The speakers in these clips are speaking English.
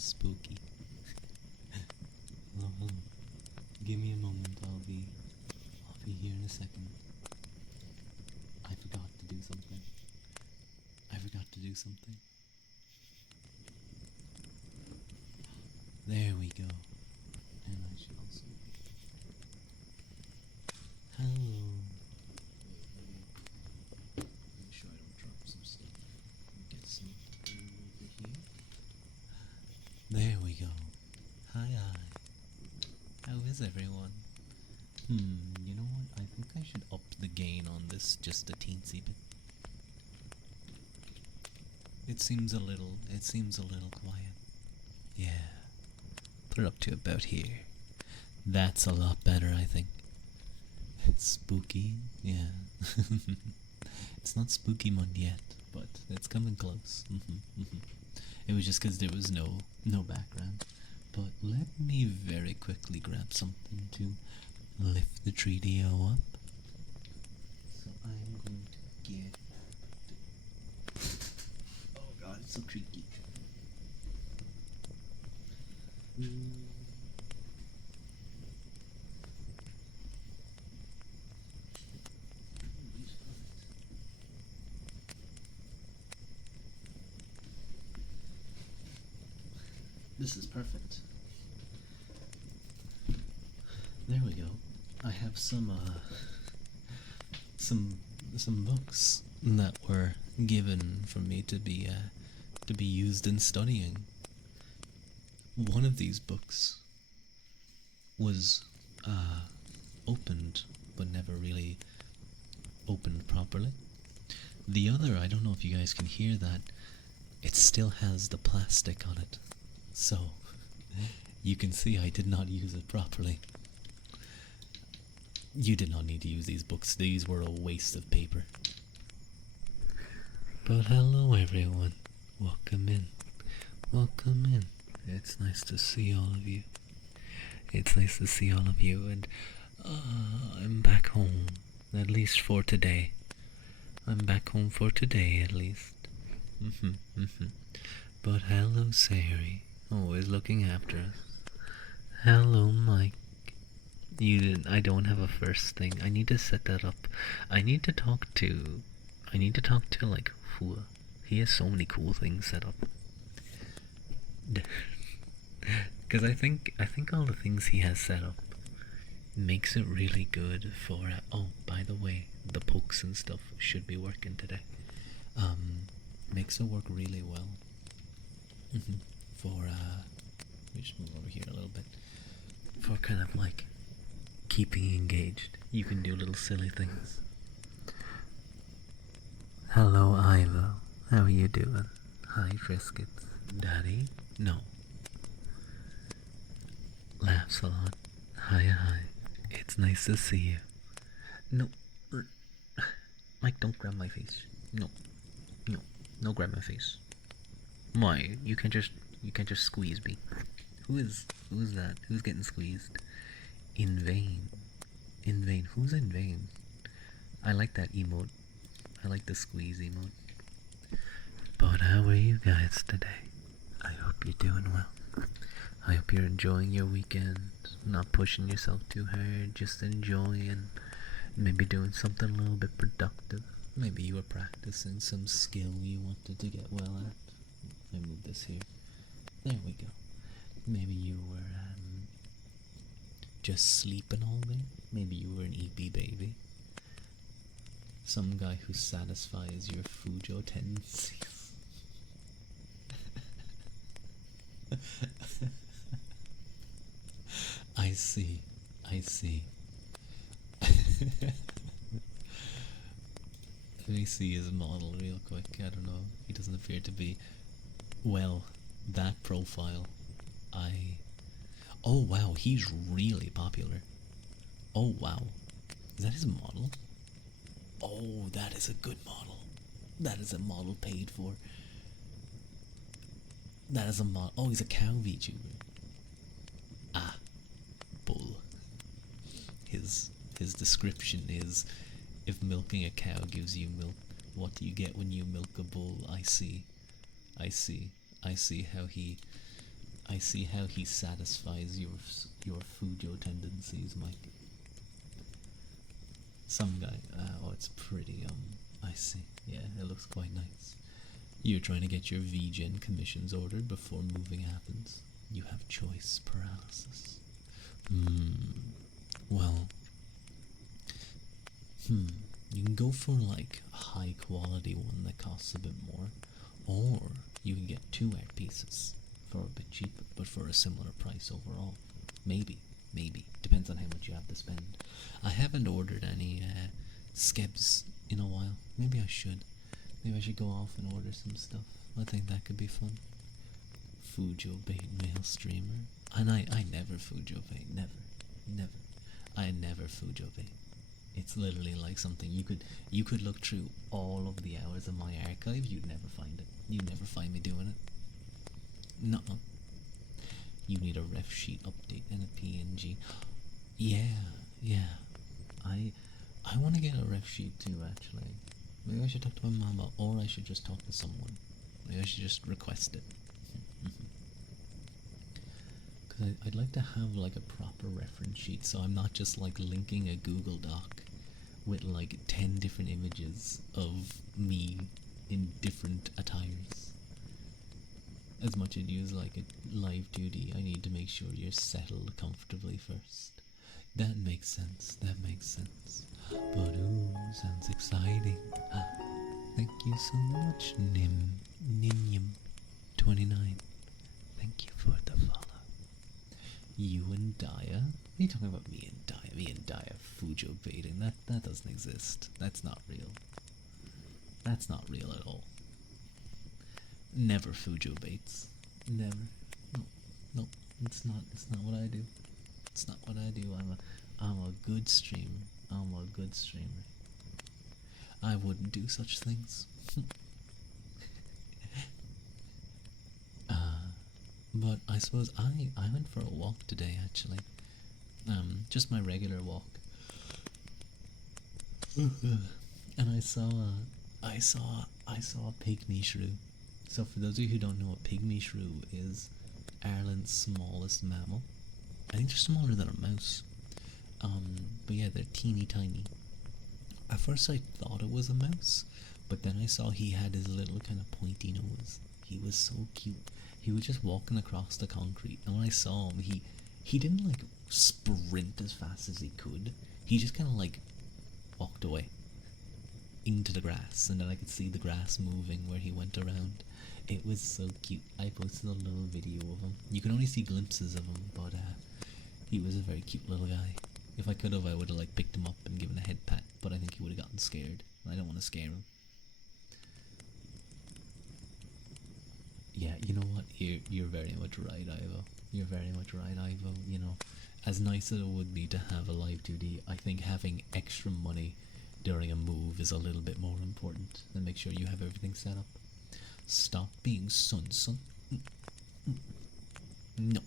spooky. Hello, hello. Give me a moment. I'll be here in a second. I forgot to do something. I forgot to do something. There we go. And I should also. Hello. Make sure I don't drop some stuff. Get some over here. There we go. Hi, hi. How is everyone? You know what? I think I should up the gain on this just a teensy bit. It seems a little quiet. Yeah. Put it up to about here. That's a lot better, I think. It's spooky, yeah. It's not spooky month yet, but it's coming close. It was just because there was no background. But let me very quickly grab something to lift the 3DO up. So I'm going to get... Oh god, it's so creaky. This is perfect. There we go. I have some books that were given for me to be used in studying. One of these books was opened, but never really opened properly. The other, I don't know if you guys can hear that, it still has the plastic on it. So, you can see I did not use it properly. You did not need to use these books. These were a waste of paper. But hello everyone. Welcome in. Welcome in. It's nice to see all of you. It's nice to see all of you, and I'm back home, at least for today. I'm back home for today, at least. But hello, Sari. Always looking after us. Hello, Mike. I don't have a first thing. I need to set that up. I need to talk to like Hua. He has so many cool things set up. Because I think all the things he has set up makes it really good for. Oh, by the way, the pokes and stuff should be working today. Makes it work really well. For let me just move over here a little bit. For kind of like keeping engaged, you can do little silly things. Hello, Ivo. How are you doing? Hi, Friskets. Daddy? No. Laughs a lot. Hi. It's nice to see you. No. Mike, don't grab my face. No, grab my face. Why? You can't just squeeze me. Who's that? Who's getting squeezed? In vain. Who's in vain? I like that emote. I like the squeeze emote. But how are you guys today? I hope you're doing well. I hope you're enjoying your weekend. Not pushing yourself too hard. Just enjoying. Maybe doing something a little bit productive. Maybe you were practicing some skill you wanted to get well at. I move this here. There we go. Maybe you were just sleeping all day. Maybe you were an EP baby. Some guy who satisfies your Fujo tendencies. I see. Let me see his model real quick. I don't know. He doesn't appear to be. Well, that profile. Oh wow, he's really popular. Oh wow. Is that his model? Oh, that is a good model. That is a model paid for. That is a model. Oh, he's a cow VTuber. Ah, bull. His description is, if milking a cow gives you milk, what do you get when you milk a bull? I see how he I see how he satisfies your Fujo tendencies, Mike. Some guy. Oh, it's pretty. I see. Yeah, it looks quite nice. You're trying to get your VGen commissions ordered before moving happens. You have choice paralysis. Well, you can go for like a high quality one that costs a bit more, or you can get two art pieces for a bit cheaper, but for a similar price overall. Maybe. Depends on how much you have to spend. I haven't ordered any skebs in a while. Maybe I should. Maybe I should go off and order some stuff. I think that could be fun. Fujo bait male streamer. And I never Fujo bait. Never. I never Fujo bait. It's literally like something you could look through all of the hours of my archive, you'd never find it. You'd never find me doing it. No. You need a ref sheet update and a PNG. Yeah. I want to get a ref sheet too, actually. Maybe I should talk to my mama, or I should just talk to someone. Maybe I should just request it. Because I'd like to have like a proper reference sheet, so I'm not just like linking a Google Doc with like 10 different images of me in different attires. As much as you use like a live duty, I need to make sure you're settled comfortably first. That makes sense. But ooh, sounds exciting. Thank you so much, Ninyum29. Thank you for the follow. You and Daya? What are you talking about, me and Daya? Me and Daya Fujo baiting. That doesn't exist. That's not real. That's not real at all. Never Fujo baits. Never. No. It's not what I do. It's not what I do. I'm a good streamer. I wouldn't do such things. But I suppose I went for a walk today, actually. Just my regular walk. And I saw a pygmy shrew. So for those of you who don't know, a pygmy shrew is Ireland's smallest mammal. I think they're smaller than a mouse. But yeah, they're teeny tiny. At first I thought it was a mouse, but then I saw he had his little kind of pointy nose. He was so cute. He was just walking across the concrete, and when I saw him, he didn't like sprint as fast as he could. He just kind of like walked away into the grass, and then I could see the grass moving where he went around. It was so cute. I posted a little video of him. You can only see glimpses of him, but he was a very cute little guy. If I could have, I would have like picked him up and given a head pat, but I think he would have gotten scared. I don't want to scare him. Yeah, you know what? You're very much right, Ivo. You're very much right, Ivo. You know, as nice as it would be to have a live duty, I think having extra money during a move is a little bit more important. And make sure you have everything set up. Stop being son. No.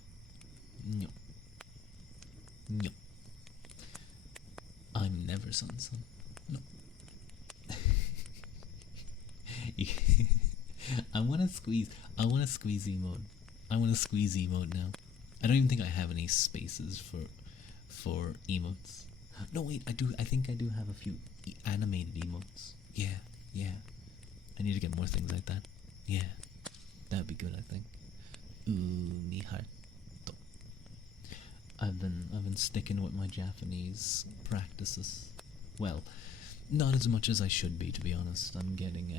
I'm never son. No. I want to squeeze emote. I want to squeeze emote now. I don't even think I have any spaces for emotes. No, wait, I think I do have a few animated emotes. Yeah. I need to get more things like that. Yeah. That'd be good, I think. Ooh, mi heart. I've been sticking with my Japanese practices. Well, not as much as I should be, to be honest. I'm getting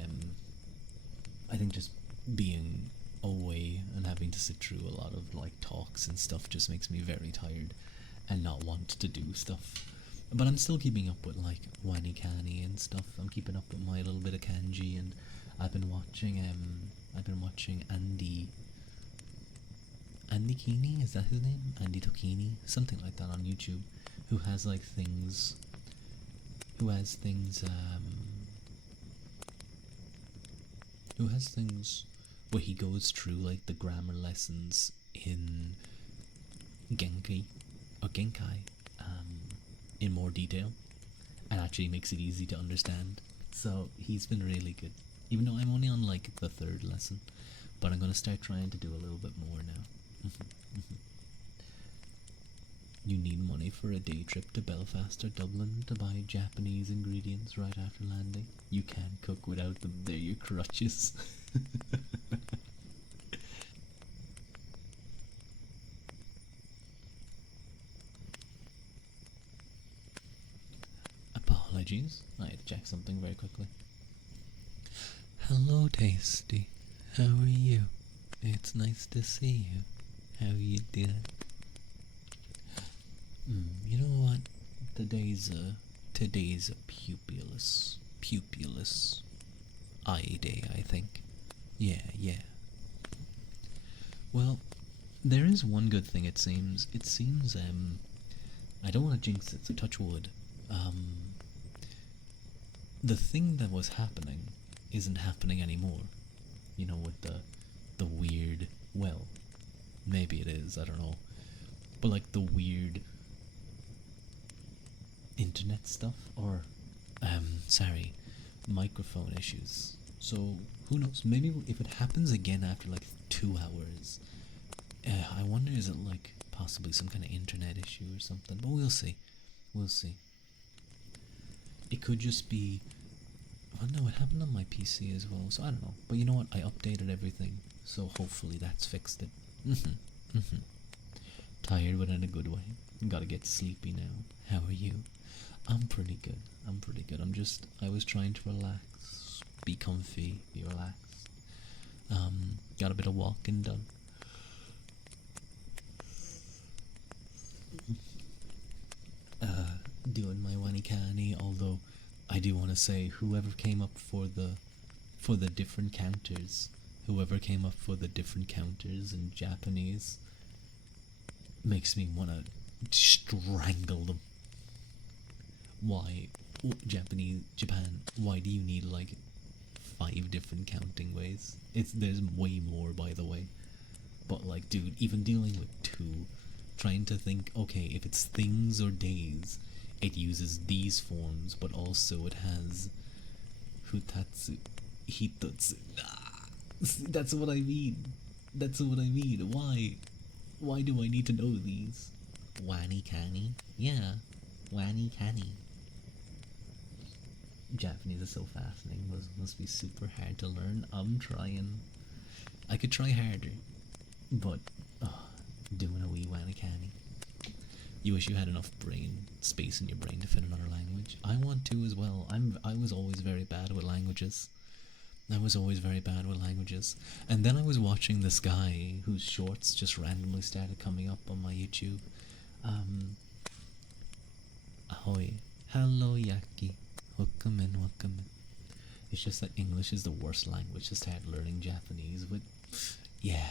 I think just being away and having to sit through a lot of like talks and stuff just makes me very tired and not want to do stuff. But I'm still keeping up with like Wanikani and stuff. I'm keeping up with my little bit of kanji, and I've been watching Andy Keeney, is that his name? Andy Tokini? Something like that on YouTube, who has like things who has things where he goes through like the grammar lessons in Genkai in more detail, and actually makes it easy to understand. So he's been really good, even though I'm only on like the third lesson, but I'm gonna start trying to do a little bit more now. You need money for a day trip to Belfast or Dublin to buy Japanese ingredients right after landing. You can't cook without them, they're your crutches. Apologies, I had to check something very quickly. Hello, Tasty. How are you? It's nice to see you. How you doing? You know what? Today's a pupilless eye day, I think. Yeah. Well, there is one good thing. It seems. I don't want to jinx it, so touch wood. The thing that was happening isn't happening anymore. You know, with the weird. Well, maybe it is. I don't know. But like the weird internet stuff, or sorry, microphone issues. So who knows? Maybe if it happens again after like 2 hours, I wonder, is it like possibly some kind of internet issue or something? But we'll see. We'll see. It could just be. Well, no, it happened on my PC as well, so I don't know. But you know what? I updated everything, so hopefully that's fixed it. Tired, but in a good way. Gotta get sleepy now. How are you? I'm pretty good. I was trying to relax, be comfy, be relaxed. Got a bit of walking done. Doing my wanikani, although I do want to say whoever came up for the different counters, in Japanese makes me want to strangle them. Why, Japan? Why do you need like 5 different counting ways? There's way more, by the way. But like, dude, even dealing with 2, trying to think, okay, if it's things or days, it uses these forms, but also it has futatsu, hitotsu. That's what I mean. Why do I need to know these? Wani kani? Yeah, wani kani. Japanese is so fascinating. Must be super hard to learn. I'm trying. I could try harder, but doing a wee wani kani. You wish you had enough brain space in your brain to fit another language. I want to as well. I was always very bad with languages. And then I was watching this guy whose shorts just randomly started coming up on my YouTube. Ahoy. Hello, Yaki. Welcome in. It's just that English is the worst language to start learning Japanese with. Yeah.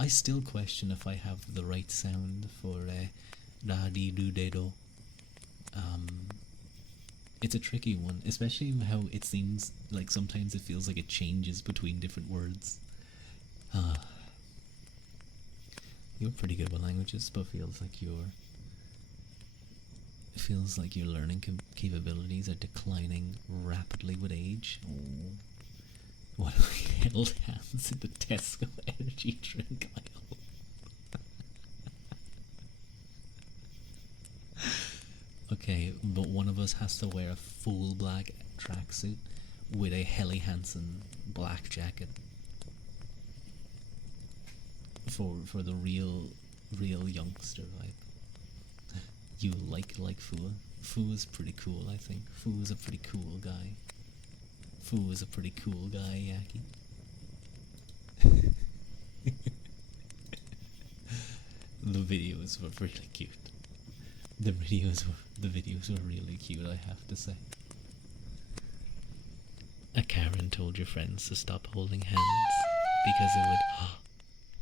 I still question if I have the right sound for Radirudedo. It's a tricky one, especially how it seems like sometimes it feels like it changes between different words. You're pretty good with languages, but feels like your learning capabilities are declining rapidly with age. Oh. What I held hands in the Tesco energy drink aisle. Okay, but one of us has to wear a full black tracksuit with a Helly Hansen black jacket for the real youngster vibe. You like Fua? Fu is pretty cool, I think. Fu is a pretty cool guy. Yaki. The videos were really cute. The videos were really cute, I have to say. A Karen told your friends to stop holding hands because it would.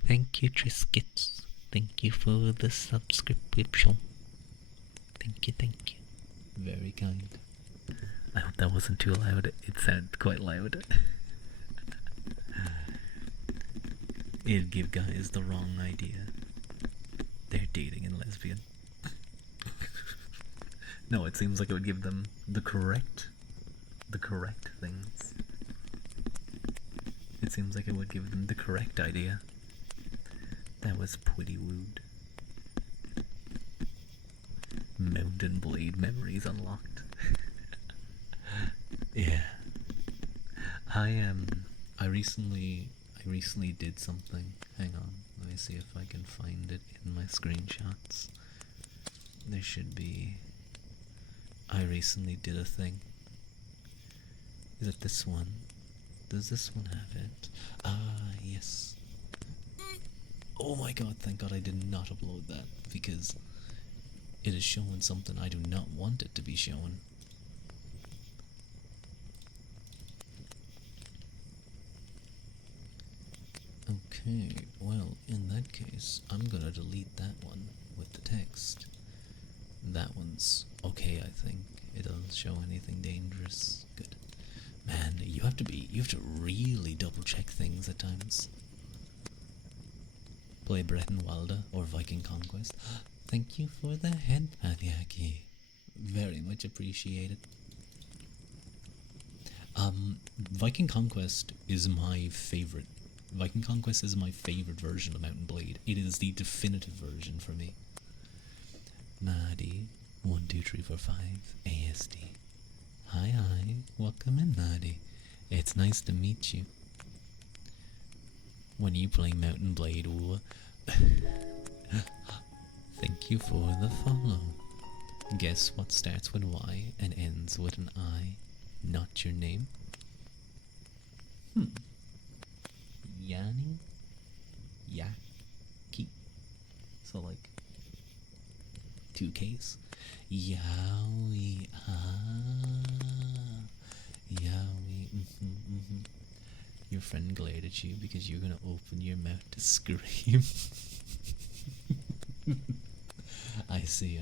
Thank you, Triscuits. Thank you for the subscription. Thank you. Very kind. I hope that wasn't too loud. It sounded quite loud. It'd give guys the wrong idea. They're dating and lesbian. No, it seems like it would give them the correct things. It seems like it would give them the correct idea. That was pretty rude. Mountain Blade memories unlocked. Yeah. I recently did something. Hang on, let me see if I can find it in my screenshots. There should be. I recently did a thing. Is it this one? Does this one have it? Ah, yes. Oh my god, thank god I did not upload that, because it is showing something I do not want it to be showing. Okay, well, in that case, I'm gonna delete that one with the text. That one's okay, I think. It doesn't show anything dangerous. Good. Man, you have to really double check things at times. Play Breath and Wilder or Viking Conquest. Thank you for the head pat, Yaki. Very much appreciated. Viking Conquest is my favorite. Viking Conquest is my favorite version of Mountain Blade. It is the definitive version for me. Nadi, 1, 2, 3, 4, 5, ASD. Hi, welcome in, Nadi. It's nice to meet you. When you play Mountain Blade, ooh. Thank you for the follow. Guess what starts with Y and ends with an I? Not your name? Yanni? Yaki? So like 2 Ks? Yowie. Yowie. Your friend glared at you because you're gonna open your mouth to scream. I see.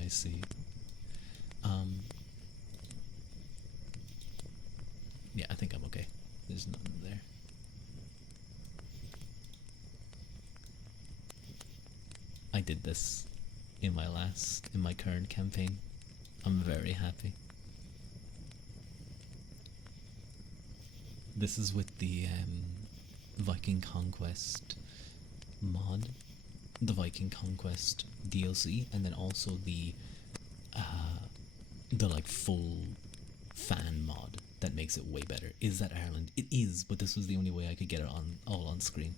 Yeah, I think I'm okay. There's nothing there. I did this in my current campaign. I'm very happy. This is with the Viking Conquest mod, the Viking Conquest DLC, and then also the like full fan mod that makes it way better. Is that Ireland? It is, but this was the only way I could get it all on screen.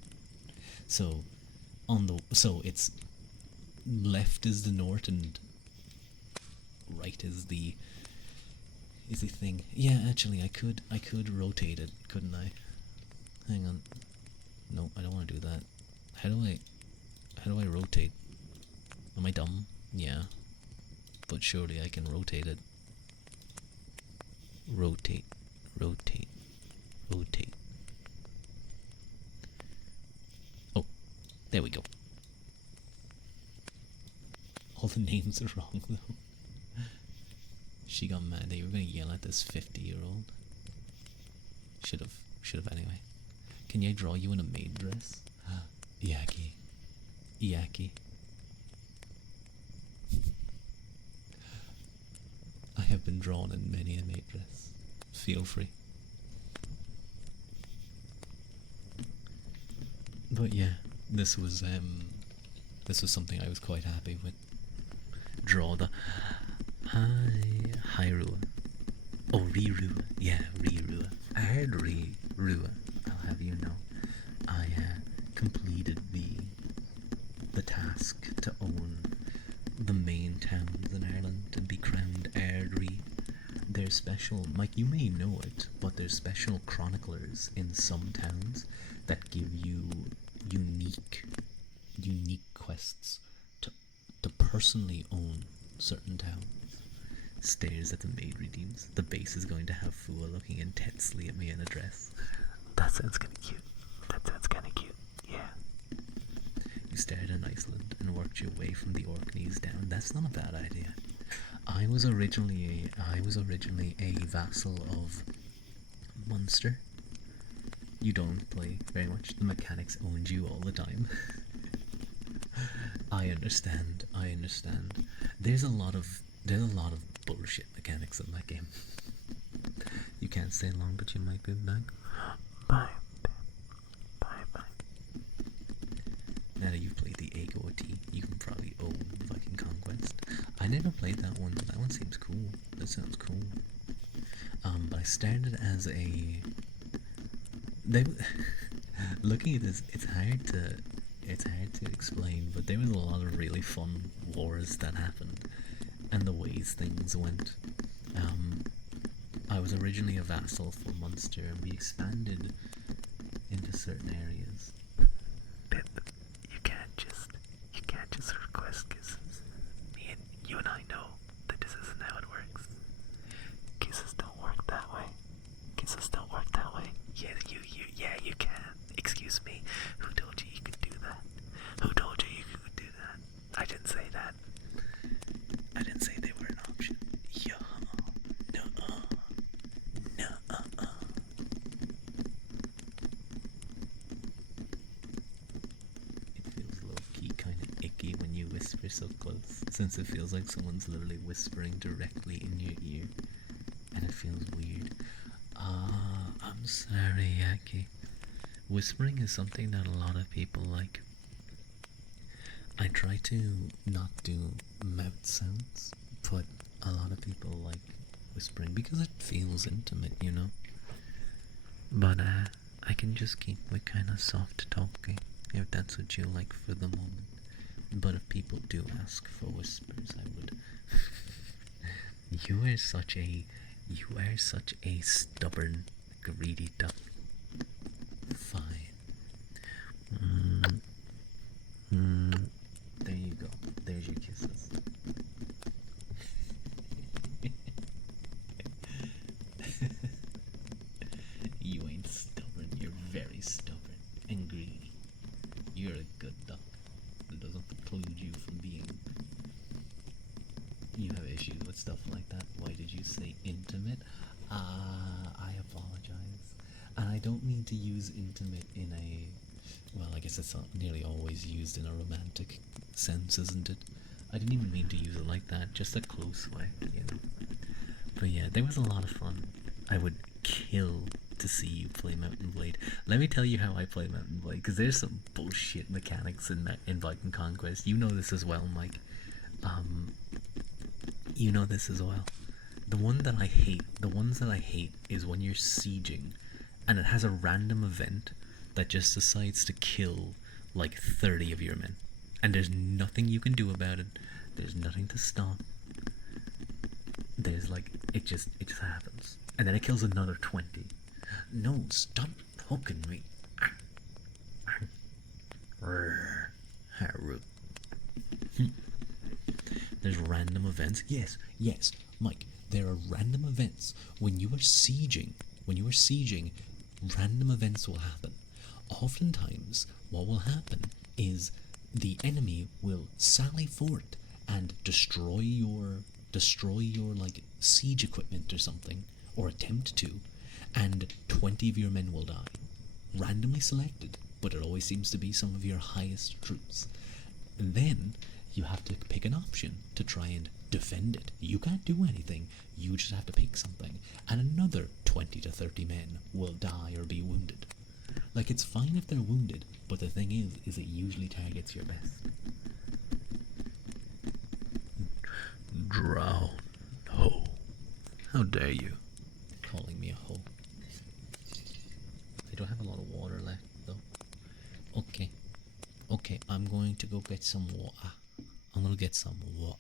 So it's left is the north and right is the thing. Yeah, actually I could rotate it, couldn't I? Hang on. No, I don't want to do that. How do I rotate? Am I dumb? Yeah. But surely I can rotate it. Rotate. Oh, there we go. All the names are wrong though. She got mad that you were gonna yell at this 50-year-old. Should've anyway. Can I draw you in a maid dress? Yaki. I have been drawn in many a maid dress. Feel free. But yeah, this was something I was quite happy with. Draw the Hi Rua. Oh, Rirua. Yeah, Rirua. I heard Rirua. I'll have you know. I completed the task to own the main towns in Ireland and be crowned Ardri. There's special, Mike, you may know it, but there's special chroniclers in some towns that give you unique quests to personally own certain towns. Stares at the maid redeems. The base is going to have Fua looking intensely at me in a dress. That sounds kinda cute. Yeah. You started in Iceland and worked your way from the Orkneys down. That's not a bad idea. I was originally a vassal of Munster. You don't play very much. The mechanics owned you all the time. I understand. There's a lot of bullshit mechanics in that game. You can't stay long, but you might be back. Bye. Now that you've played the I never played that one. That one seems cool. That sounds cool. But I started as a. They, looking at this, it's hard to explain. But there was a lot of really fun wars that happened, and the ways things went. I was originally a vassal for Munster, and we expanded into certain areas. Pip, you can't just request kisses. You and I know that this isn't how it works. Kisses don't work that way. Kisses don't work that way. Yeah, you can. Excuse me. Who told you you could do that? Who told you you could do that? I didn't say that. I didn't say they were an option. Yeah. No. No. It feels low-key kind of icky when you whisper so close, since it feels like someone's literally whispering directly in your ear, and it feels weird. I'm sorry, Yaki. Whispering is something that a lot of people like. I try to not do mouth sounds, but a lot of people like whispering because it feels intimate, you know? But I can just keep with kind of soft talking if that's what you like for the moment. But if people do ask for whispers, I would. You are such a stubborn, greedy duck. Fine. There you go. There's your kisses. You ain't stubborn. You're very stubborn and greedy. You're a good duck. It doesn't preclude you from being. You have issues with stuff like that. Why did you say intimate? I apologize. And I don't mean to use intimate in a. Well, I guess it's not nearly always used in a romantic sense, isn't it? I didn't even mean to use it like that, just a close way, you know. But yeah, there was a lot of fun. I would kill to see you play Mountain Blade. Let me tell you how I play Mountain Blade, because there's some bullshit mechanics in Viking Conquest. You know this as well, Mike. You know this as well. The ones that I hate is when you're sieging, and it has a random event that just decides to kill like 30 of your men, and there's nothing you can do about it. There's nothing to stop. There's like it just happens, and then it kills another 20. No, stop poking me. Haru. There's random events. Yes, Mike. There are random events when you are sieging. When you are sieging, random events will happen. Oftentimes, what will happen is the enemy will sally forth and destroy your like siege equipment or something, or attempt to, and 20 of your men will die. Randomly selected, but it always seems to be some of your highest troops. And then you have to pick an option to try and defend it. You can't do anything, you just have to pick something, and another 20 to 30 men will die or be wounded. Like, it's fine if they're wounded, but the thing is it usually targets your best. Drown, ho. How dare you? Calling me a hoe. I don't have a lot of water left, though. Okay, I'm going to go get some water. I'm gonna get some water.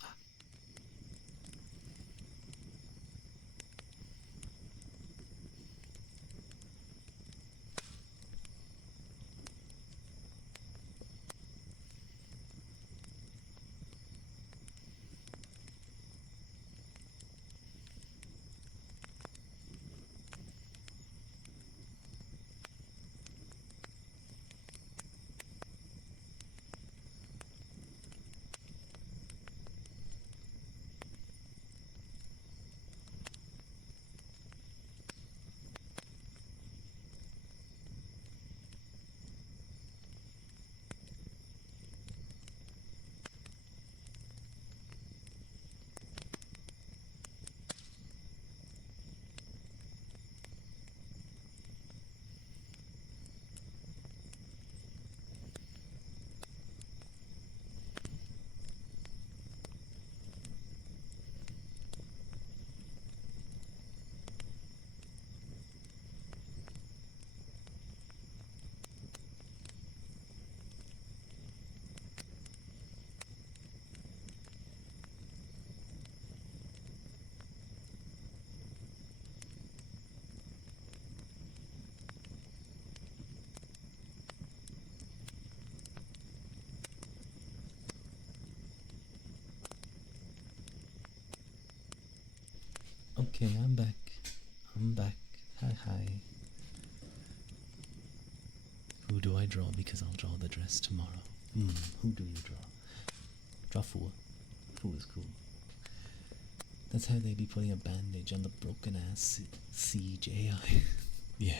Okay, I'm back. I'm back. Hi, hi. Who do I draw? Because I'll draw the dress tomorrow. Who do you draw? Draw Fu. Fu is cool. That's how they be putting a bandage on the broken ass Siege AI. Yeah.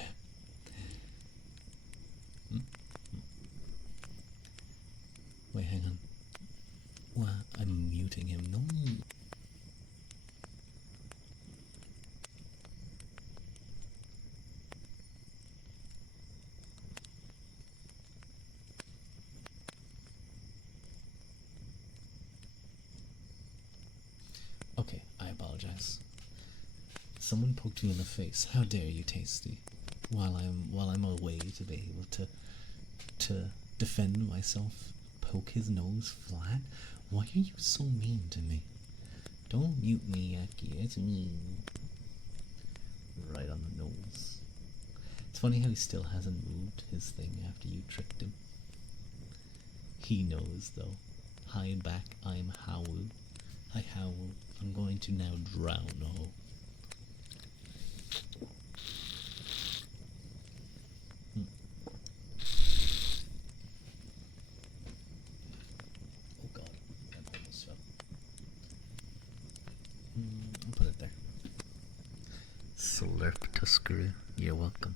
Wait, hang on. What? I'm muting him. No. Okay, I apologize. Someone poked me in the face. How dare you, Tasty? While I'm away to be able to defend myself, poke his nose flat. Why are you so mean to me? Don't mute me, Yaki. It's mean. Right on the nose. It's funny how he still hasn't moved his thing after you tricked him. He knows though. Hi back, I'm Howl. Hi Howl. I'm going to now drown. Oh. Oh god, I almost fell. I'll put it there. Slurp Tuskaroo, you're welcome.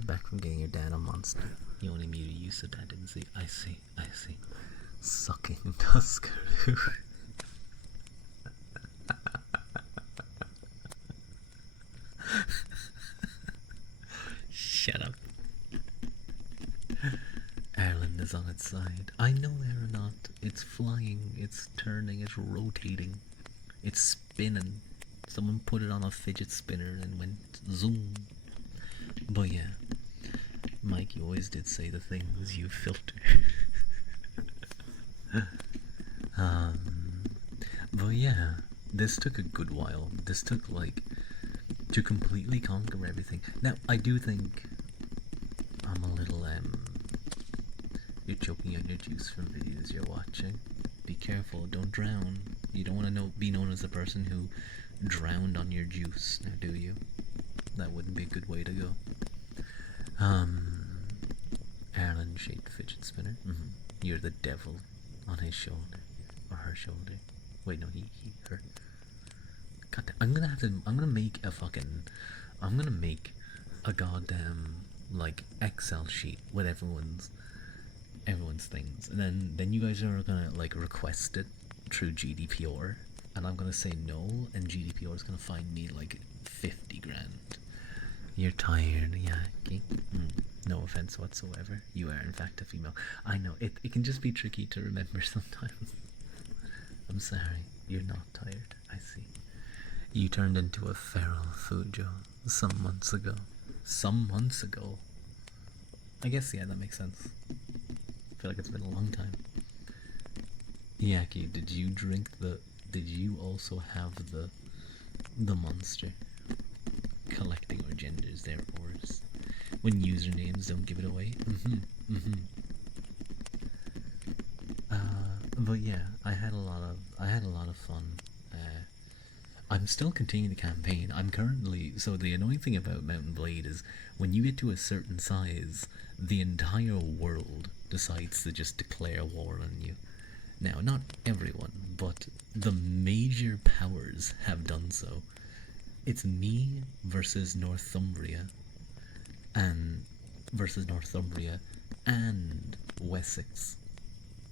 Back from getting your dad a monster. You wanted me to use it, I didn't see. I see. Sucking Tuskaroo. Shut up. Ireland is on its side. I know aeronaut. It's flying, it's turning, it's rotating, it's spinning. Someone put it on a fidget spinner and went zoom. But yeah, Mike, you always did say the things you filter. But yeah, this took a good while. This took like to completely conquer everything. Now I do think I'm a little you're choking on your juice from videos you're watching. Be careful, don't drown. You don't want to be known as the person who drowned on your juice, now do you? That wouldn't be a good way to go. Ireland shaped fidget spinner. You're the devil on his shoulder. Or her shoulder. Wait, no, he, her. God damn, I'm gonna make a goddamn, like, Excel sheet with everyone's things. And then you guys are gonna, like, request it through GDPR. And I'm gonna say no, and GDPR is gonna find me, like, 50 grand. You're tired, Yaki. No offense whatsoever. You are, in fact, a female. I know, it can just be tricky to remember sometimes. I'm sorry, you're not tired. I see. You turned into a feral Fujo some months ago. Some months ago? I guess, yeah, that makes sense. I feel like it's been a long time. Yaki, did you also have the monster? Collecting our genders there, orbs. When usernames don't give it away. But yeah, I had a lot of fun. I'm still continuing the campaign. So the annoying thing about Mountain Blade is when you get to a certain size, the entire world decides to just declare war on you. Now, not everyone, but the major powers have done so. It's me versus Northumbria, and Wessex,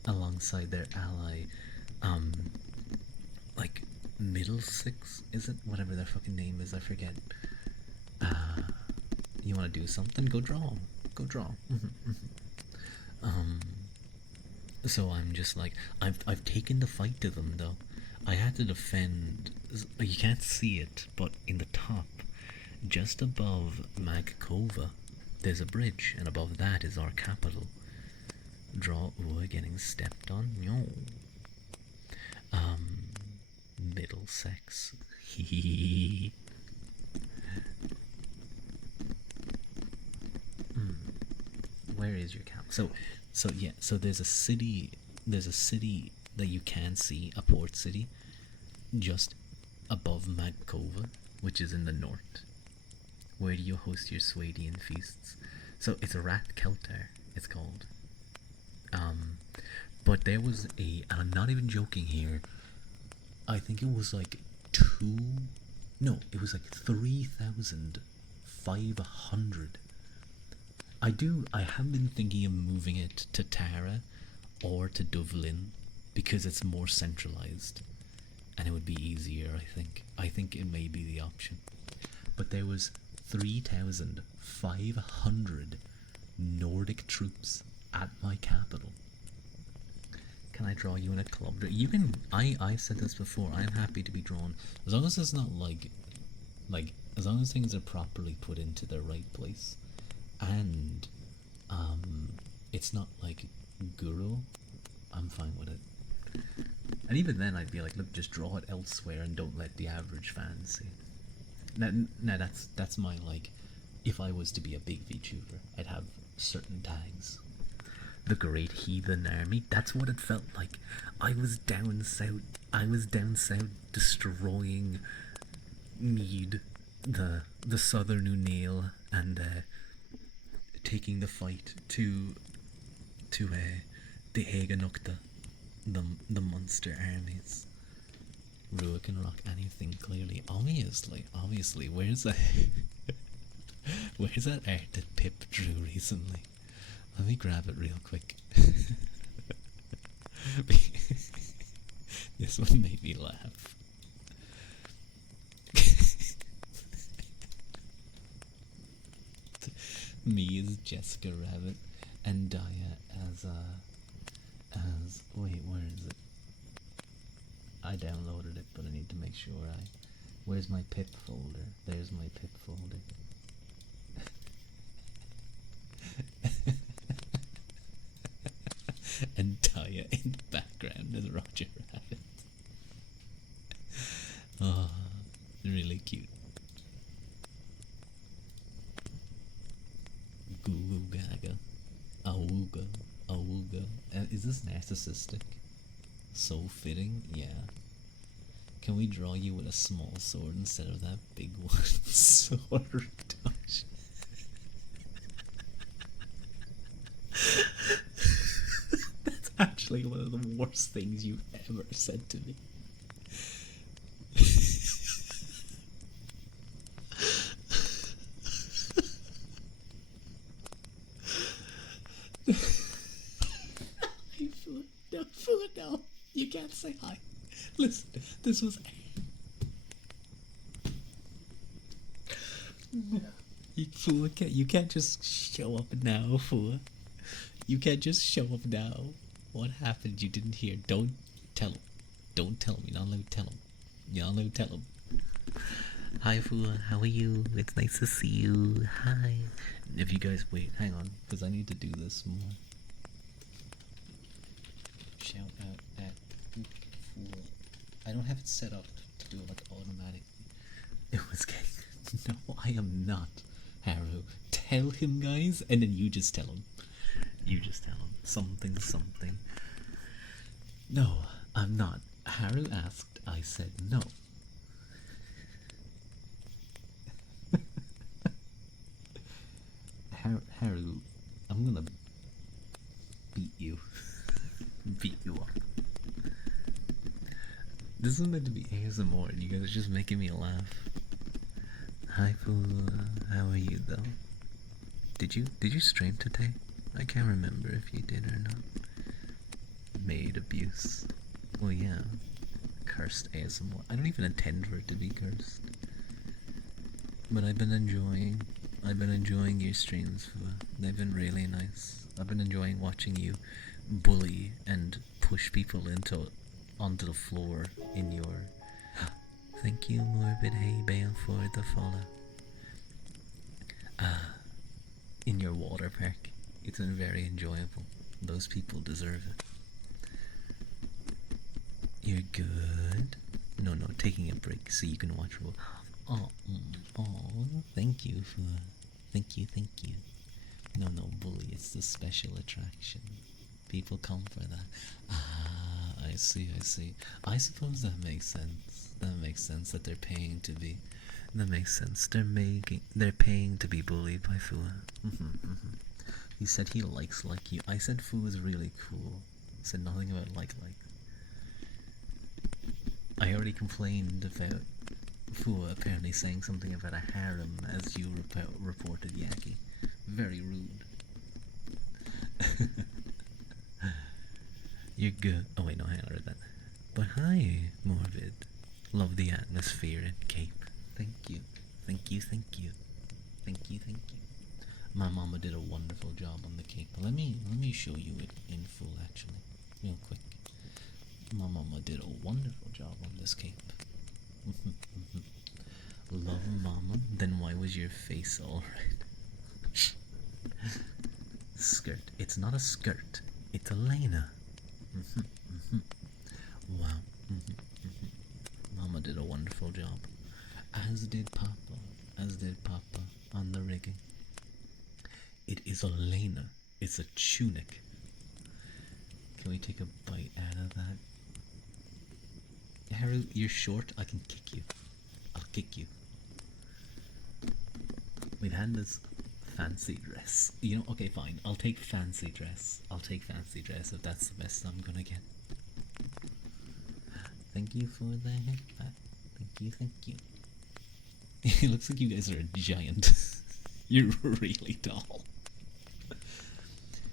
alongside their ally, like Middlesex, is it? Whatever their fucking name is, I forget. You want to do something? Go draw. Go draw. So I'm just like, I've taken the fight to them though. I had to defend. You can't see it, but in the top, just above Magkova, there's a bridge, and above that is our capital. Draw. Ooh, getting stepped on. No. Middlesex. Where is your cap? So yeah. So there's a city that you can see a port city just above Magkova, which is in the north, where you host your Swadian feasts. So it's Rat Keltar, it's called. But there was and I'm not even joking here, I think it was like it was like 3,500. I have been thinking of moving it to Tara or to Dublin because it's more centralized and it would be easier, I think. I think it may be the option. But there was 3,500 Nordic troops at my capital. Can I draw you in a club? You can. I said this before. I'm happy to be drawn as long as it's not like as long as things are properly put into their right place, and it's not like Guru. I'm fine with it. And even then, I'd be like, look, just draw it elsewhere and don't let the average fan see. Now that's my like. If I was to be a big VTuber, I'd have certain tags. The Great Heathen Army. That's what it felt like. I was down south. Destroying Mead, the Southern Unail, and taking the fight to the Haganukta, the monster armies. Ruick can rock anything. Clearly, obviously. Where's that? Where's that art that Pip drew recently? Let me grab it real quick. This one made me laugh. Me as Jessica Rabbit and Daya as wait, where is it? I downloaded it, but I need to make sure where's my pip folder? There's my pip folder. And Daya in the background is Roger Rabbit. Oh, really cute. Goo goo gaga. Awooga. Awooga. Is this narcissistic? So fitting? Yeah. Can we draw you with a small sword instead of that big one? Sword touch. That's actually one of the worst things you've ever said to me. No, you can't say hi. Listen, this was. You fool! You can't just show up now, fool. You can't just show up now. What happened? You didn't hear. Don't tell him. Don't tell him. You're not allowed to tell him. You're not allowed to tell him. Hi, fool. How are you? It's nice to see you. Hi. If you guys wait, hang on, because I need to do this more. Shout out at Fool. I don't have it set up to do it like automatically. It was gay. No, I am not. Haru, tell him, guys, and then you just tell him. You just tell him. Something. No, I'm not. Haru asked, I said no. Haru, I'm gonna beat you. Beat you up. This is meant to be ASMR and you guys are just making me laugh. Hi Fool, how are you though? Did you stream today? I can't remember if you did or not. Maid abuse. Well yeah. Cursed ASMR. I don't even intend for it to be cursed. But I've been enjoying your streams, Fool. They've been really nice. I've been enjoying watching you bully and push people onto the floor in your. Thank you, Morbid Hay Bale, for the follow. In your water park. It's been very enjoyable. Those people deserve it. You're good. No, taking a break so you can watch. Oh, thank you. No, bully. It's the special attraction. People come for that. I I see, I see. I suppose that makes sense. That makes sense that they're paying to be. That makes sense. They're paying to be bullied by Fua. He said he likes like you. I said Fua is really cool. He said nothing about like. I already complained about Fua apparently saying something about a harem as you reported, Yaki. Very rude. You're good. Oh wait, no, hang on, I read that. But hi, Morbid. Love the atmosphere in Cape. Thank you. Thank you, thank you. Thank you, thank you. My mama did a wonderful job on the cake. Let me show you it in full actually. Real quick. My mama did a wonderful job on this cake. Love mama. Then why was your face alright? Skirt. It's not a skirt. It's Elena. Wow. Mama did a wonderful job. As did Papa. As did Papa on the rigging. It is Elena. It's a tunic. Can we take a bite out of that? Harold, you're short. I can kick you. I'll kick you. We've had this fancy dress. You know, okay, fine. I'll take fancy dress. I'll take fancy dress if that's the best I'm gonna get. Thank you for the haircut. Thank you, thank you. It looks like you guys are a giant. You're really tall.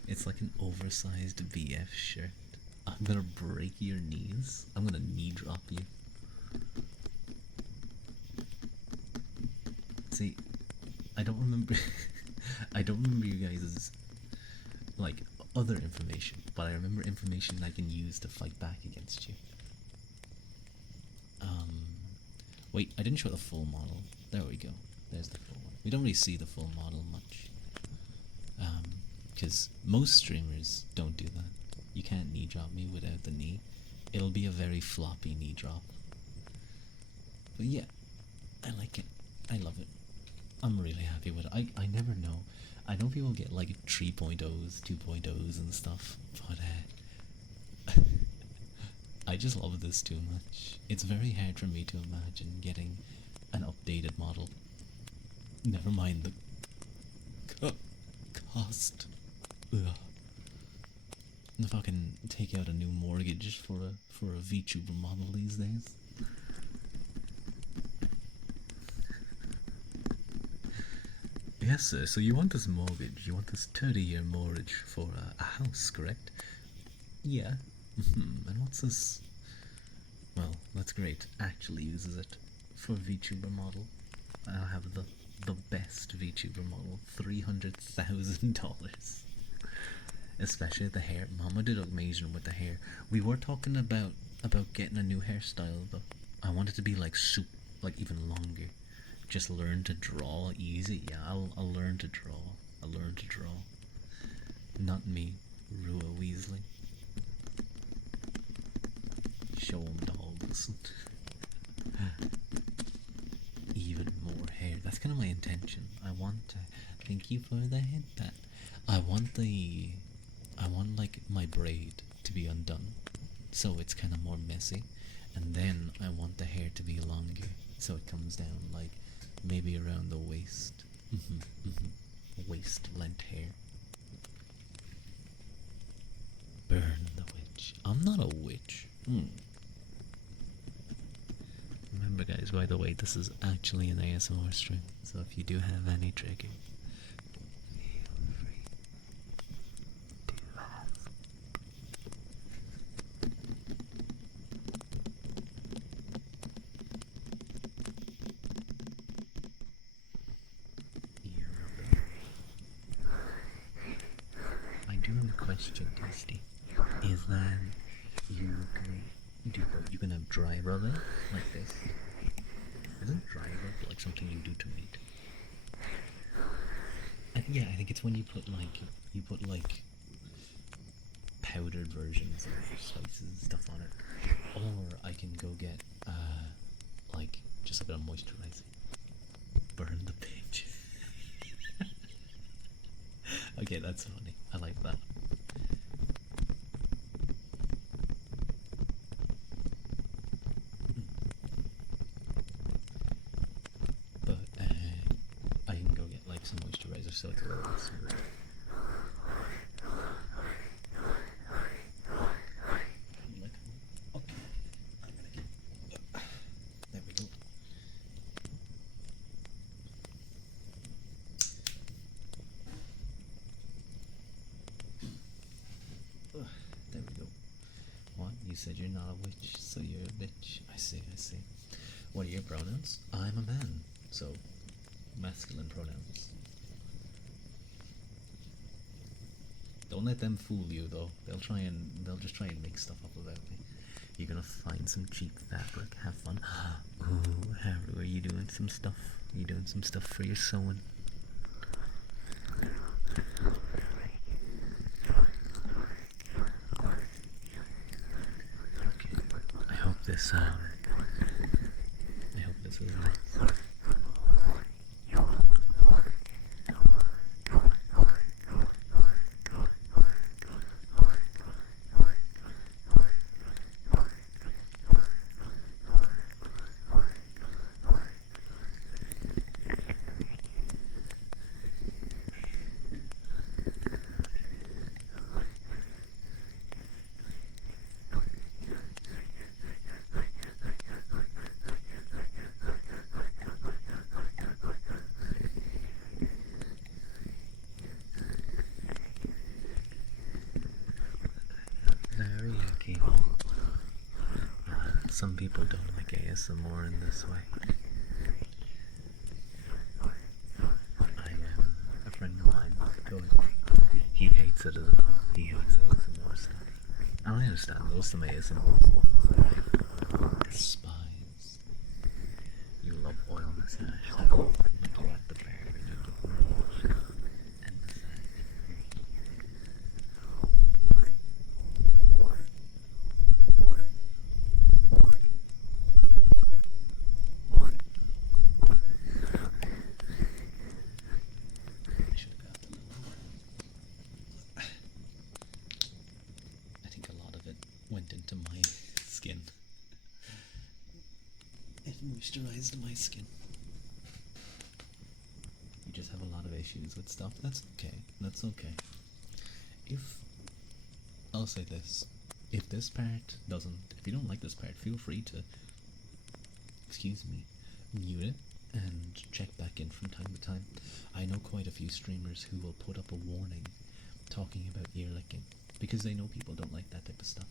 It's like an oversized BF shirt. I'm gonna break your knees. I'm gonna knee drop you. See, I don't remember. I don't remember you guys' like other information, but I remember information I can use to fight back against you. Wait, I didn't show the full model. There we go. There's the full one. We don't really see the full model much. Because most streamers don't do that. You can't knee drop me without the knee. It'll be a very floppy knee drop. But yeah, I like it. I love it. I'm really happy with it. I never know. I know people get like 3.0s, 2.0s and stuff, but I just love this too much. It's very hard for me to imagine getting an updated model. Never mind the cost. Ugh. If I can take out a new mortgage for a VTuber model these days. Yes, sir. So you want this mortgage? You want this 30-year mortgage for a house, correct? Yeah. And what's this? Well, that's great. Actually uses it for VTuber model. I'll have the best VTuber model, $300,000. Especially the hair. Mama did amazing with the hair. We were talking about getting a new hairstyle, but I want it to be like like even longer. Just learn to draw easy. Yeah, I'll learn to draw. I'll learn to draw. Not me, Rua Weasley. Show 'em dogs. Even more hair. That's kind of my intention. I want to. Thank you for the headband. I want like my braid to be undone, so it's kind of more messy, and then I want the hair to be longer, so it comes down like maybe around the waist. Waist length hair. Burn the witch. I'm not a witch. Remember guys, by the way, this is actually an ASMR stream, so if you do have any triggers, feel free to ask. Ear rubbing. I do have a question, Tasty. Is that you can have dry rubbing like this? Isn't dry rub like something you do to meat? Yeah, I think it's when you put like powdered versions of spices and stuff on it. Or I can go get like just a bit of moisturizer. Burn the page. Okay, that's funny. I like that. so it's a little bit smoother. Okay, I'm gonna get. There we go. There we go. What? You said you're not a witch, so you're a bitch. I see, I see. What are your pronouns? I'm a man, so masculine pronouns. Don't let them fool you, though. They'll just try and make stuff up about me. You're gonna find some cheap fabric. Have fun. Ooh, Haru, are you doing some stuff? You doing some stuff for your sewing? Okay. I hope this was nice. Very lucky. Some people don't like ASMR in this way. A friend of mine told me he hates it as well. He hates ASMR stuff. I don't understand most of my ASMR stuff. Despise. You love oil massage. Like you at the barber, you get massage and massage. I think a lot of it went into my skin. It moisturized my skin. You just have a lot of issues with stuff. That's okay. That's okay. I'll say this. If this part if you don't like this part, feel free to, excuse me, mute it and check back in from time to time. I know quite a few streamers who will put up a warning talking about ear licking because they know people don't like that type of stuff.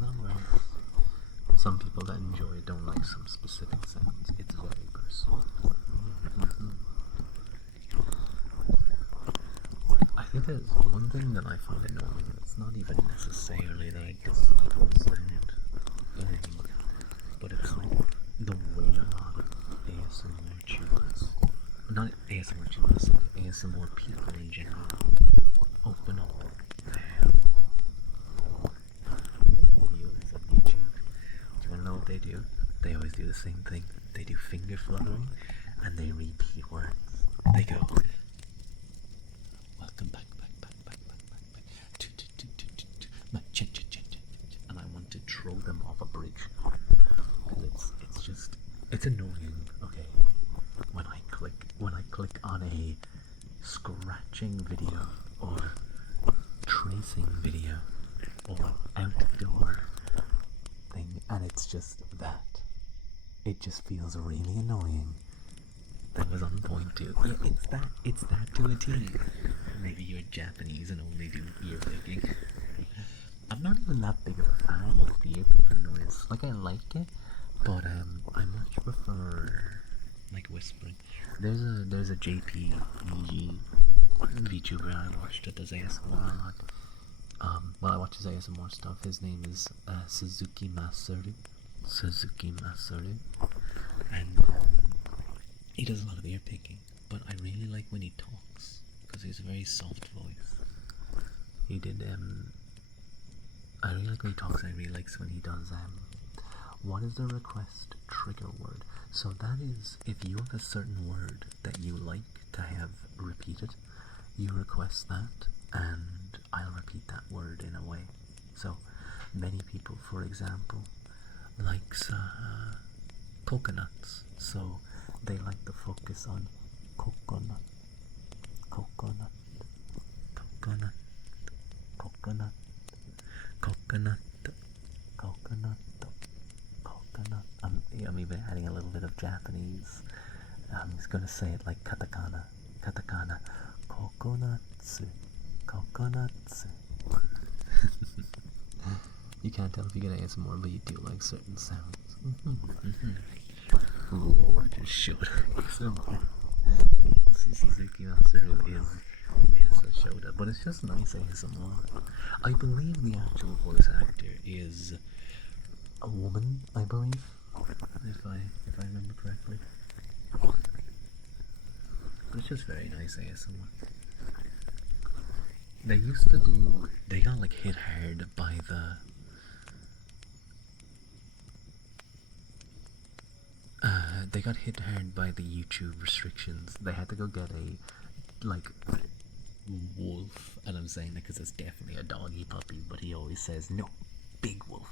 No worries. Some people that enjoy it don't like some specific sounds. It's very personal. I think there's one thing that I find annoying. It's not even necessarily that I dislike the sound, but it's like the way a lot of ASMR tubers, not ASMR tubers, ASMR people in general, open up their videos on YouTube. Do you wanna know what they do? They always do the same thing. They do finger fluttering and they repeat words. They go, welcome back. And I want to throw them off a bridge. Because it's annoying. Okay. When I click on a scratching video or tracing video or outdoor thing, and it's just that. It just feels really annoying. That was on point too. Yeah, it's that to a T. Maybe you're Japanese and only do ear picking. I'm not even that big of a fan of the ear picking noise. Like, I like it, but I much prefer like whispering. There's a JPEG VTuber I watched that does ASMR a lot. Well, I watch his ASMR stuff. His name is Suzuki Masaru. And he does a lot of ear picking, but I really like when he talks because he has a very soft voice. He did I really like when he talks, and I really like when he does what is the request trigger word? So that is, if you have a certain word that you like to have repeated, you request that and I'll repeat that word in a way. So many people, for example, likes coconuts, so they like to focus on coconut, coconut, coconut, coconut, coconut, coconut, coconut. I'm even adding a little bit of Japanese. I'm just gonna say it like katakana, katakana, coconutsu, coconutsu. You can't tell if you get ASMR, but you do like certain sounds. Ooh, I just showed Suzuki Masaru is a Shoda, but it's just nice ASMR. I believe the actual voice actor is a woman, I believe, if I remember correctly. But it's just very nice ASMR. They got like hit hard by they got hit hard by the YouTube restrictions. They had to go get a, like, wolf, and I'm saying that because it's definitely a doggy puppy, but he always says, no, big wolf.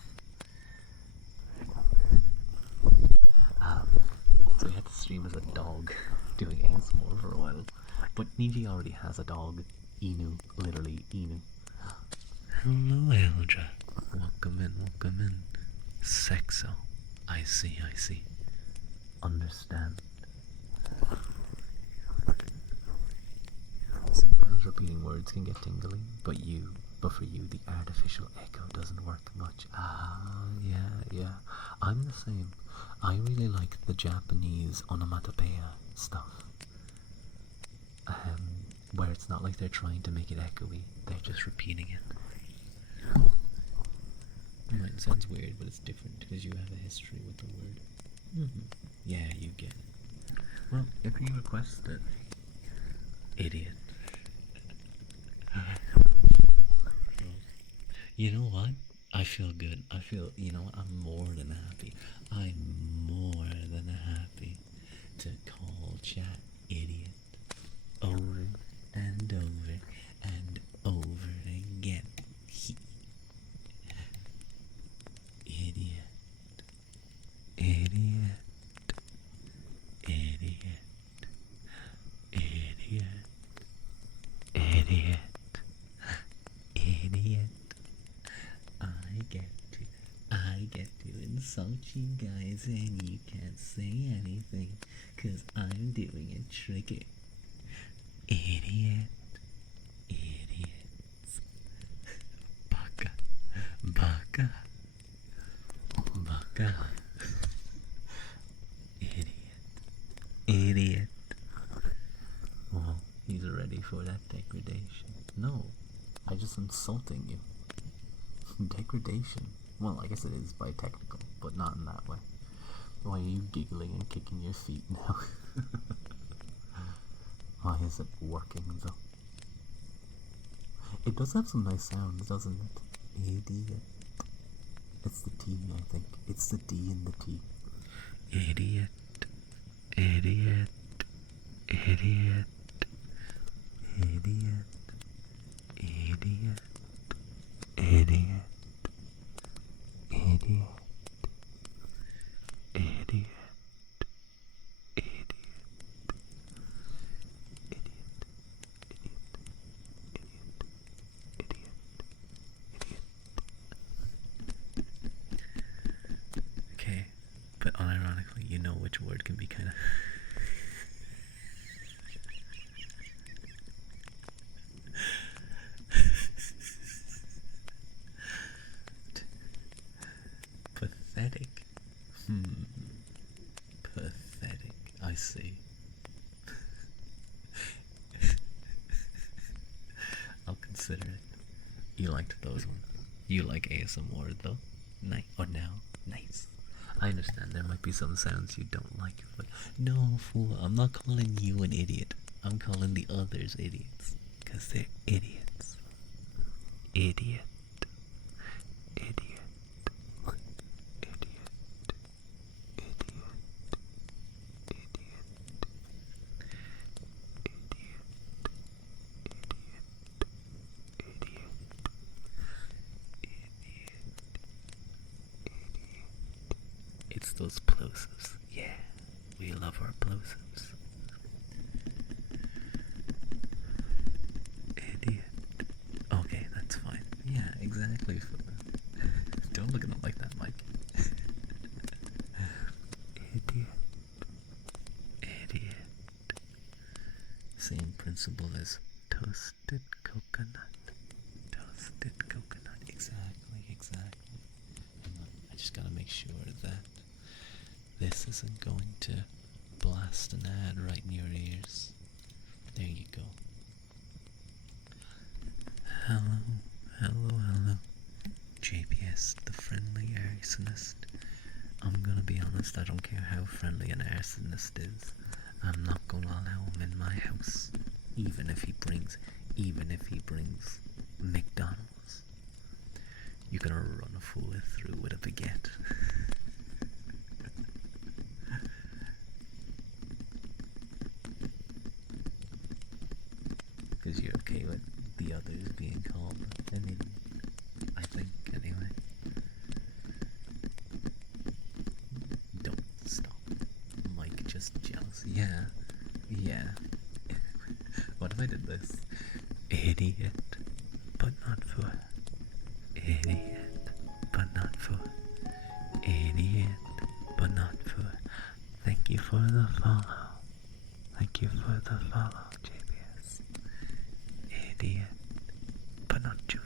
So he had to stream as a dog, doing ASMR for a while. But Niji already has a dog, Inu, literally Inu. Hello, Eldra. Welcome in. Sexo. I see. Understand. Sometimes repeating words can get tingling, but for you, the artificial echo doesn't work much. Yeah. I'm the same. I really like the Japanese onomatopoeia stuff. Where it's not like they're trying to make it echoey, they're just repeating it. It sounds weird, but it's different because you have a history with the word. Yeah, you get it. Well, if you request it, idiot. You know what? I feel good. You know what? I'm more than happy. I'm more than happy to call chat idiot over and over and over again. Idiot. Idiot. Idiot. Idiot. Idiot. Idiot. I get to insult you guys and you can't say anything 'cause I'm doing a trigger. Idiot. Idiots. Baka. Baka. Baka. Idiot. Oh, he's ready for that degradation. No, I'm just insulting you. Degradation. Well, I guess it is by technical, but not in that way. Why are you giggling and kicking your feet now? Why is it working though? It does have some nice sounds, doesn't it? Idiot. It's the T, I think. It's the D in the T. Idiot. Idiot. Idiot. Idiot. Idiot. Idiot. Idiot. Idiot. Idiot. Okay, but unironically, you know which word can be kind of pathetic. Pathetic. I see. I'll consider it. You liked those ones. You like ASMR though? Nice. Or now? Nice. I understand there might be some sounds you don't like, but no, fool, I'm not calling you an idiot. I'm calling the others idiots. 'Cause they're idiots. Idiot. Idiot. Idiot. Idiot. Idiot. It's those plosives. We love our plosives. Idiot. Okay, that's fine. Yeah, exactly. Don't look at them like that, Mike. Idiot. Idiot. Same principle as Toasted coconut. toasted coconut. Exactly, exactly. I just gotta make sure that this isn't going to blast an ad right in your ears. There you go. Hello, hello, hello. JPS, the friendly arsonist. I'm gonna be honest, I don't care how friendly an arsonist is. I'm not gonna allow him in my house. Even if he brings McDonald's. You're gonna run a fool through with a baguette. Because you're okay with the others being called an idiot. I think, anyway. Don't stop. Mike just jealous. Yeah. Yeah. What if I did this? Idiot. But not for. Idiot. But not for. Idiot. But not for. Thank you for the follow. Thank you for the follow, JBS. Idiot. But not for.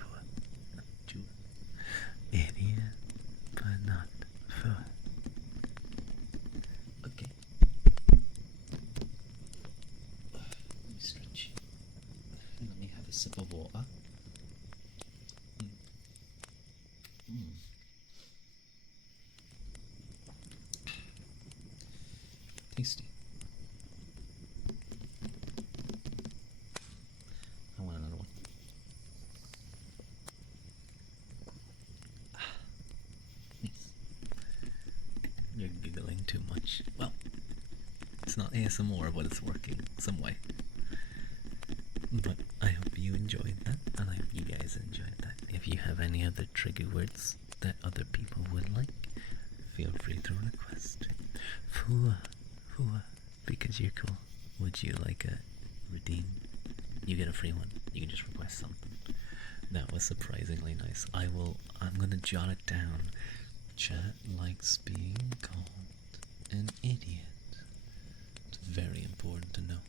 Idiot. But not for. Okay. Let me stretch. Let me have a sip of water. Tasty. I want another one. Nice. You're giggling too much. Well, it's not ASMR, but it's working some way. But I hope you enjoyed that, and I hope you guys enjoyed that. If you have any other trigger words that other people would like, feel free to request. Fua, because you're cool. Would you like a redeem? You get a free one. You can just request something. That was surprisingly nice. I'm gonna jot it down. Chat likes being called an idiot. It's very important to know.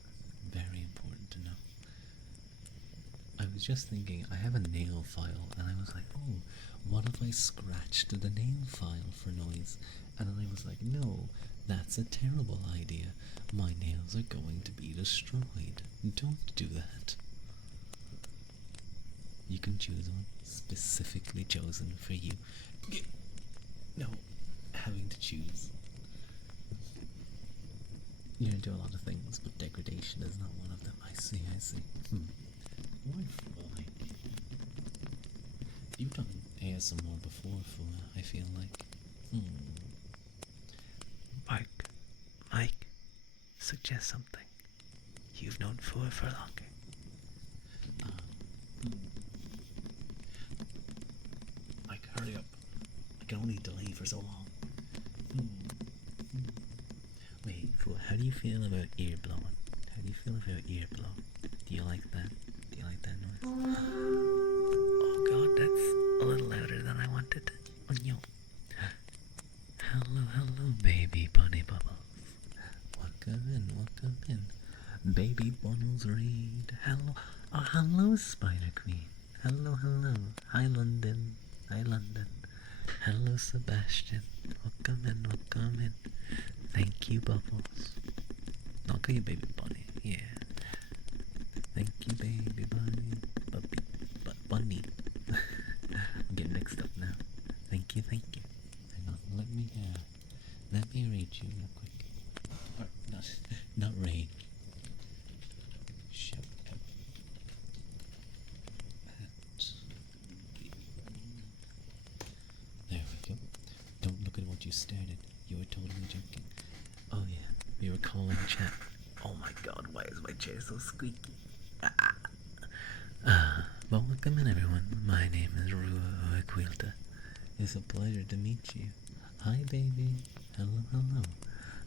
Very important to know. I was just thinking, I have a nail file, and I was like, oh, what if I scratched the nail file for noise? And then I was like, no, that's a terrible idea. My nails are going to be destroyed. Don't do that. You can choose one specifically chosen for you. No, having to choose. You're into a lot of things, but degradation is not one of them. I see. Wonderful. You've done ASMR before, I feel like. Mike, suggest something. You've known for longer. Mike, hurry up. I can only delay for so long. Wait, how do you feel about ear blowing? How do you feel about ear blow? Do you like that? Do you like that noise? Oh god, that's a little louder than I wanted. Oh, no. Hello, baby bunny bubbles. Welcome in. Baby Bonnells Reed. Hello, Spider Queen. Hello. Hi, London. Hello, Sebastian. Welcome in. Thank you, Bubbles. I'll call you Baby Bunny. Yeah. Thank you, Baby Bunny. Bunny. I'm getting mixed up now. Thank you. Hang on, let me read you real quick. Or, not raid. Shout out. There we go. Don't look at what you started. You were totally joking. Oh yeah, we were calling chat. Oh my god, why is my chair so squeaky? Well, welcome in everyone. My name is Rua Aquilta. It's a pleasure to meet you. Hi baby. Hello.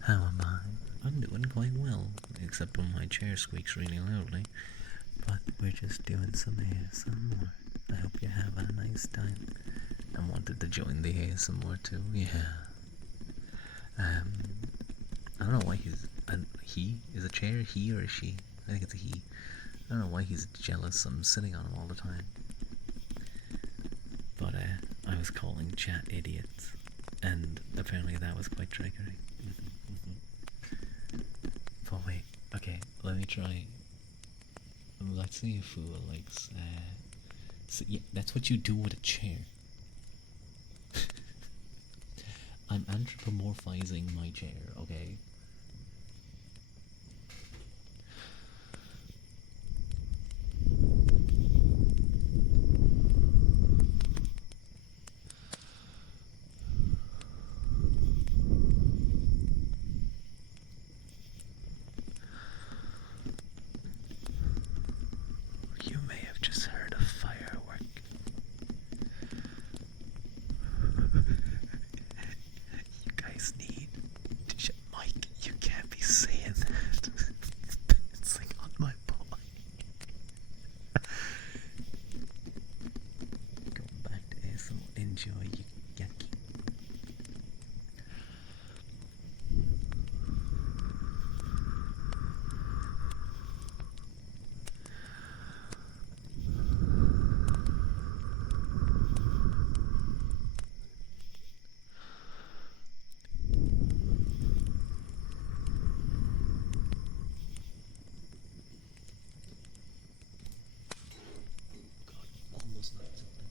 How am I? I'm doing quite well, except when my chair squeaks really loudly. But we're just doing some ASMR. I hope you have a nice time. I wanted to join the ASMR too, yeah. I don't know why he is a chair, he or a she? I think it's a he. I don't know why he's jealous I'm sitting on him all the time. But I was calling chat idiots, and apparently that was quite triggering. But wait, okay, let me try. Let's see if Fua likes. So yeah, that's what you do with a chair. I'm anthropomorphizing my chair, okay? You may have just heard a firework. You guys need to shut Mike. You can't be saying that. It's like on my boy. Going back to ASMR. Enjoy you yucky. God, almost knocked something.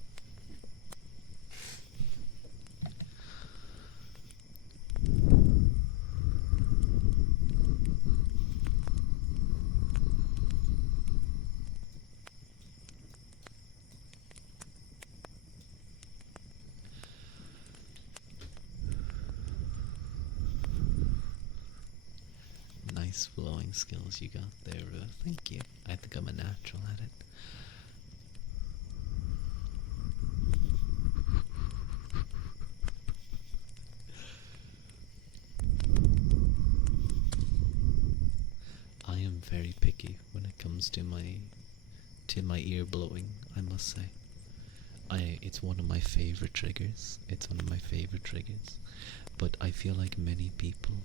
Nice flowing skills you got there, thank you. I think I'm a natural at it. I am very picky when it comes to my ear blowing, I must say. It's one of my favorite triggers. It's one of my favorite triggers. But I feel like many people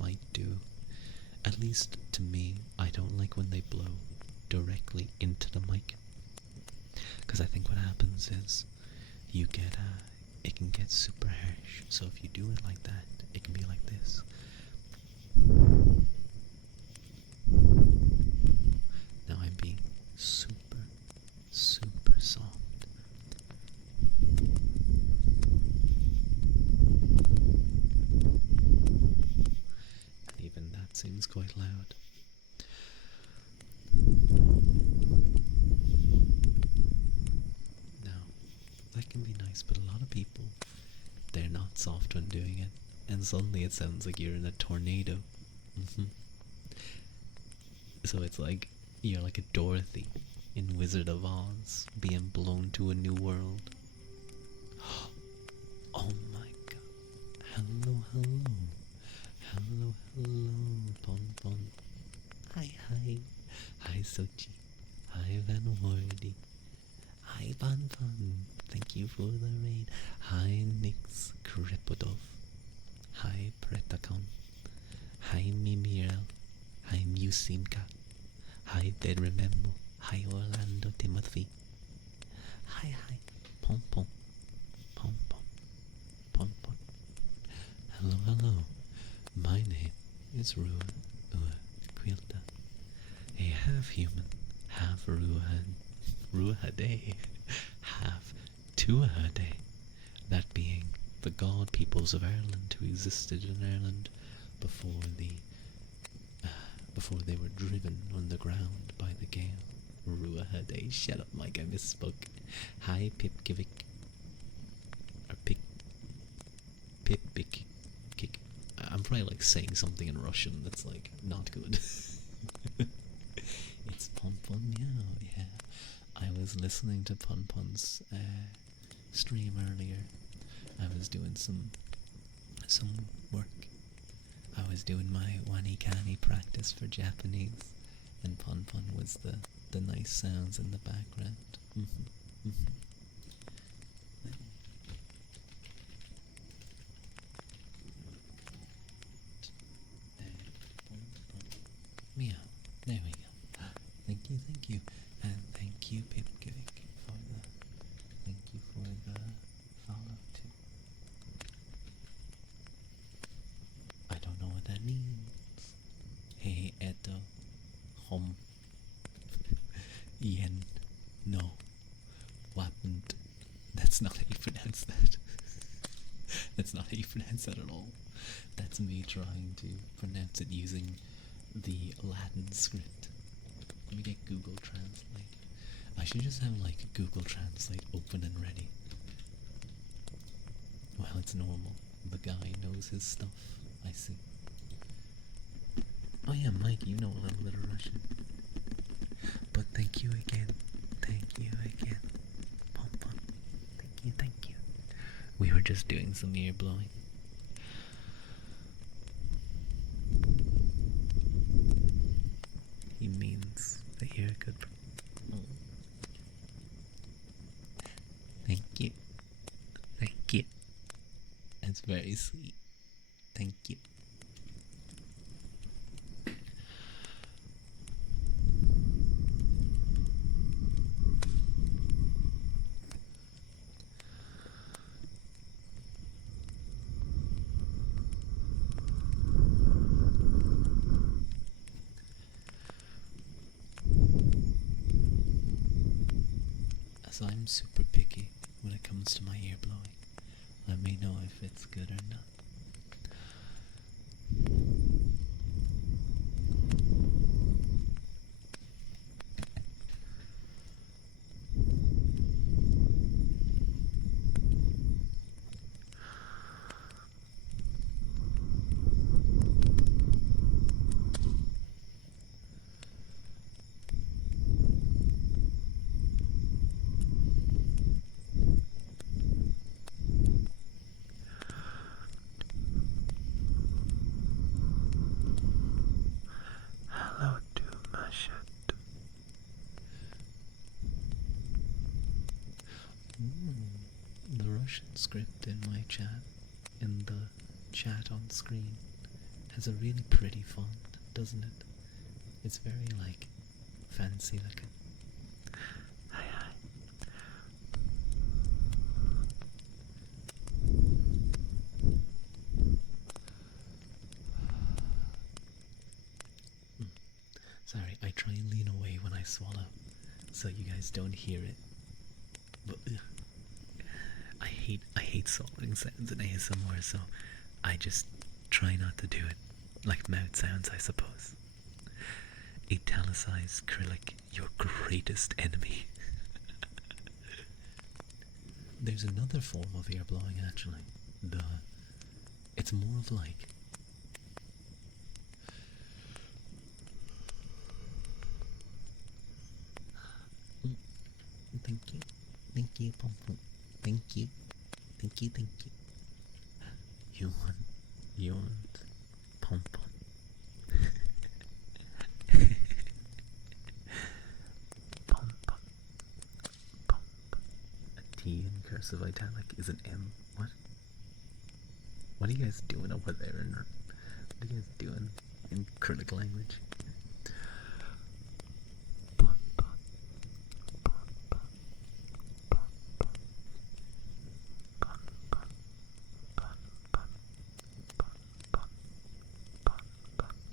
might do. At least to me, I don't like when they blow directly into the mic. Because I think what happens is you get it can get super harsh. So if you do it like that, it can be like this. Now I'm being super, super soft. And even that seems quite loud. Now, that can be nice, but a lot of people, they're not soft when doing it. And suddenly it sounds like you're in a tornado. So it's like you're like a Dorothy in Wizard of Oz being blown to a new world. Oh my god. Hello, hello. Hello, hello, Pon Pon. Hi, hi. Hi, Sochi. Hi, Van Wardy. Hi, Van Van. Thank you for the raid. Hi, Nix Kripodov. Hi, Pretakon. Hi, Mimirel. Hi, Musimka. Hi, Dead Remember. Hi, Orlando Timothy. Hi, hi. Pom Pom. Pom Pom. Pom Pom. Hello, hello. My name is Rua Quilta, a half-human, half-Ruahade, half-Tuahade, that being the god peoples of Ireland who existed in Ireland before they were driven underground by the gale. Ruahade, shut up, Mike, I misspoke. Hi, Pipkivik, or Pipik. I'm probably like saying something in Russian that's like not good. It's Pon Pon Meow, yeah. I was listening to Pon Pon's stream earlier. I was doing some work, I was doing my wanikani practice for Japanese, and Pon Pon was the nice sounds in the background. Meow. There we go. Thank you, and thank you, Pipkivik, for the follow too. I don't know what that means. Hey, Eto, hom, yen, no, wapent. That's not how you pronounce that. That's not how you pronounce that at all. That's me trying to pronounce it using the Latin script. Let me get Google Translate. I should just have like Google Translate open and ready. Well, it's normal. The guy knows his stuff. I see. Oh yeah, Mike, you know a little bit of Russian. But thank you again. Thank you again. Pom pom. Thank you. We were just doing some ear blowing. He means that you're good. Thank you. Thank you. That's very sweet. Thank you. As I'm super picky when it comes to my ear blowing, let me know if it's good or not. Hello to Mashat. The Russian script in my chat, in the chat on screen, has a really pretty font, doesn't it? It's very, like, fancy looking. Hi. Sorry, I try and lean away when I swallow, so you guys don't hear it. But I hate swallowing sounds in ASMR, so I just try not to do it. Like mouth sounds, I suppose. Italicize Krillic, your greatest enemy. There's another form of ear blowing actually. It's more of like Thank you, Pom Pom. Thank you. You want Pom Pom. Pom pom. Pom pom. A T in cursive italic is an M. What? What are you guys doing over there? What are you guys doing in Krillic language? Pom pom. Pom pom. Pom pom. Pom pom. Pom pom. Pom pom.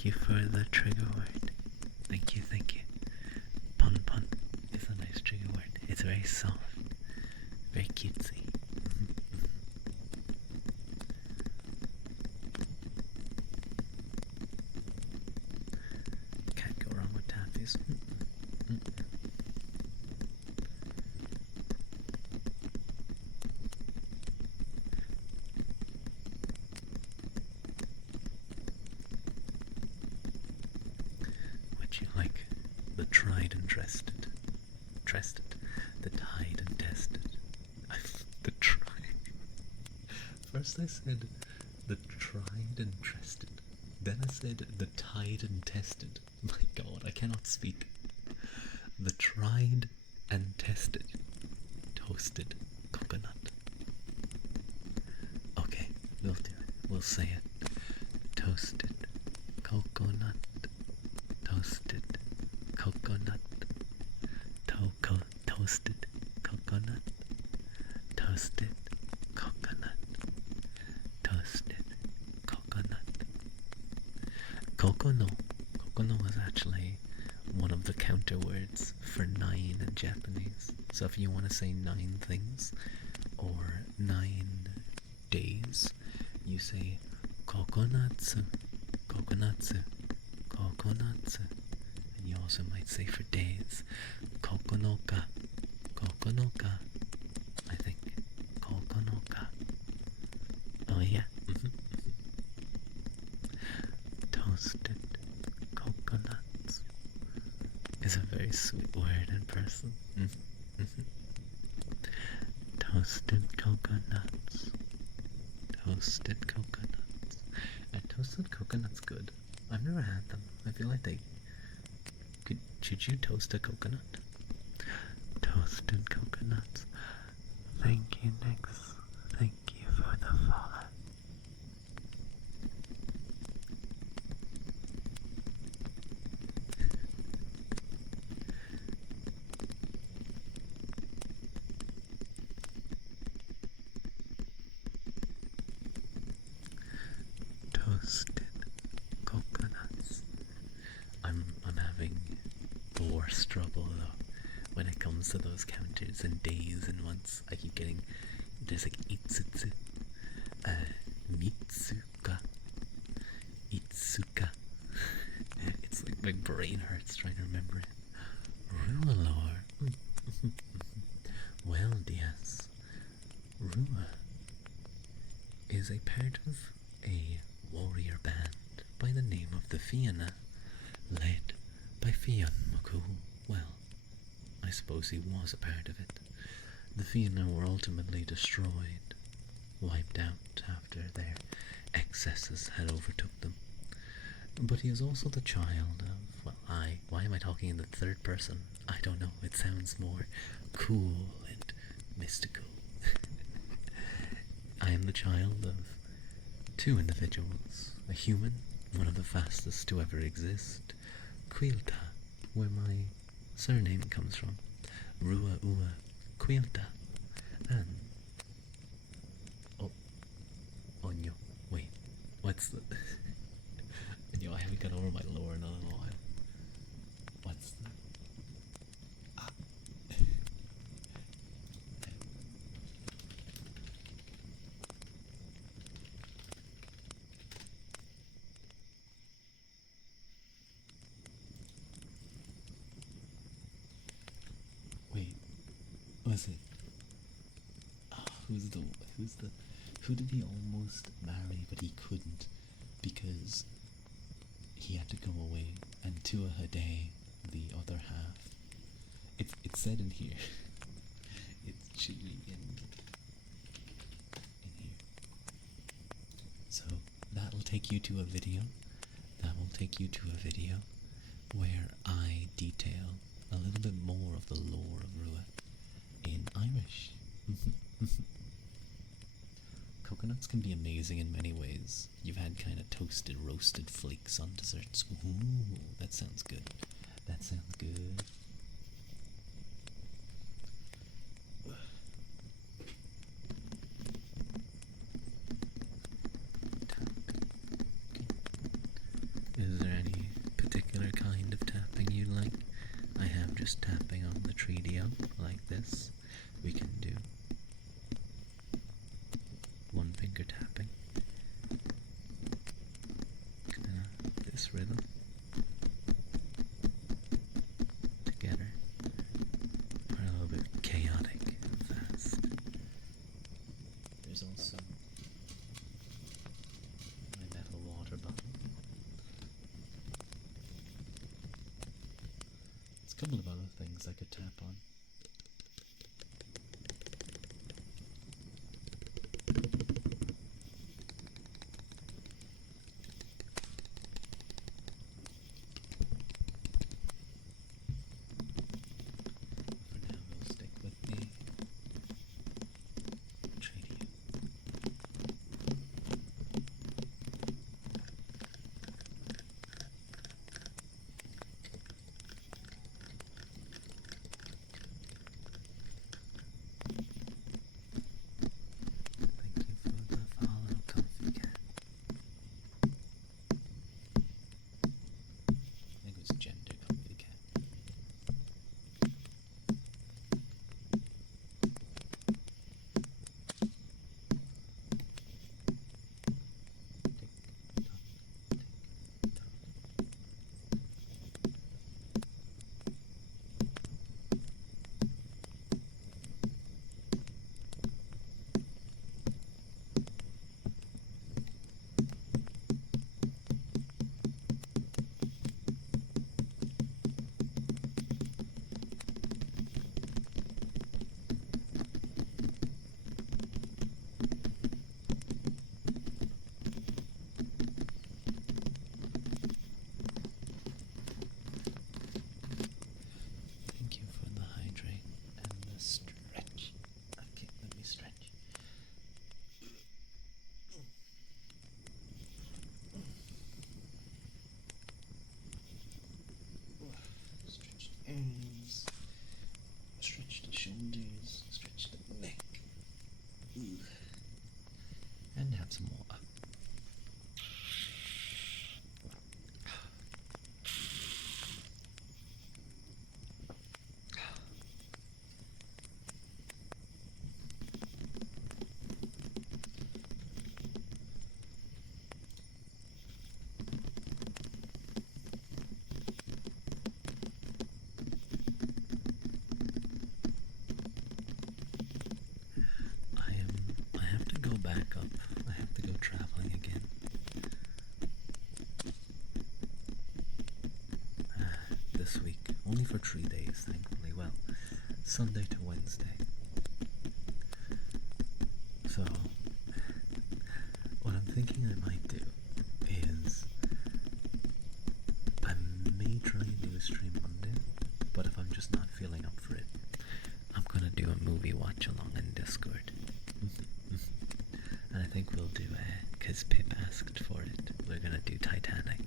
Thank you for the trigger word. Thank you, thank you. Pun pun is a nice trigger word. It's very soft, very cutesy. Can't go wrong with taffies. Would you like the tried and trusted? The tied and tested. The tried. First I said the tried and trusted. Then I said the tied and tested. My god, I cannot speak. The tried and tested toasted coconut. Okay, we'll do it. We'll say it. Toasted coconut. Toasted coconut. Toasted coconut. Toasted coconut. Toasted coconut. Kokono. Kokono is actually one of the counter words for 9 in Japanese. So if you want to say 9 things or 9 days, you say kokonatsu, kokonatsu, kokonatsu. And you also might say for days, kokonoka, kokonoka. I think kokonoka. Oh yeah. Toasted coconuts is a very sweet word in person. Toasted coconuts. Toasted coconuts. And toasted coconuts good. I've never had them. I feel like they could. Should you toast a coconut? Toasted coconuts. Thank you, Nix. Thank you for the follow. Toasted coconuts. I'm having the worst trouble though when it comes to those counters and days and months. I keep getting there's like itsutsu, mitsuka, itsuka. It's like my brain hurts trying to remember it. Rualor. Well, DS, Rua is a part of a warrior band by the name of the Fianna, led by Fionn McCool. Well, I suppose he was a part of it. The Fianna were ultimately destroyed, wiped out after their excesses had overtook them. But he is also the child of, well, why am I talking in the third person? I don't know, it sounds more cool and mystical. I am the child of 2 individuals, a human, one of the fastest to ever exist, Quilta, where my surname comes from, Rua Ua Quilta, and Onyo. Wait, what's the... Yo, I haven't got over my lore in a while. What's the... Wait, was it? Who did he almost marry, but he couldn't because he had to go away? And Tua Hade, the other half. It's said in here. It should be in here. So that will take you to a video. That will take you to a video where I detail a little bit more of the lore of Rua in Irish. Coconuts can be amazing in many ways. You've had kind of toasted, roasted flakes on desserts. Ooh, that sounds good. That sounds good. Is there rhythm like this, we can do one finger tapping. This rhythm together are a little bit chaotic and fast. There's also my metal water bottle. There's a couple of other things I could tap on. For now, we'll stick with the Tradio. Thank you for the follow, Comfy Cat. I think it was Gender Comfy Cat. Tick tock, tick tock. Thank you for the hydrate and the stretch. Okay, let me stretch. Stretch the arms, stretch the shoulders, stretch the neck. Ooh. And have some water. I have to go back up. I have to go traveling again. This week. Only for 3 days, thankfully. Well, Sunday to Wednesday. So, what I'm thinking I might do is I may try and do a stream Monday, but if I'm just not feeling up for it, I'm gonna do a movie watch along in Discord. And I think we'll do, because Pip asked for it, we're gonna do Titanic.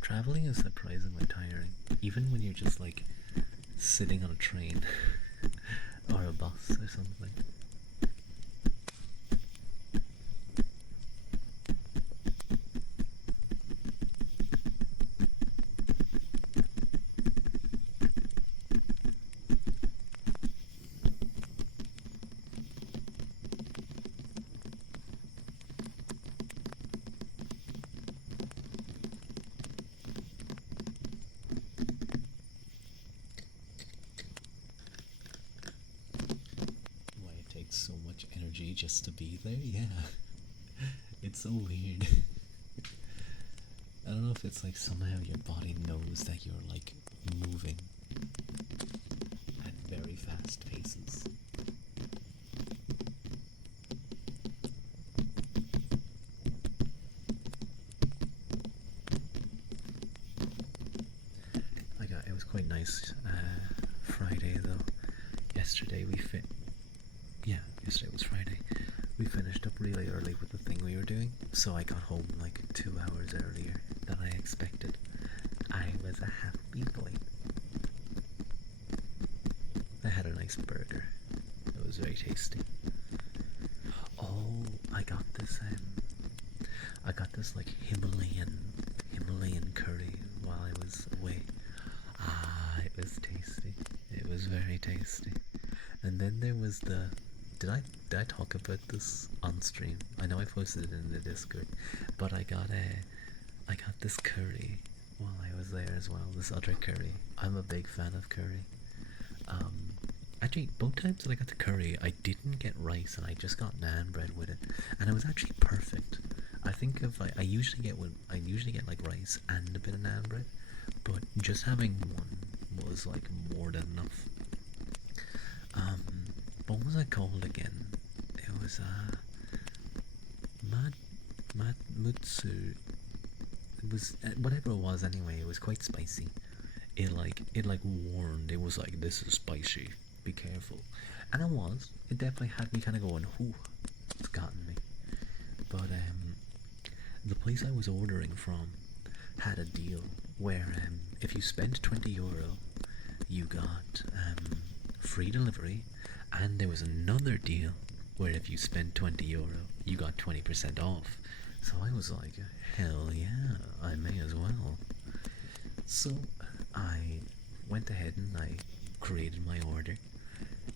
Traveling is surprisingly tiring, even when you're just like sitting on a train or a bus or something. Why it takes so much energy just to be there? Yeah. It's so weird. I don't know if it's like somehow your body knows that you're like moving at very fast paces. It was quite nice Friday though. Yesterday yesterday was Friday. We finished up really early with the thing we were doing, so I got home like 2 hours earlier than I expected. I was a happy boy. nice burger. It was very tasty. Oh, I got this. I got this like Himalayan curry while I was away. Ah, it was tasty. It was very tasty. And then there was the. Did I talk about this on stream? I know I posted it in the Discord, but I got this curry while I was there as well. This other curry. I'm a big fan of curry. Actually, both times that I got the curry, I didn't get rice, and I just got naan bread with it, and it was actually perfect. I think if I usually get like rice and a bit of naan bread, but just having one was like more than enough. What was it called again? It was Mutsu. It was whatever it was anyway. It was quite spicy. It like warned. It was like, this is spicy. Be careful. And it was. It definitely had me kind of going, "Ooh, it's gotten me." But the place I was ordering from had a deal where if you spent €20, you got free delivery, and there was another deal where if you spent €20, you got 20% off. So I was like, hell yeah, I may as well. So I went ahead and I created my order,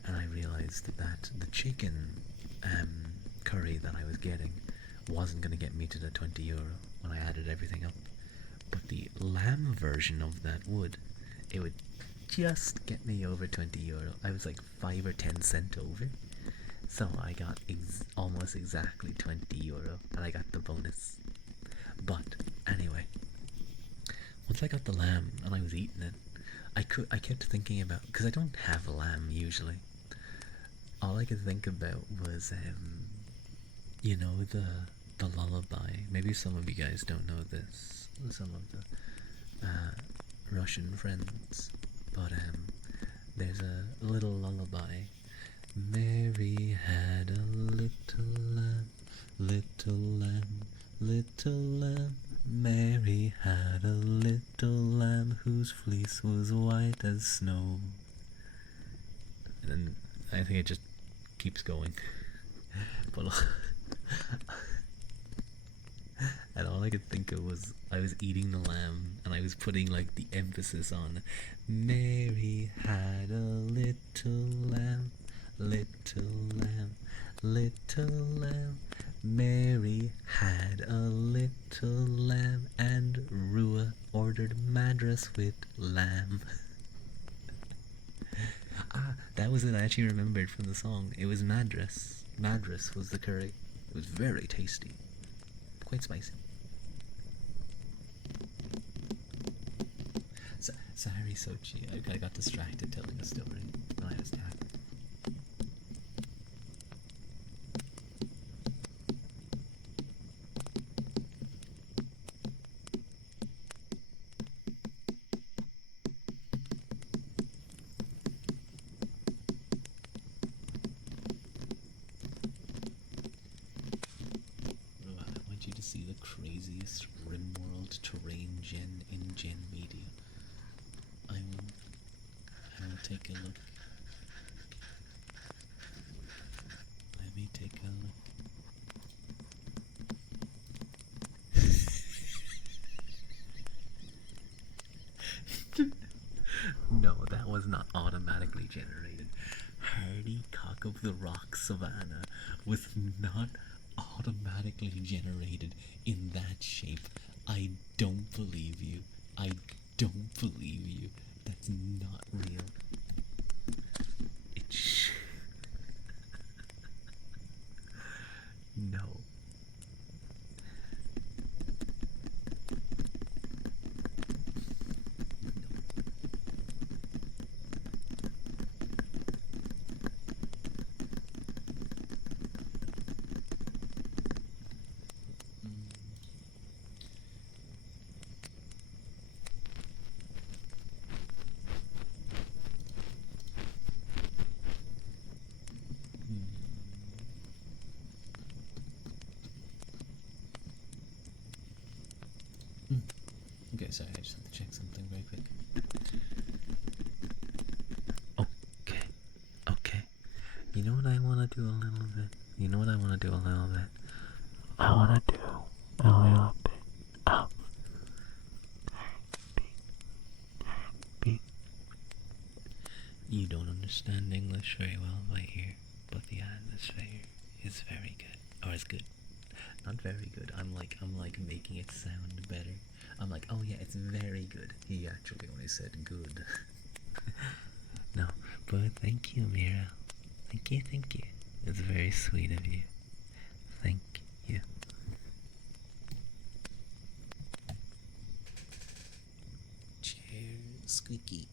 and I realized that the chicken curry that I was getting wasn't going to get me to the €20 when I added everything up. But the lamb version of that would. It would just get me over €20. I was like 5 or 10 cent over. So I got almost exactly €20, and I got the bonus. But anyway, once I got the lamb and I was eating it, I kept thinking about, because I don't have lamb usually. All I could think about was you know, the lullaby. Maybe some of you guys don't know this. Some of the Russian friends, but there's a little lullaby. Mary had a little lamb, little lamb, little lamb. Mary had a little lamb whose fleece was white as snow. And I think it just keeps going. But and all I could think of was I was eating the lamb and I was putting like the emphasis on Mary had a little lamb, little lamb, little lamb. Mary had a little lamb, and Rua ordered madras with lamb. That was it. I actually remembered from the song. It was madras. Madras was the curry. It was very tasty. Quite spicy. Sorry, Sochi. I got distracted telling a story when I was tapping. I want you to see the craziest RimWorld terrain gen in Gen Media. I will take a look. Let me take a look. No, that was not automatically generated. Hardy Cock of the Rock Savannah was not automatically generated in that shape. I don't believe you. I don't believe you. That's not real. It's no. Okay, sorry, I just have to check something very quick. Okay, You know what I want to do a little bit? You know what I want to do a little bit? I wanna do a little bit of beat. You don't understand English very well by ear, but the atmosphere is very good. Or is good. Not very good. I'm like making it sound better. I'm like, oh yeah, it's very good. He actually only said good. No, but thank you, Mira. Thank you, thank you. It's very sweet of you. Thank you. Chair squeaky.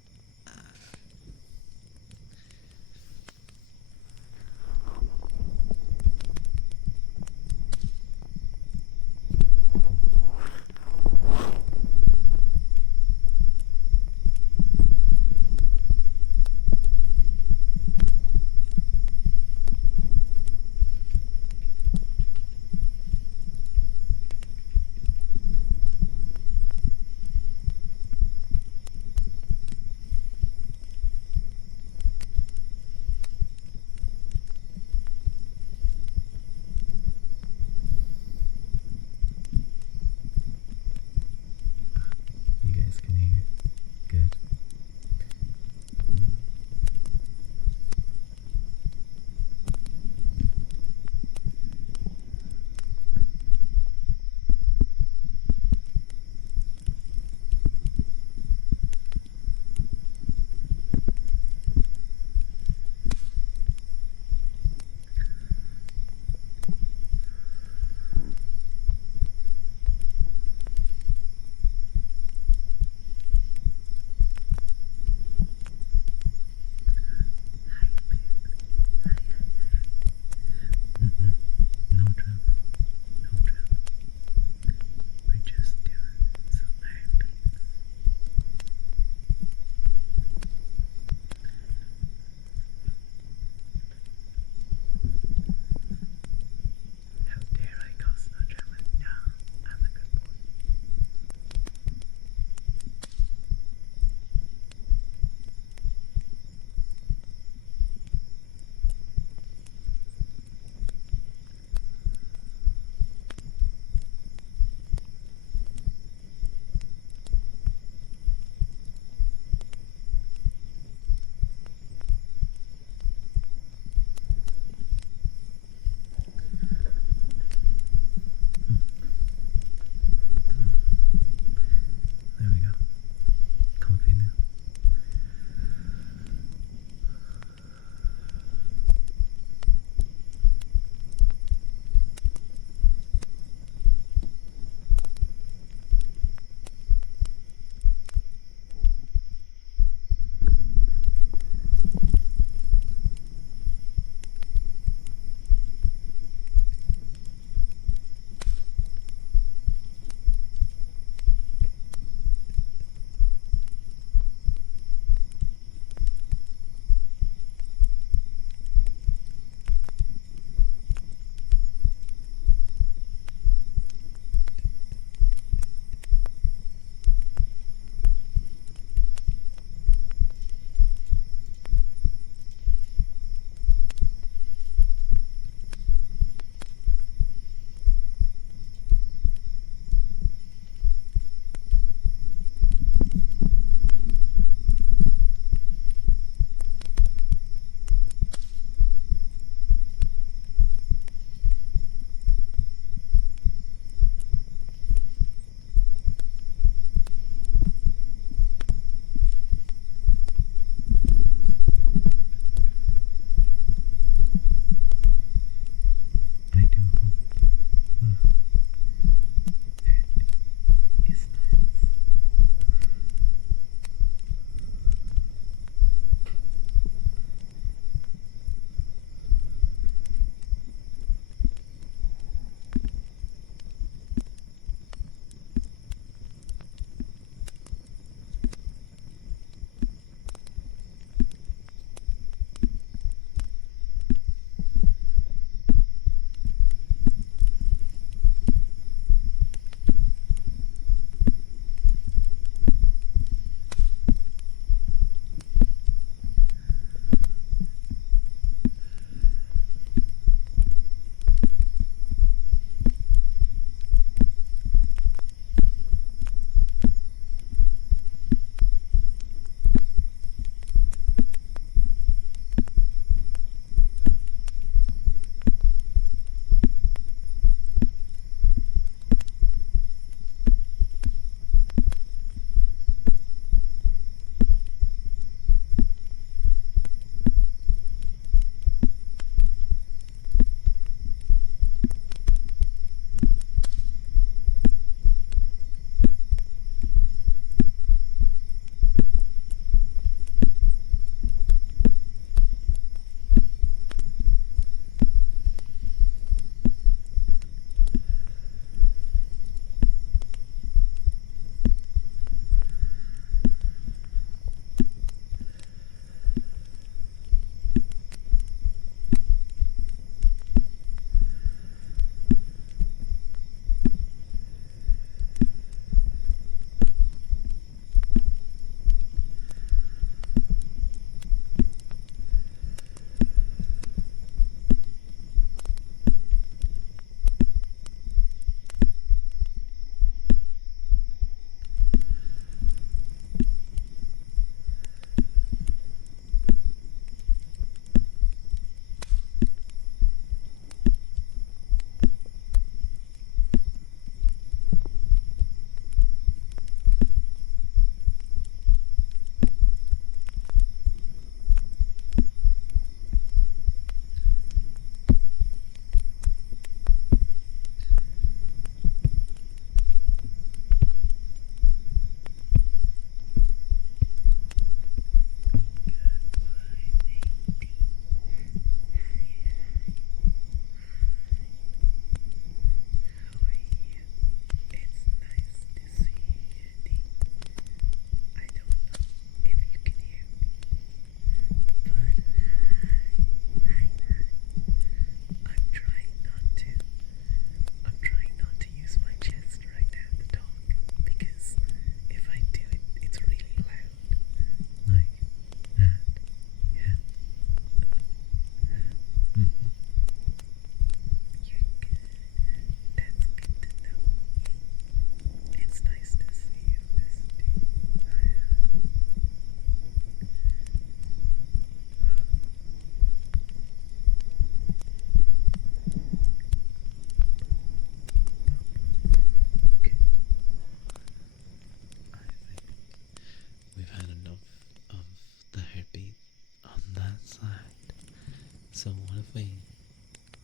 So what if we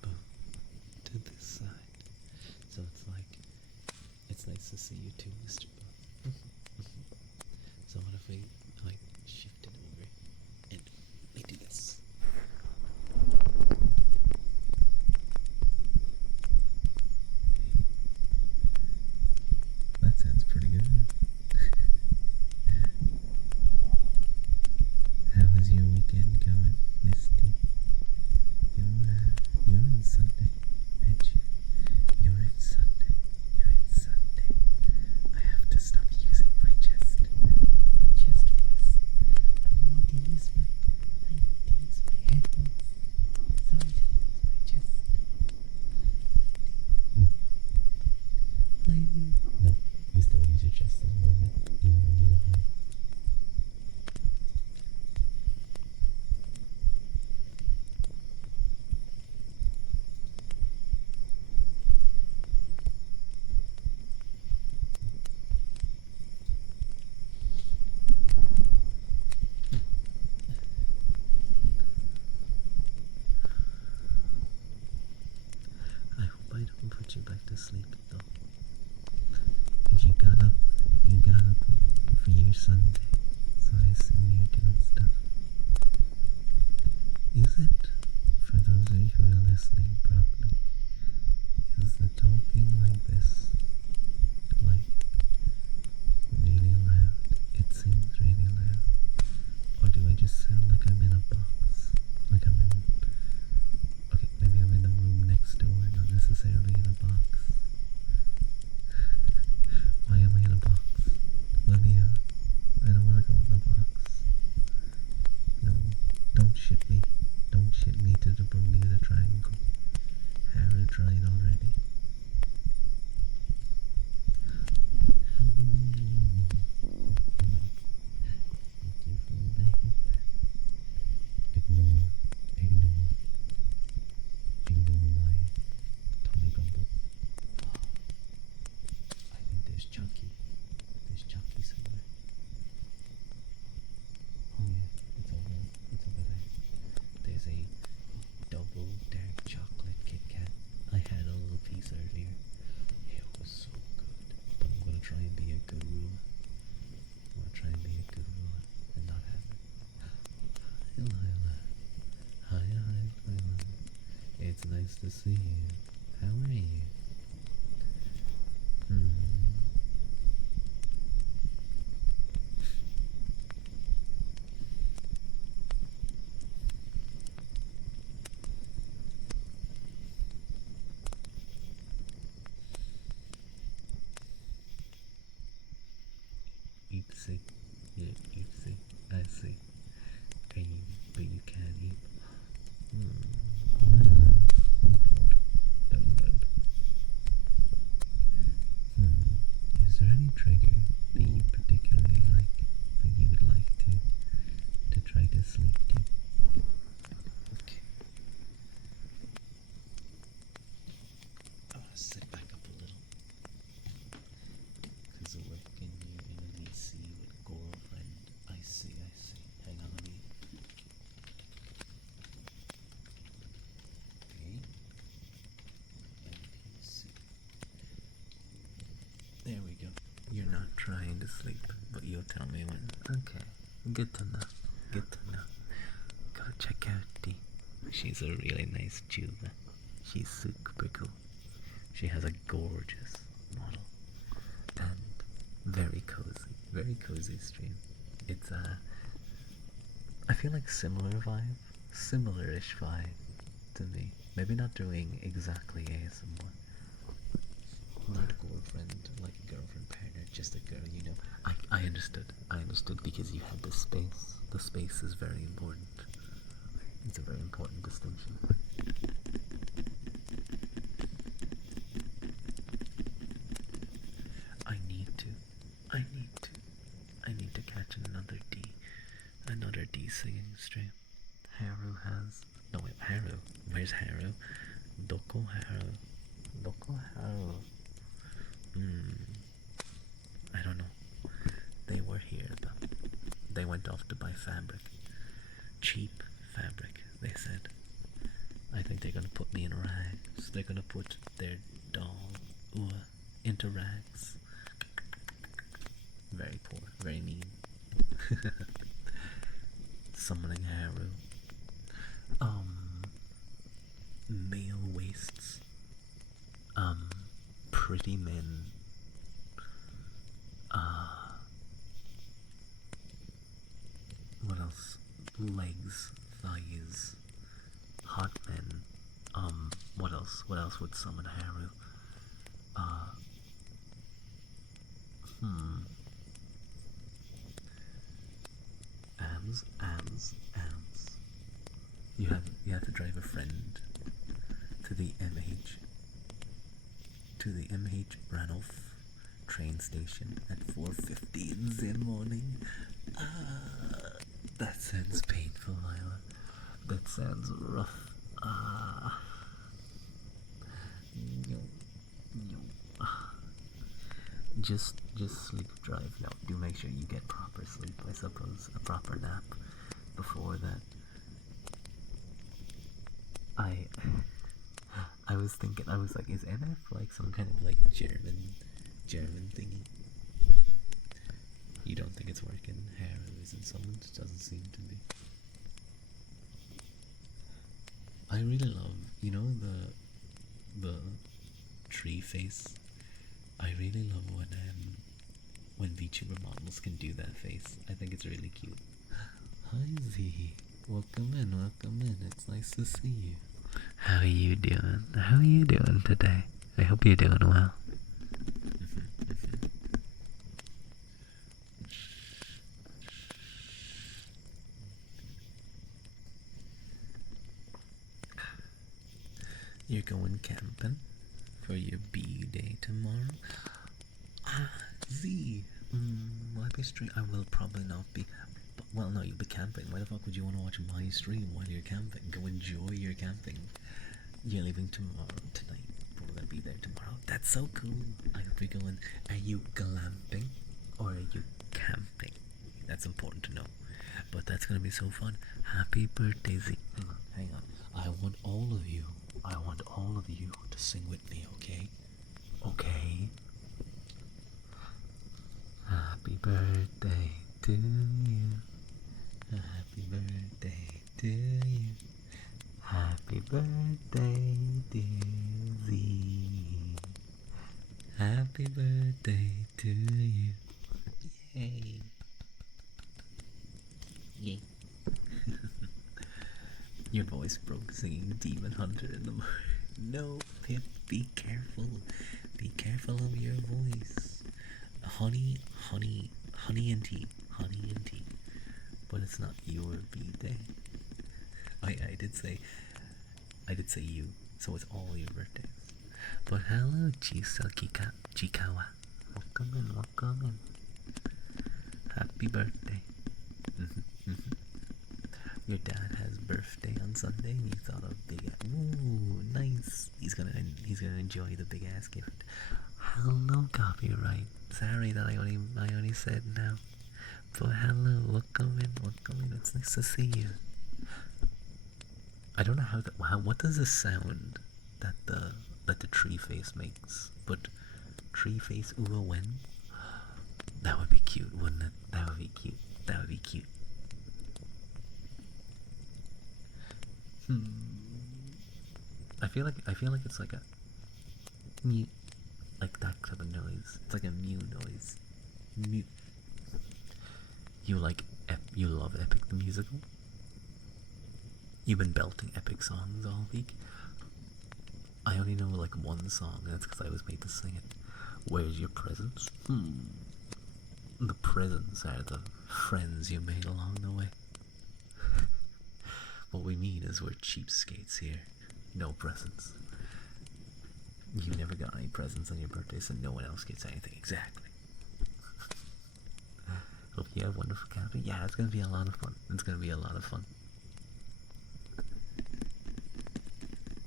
go to this side? So it's like, it's nice to see you too, Mr. Boo. So what if we like shift it over and we do this? That sounds pretty good. How is your weekend going, Misty? You're in Sunday, aren't you? You're in Sunday. You're in Sunday. I have to stop using my chest voice. I need to use my headphones. So I don't use my chest. No, you still use your chest a little bit, even when you don't. I hope I don't put you back to sleep though. Cause you got up for your Sunday, so I assume you're doing stuff. Is it, for those of you who are listening properly, is the talking like this, like, really loud? It seems really loud. Or do I just sound like I'm in a box? Like I'm in, okay, maybe I'm in the room next door, not necessarily in a box. Why am I in a box? Let me out. I don't want to go in the box. No, don't ship me. Don't ship me to the Bermuda Triangle. Harrow tried already. Thank you for the headband. Ignore my Tommy Grumble. I think there's Chucky. There's Chucky somewhere. Oh yeah, it's over there. There's a double dark chocolate Kit Kat. I had a little piece earlier. It was so good. But I'm gonna try and be a good ruler. I'm gonna try and be a good ruler and not have it. Hi, Lila. Hi, Lila. It's nice to see you. How are you? Oopsie. Yeah, oopsie. I see. But you can't eat. Lila. Oh god. That was loud. Is there any trigger that you particularly like, that you would like to try to sleep to? Okay. I want to sit back up a little. Because what can you really see with girlfriend? I see. Hang on, let me. Okay. NPC. There we go. You're not trying to sleep, but you'll tell me when. Okay. Good to know. Good to know. Go check out Dee. She's a really nice Juba. She's super cool. She has a gorgeous model. And very cozy stream. It's I feel like similar-ish vibe to me. Maybe not doing exactly ASMR. Not a girlfriend, like a girlfriend partner, just a girl, you know. I understood because you had the space. The space is very important. It's a very important distinction. I need to catch another D singing stream. Haru has, no wait, Haru, where's Haru? Doko Haru. I don't know. They were here though. They went off to buy fabric. Cheap fabric, they said. they're gonna put their doll into rags. Very poor, very mean. Summoning Haru. Male wastes. Pretty men. What else? Legs, thighs, hot men. What else? What else would summon Haru? Abs. You have to drive a friend to the MH Ranulph train station at 4:50 in the morning. That sounds painful, Lila. That sounds rough. Just sleep drive. No, do make sure you get proper sleep, I suppose. A proper nap before that. I was thinking, I was like, is NF like some kind of like German thingy? You don't think it's working? Haru isn't summoned? Doesn't seem to be. I really love, you know, the tree face. I really love when VTuber models can do that face. I think it's really cute. Hi Z, welcome in. It's nice to see you. How are you doing? How are you doing today? I hope you're doing well. You're going camping for your B-day tomorrow? Z. Will I be streaming? I will probably not be. But, well, no, you'll be camping. Why the fuck would you want to watch my stream while you're camping? Go enjoy your camping. You're leaving tomorrow, tonight. But we're gonna be there tomorrow. That's so cool. I hope you're going. Are you glamping or are you camping? That's important to know. But that's gonna be so fun. Happy birthday, Z. Hang on. I want all of you to sing with me, okay? Okay? Happy birthday to you. Happy birthday to you. Happy birthday, dear Z. Happy birthday to you. Yay. Yay. Your voice broke singing Demon Hunter in the morning. No, Pip, be careful. Be careful of your voice. Honey and tea. But it's not your birthday. I did say you, so it's all your birthdays. But hello, Chikawa. Welcome in. Happy birthday. Your dad has birthday on Sunday and you thought of big ass. Ooh, nice. He's gonna enjoy the big ass gift. Hello, copyright. Sorry that I only said now. But hello, welcome in. It's nice to see you. I don't know what does this sound that the tree face makes? But tree face when? That would be cute, wouldn't it? That would be cute. I feel like it's like a mew, like that type of noise. It's like a mew noise. Mew. You love Epic the musical? You've been belting Epic songs all week. I only know like one song, and that's because I was made to sing it. Where's your presents? The presents are the friends you made along the way. What we mean is we're cheapskates here. No presents. You never got any presents on your birthday, so no one else gets anything. Exactly. Hope you have wonderful camping. Yeah, it's gonna be a lot of fun.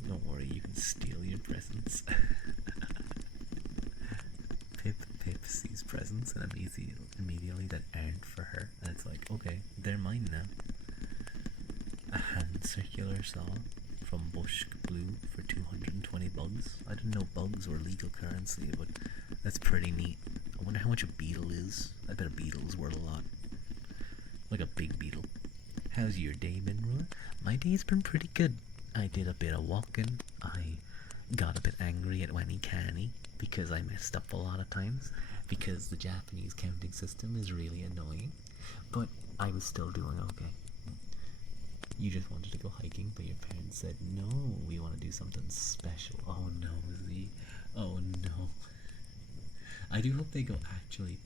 Don't worry, you can steal your presents. Pip sees presents and immediately that aren't for her. And it's like, okay, they're mine now. A hand circular saw from Bush Blue for 220 bugs. I didn't know bugs were legal currency, but that's pretty neat. I wonder how much a beetle is. I bet a beetle is worth a lot. Like a big beetle. How's your day been, Roar? My day's been pretty good. I did a bit of walking. I got a bit angry at Wanny Canny because I messed up a lot of times because the Japanese counting system is really annoying. But I was still doing okay. You just wanted to go hiking, but your parents said, no, we want to do something special. Oh no, Z. Oh no. I do hope they go actually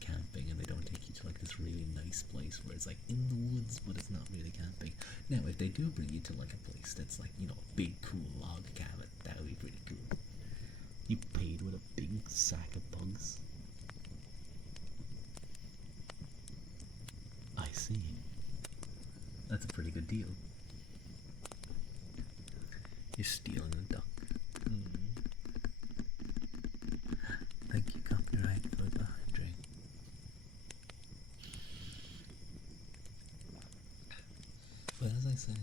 camping and they don't take you to like this really nice place where it's like in the woods, but it's not really camping. Now, if they do bring you to like a place that's like, you know, a big cool log cabin, that would be pretty cool. You paid with a big sack of bugs. I see. That's a pretty good deal. You're stealing a duck. Thank you, copyright, for the hydrate. But as I said,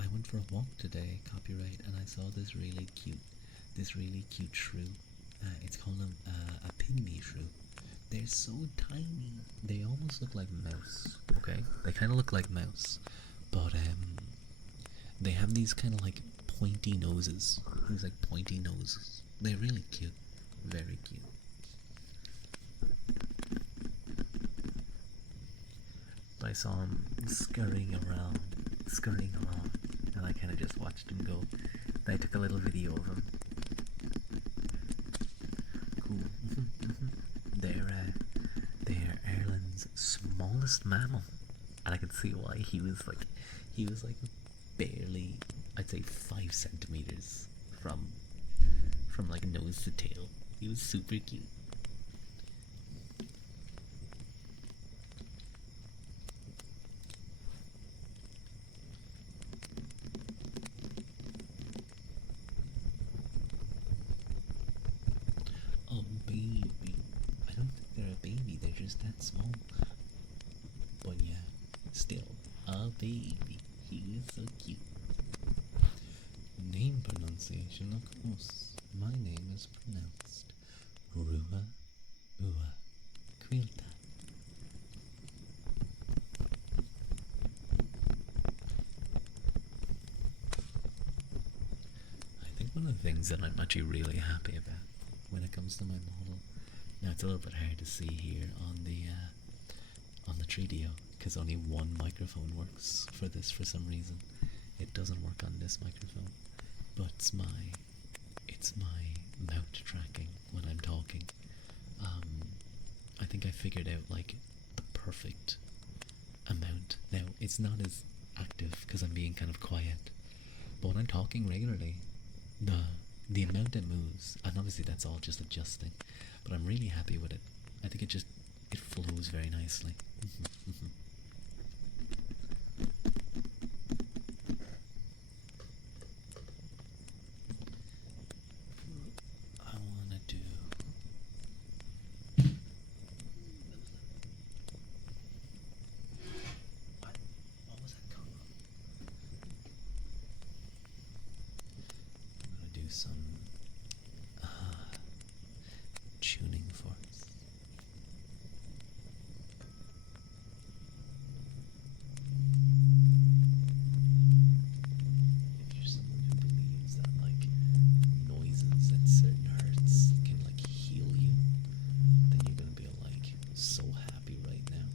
I went for a walk today, copyright, and I saw this really cute shrew. It's called a pygmy shrew. They're so tiny. They almost look like mouse. Okay, they kind of look like mouse, but they have these kind of like pointy noses. These like pointy noses. They're really cute. Very cute. But I saw him scurrying around, and I kind of just watched him go. Then I took a little video of him. Cool. They're Ireland's smallest mammal, and I could see why. He was like barely, I'd say 5 centimeters from like nose to tail. He was super cute. Oh baby, I don't think they're a baby. They're just that small. But yeah, still a baby. He is so cute. Name pronunciation, of course. My name is pronounced Rua Ua Quilta. I think one of the things that I'm actually really happy about when it comes to my model, now it's a little bit hard to see here on the Treadio because only one microphone works for this for some reason. It doesn't work on this microphone, but it's my mouth tracking when I'm talking. I think I figured out like the perfect amount. Now it's not as active because I'm being kind of quiet, but when I'm talking regularly, the amount it moves, and obviously that's all just adjusting, but I'm really happy with it. I think it flows very nicely. I wanna do what was that called? I'm gonna do some tuning forks. If you're someone who believes that like noises at certain hertz can like heal you, then you're gonna be like so happy right now.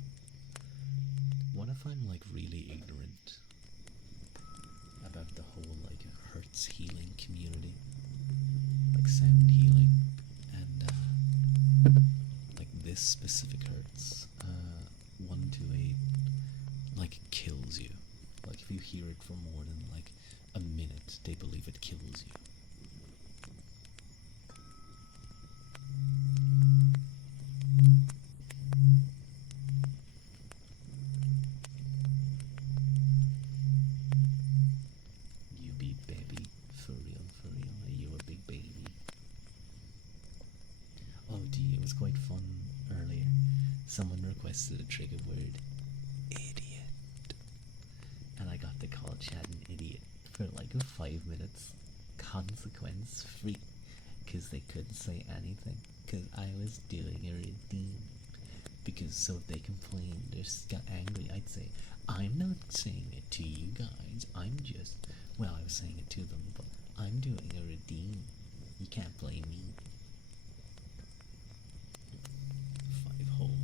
What if I'm like really ignorant about the whole like hertz healing community, like sound healing, and like this specific hertz, 128, like kills you. Like if you hear it for more than like a minute, they believe it kills you. You be baby, for real, are you a big baby? Oh gee, it was quite fun earlier. Someone requested a trigger word, idiot. taken 5 minutes, consequence free, because they couldn't say anything, because I was doing a redeem. Because so if they complained or got angry, I'd say, I'm not saying it to you guys, I'm just, well, I was saying it to them, but I'm doing a redeem. You can't blame me. 5 whole minutes.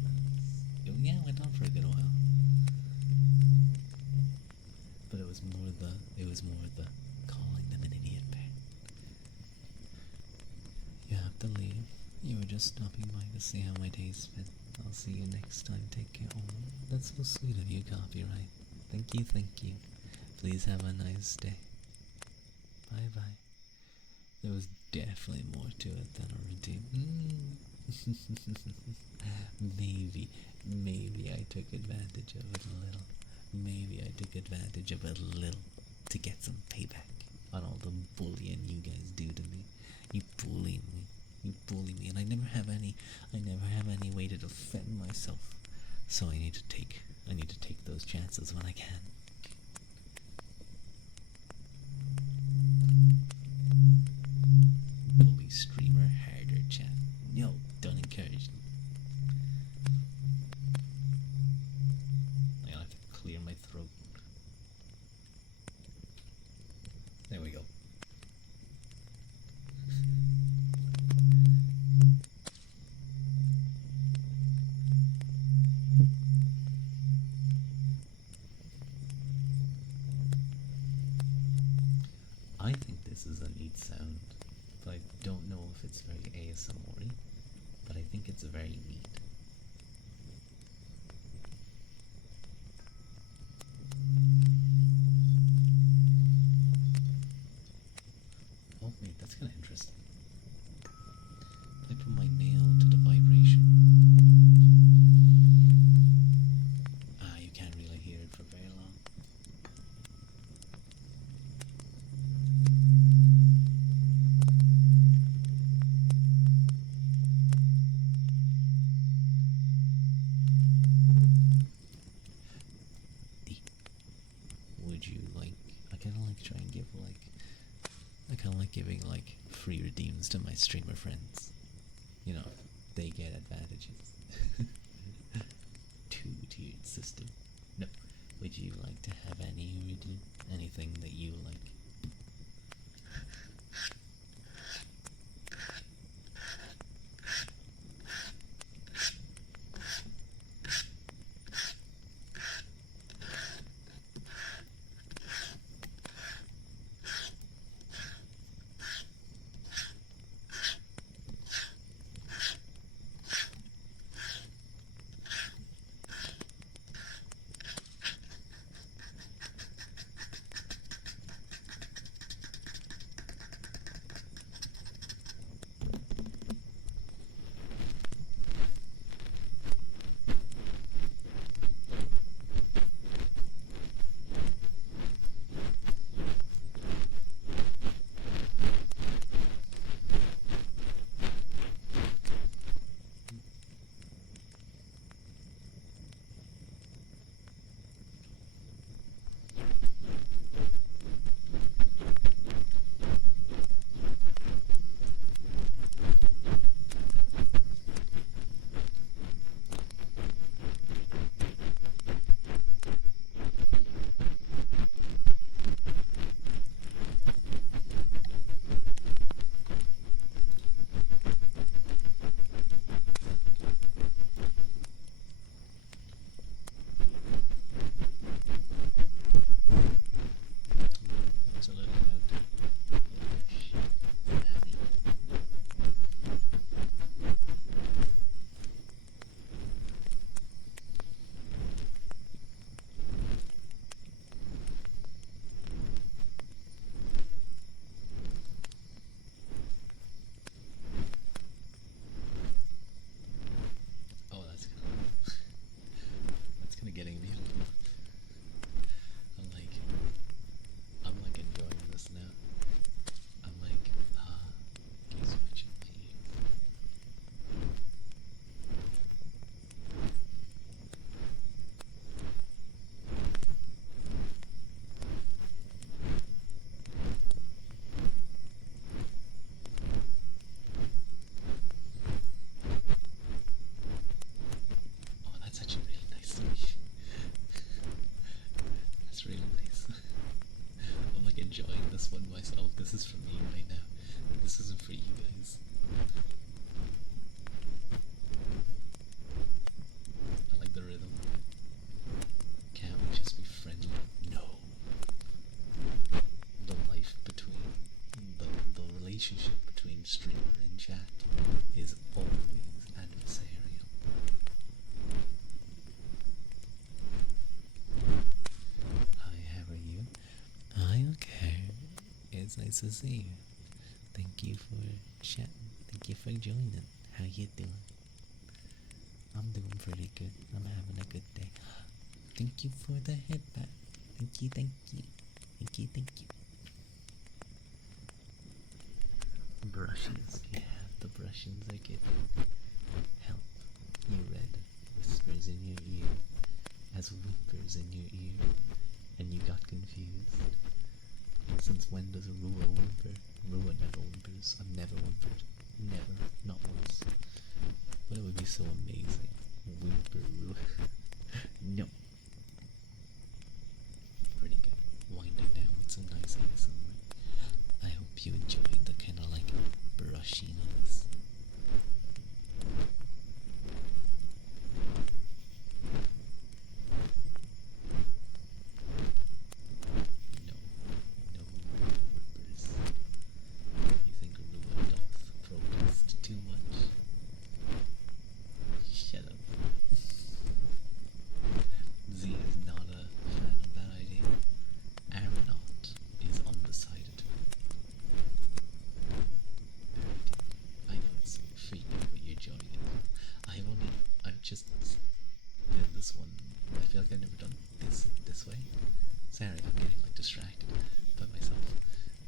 Yeah, it went on for a good while. But it was more the calling them an idiot bit. You have to leave. You were just stopping by to see how my day's been. I'll see you next time. Take care. Oh, that's so sweet of you, Copyright. Thank you, thank you. Please have a nice day. Bye bye. There was definitely more to it than a redeem. Maybe I took advantage of it a little. Maybe I took advantage of it a little to get some payback on all the bullying you guys do to me. You bully me, and I never have any way to defend myself. So I need to take those chances when I can. Bully streamer harder, chat. No, don't encourage me. I have to clear my throat. There we go. I think this is a neat sound, but I don't know if it's very ASMR-y, but I think it's very neat. Oh wait, that's kind of interesting. If I put my nail to the vibration, you can't really hear it for very long. Would you like? I kind of like try and give I kind of like giving free redeems to my streamer friends. You know, they get advantages. Two-tiered system. No. Would you like to have anything that you like? enjoying this one myself. This is for me right now. This isn't for you guys. I like the rhythm. Can't we just be friendly? No. The life between the relationship between streamer and chat is always adversarial. Hi, how are you? I'm okay. It's nice to see you. Thank you for chatting. Thank you for joining. How you doing? I'm doing pretty good. I'm having a good day. Thank you for the headband. Thank you, thank you. Thank you, thank you. Brushes. Yeah, the brushings are good. Help. You read whispers in your ear as whimpers in your ear, and you got confused. Since when does a Rua whimper? Rua never whimpers. I've never whimpered. Never. Not once. But it would be so amazing. Whimper Rua. No. Pretty good. Winding down with some nice ASMR. I hope you enjoyed the kind of like brushiness. No, no whippers. You think Rua doth protest too much? Shut up. Z is not a fan of that idea. Aeronaut is undecided. I know it's for you, but you're joining it. I've just did this one. I feel like I've never done this way. Sorry, I'm getting like distracted by myself.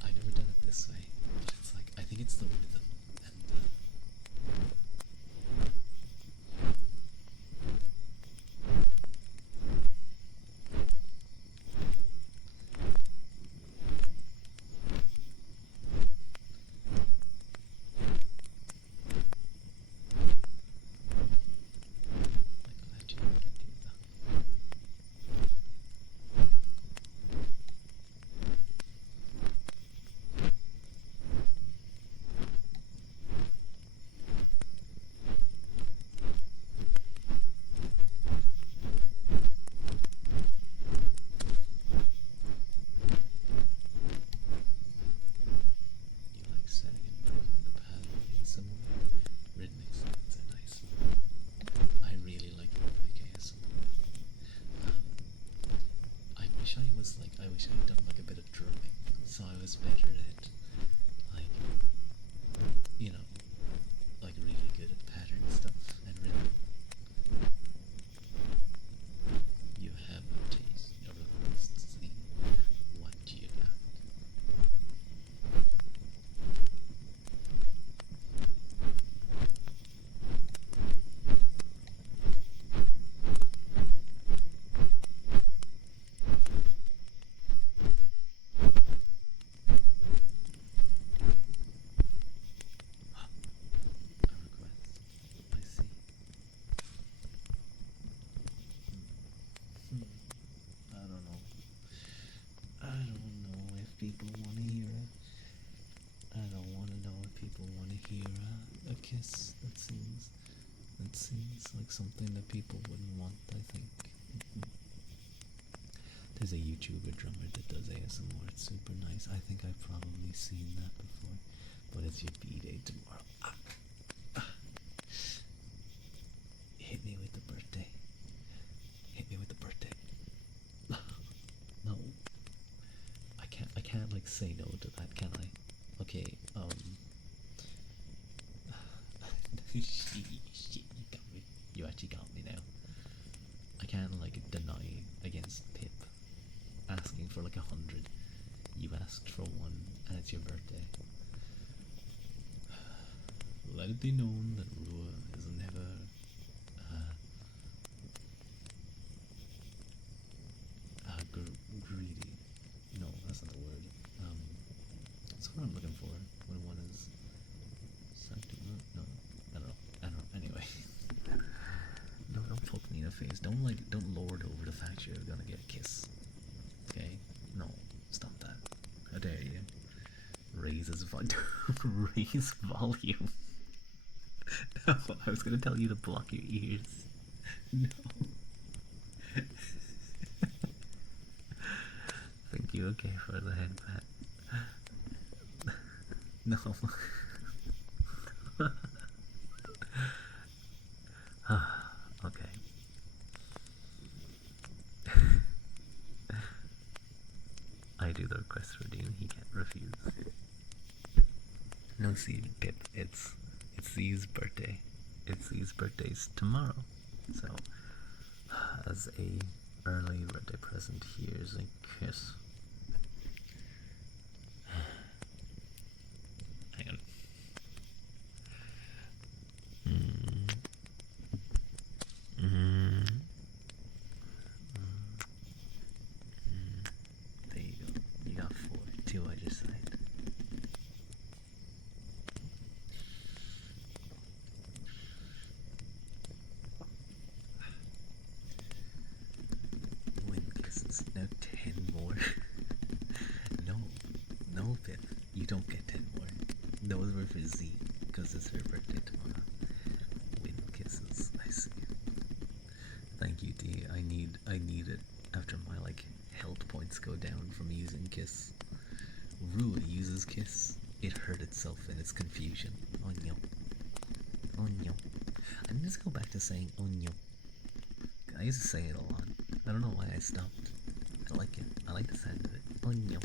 I've never done it this way, but it's like, I think it's the rhythm and like I'll let you know to do that. You like setting and breaking the pattern ASMR. Rhythmic sounds are nice. I really like rhythmic ASMR. I wish I was like, I wish I had done like a bit of drumming, so I was better at like, you know, like really good at pattern stuff and rhythm. You have a taste. Everyone's seen what you got. A request. I see. I don't know. I don't know if people want to hear it. I don't want to know if people want to hear a kiss. That seems like something that people wouldn't want, I think. There's a YouTuber drummer that does ASMR. It's super nice. I think I've probably seen that before. But it's your B-day tomorrow. Hit me with the birthday. Hit me with the birthday. No. I can't like say no to that, can I? Okay, shit, you got me. You actually got me now. I can't like deny against Pip asking for like 100. You asked for one, and it's your birthday. Let it be known that Rua is never greedy. No, that's not the word. That's what I'm looking for when one is no, I don't know. Anyway, no, don't poke me in the face. Don't lord over the fact you're gonna get a kiss. Okay? No, stop that. raises raise volume. No, I was gonna tell you to block your ears. No. Thank you, okay, for the head pat. No. Okay. I do the request for Dean, he can't refuse. No, see, Pip, it's Z's birthday. It's Z's birthday's tomorrow. So, as a early birthday present, here's a kiss. Hang on. There you go. You got 4, 2 on your side. Wind kisses. Now 10 more. No, Pip. You don't get 10 more. Those were for Z, because it's her birthday tomorrow. Wind kisses. I see. Thank you, D. I need it after my health points go down from using Kiss. Rua uses Kiss. It hurt itself in its confusion. Onyo. Onyo. I need to go back to saying Onyo. I used to say it a lot. I don't know why I stopped. I like it. I like the sound of it. Onyo.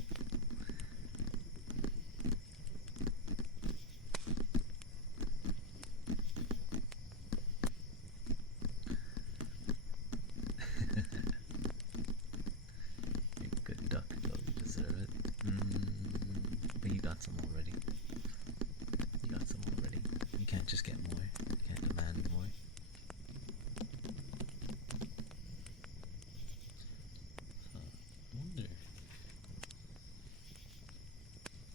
You're a good duck, though. You deserve it. But you got some already. You got some already. You can't just get more. You can't demand more. Huh. I wonder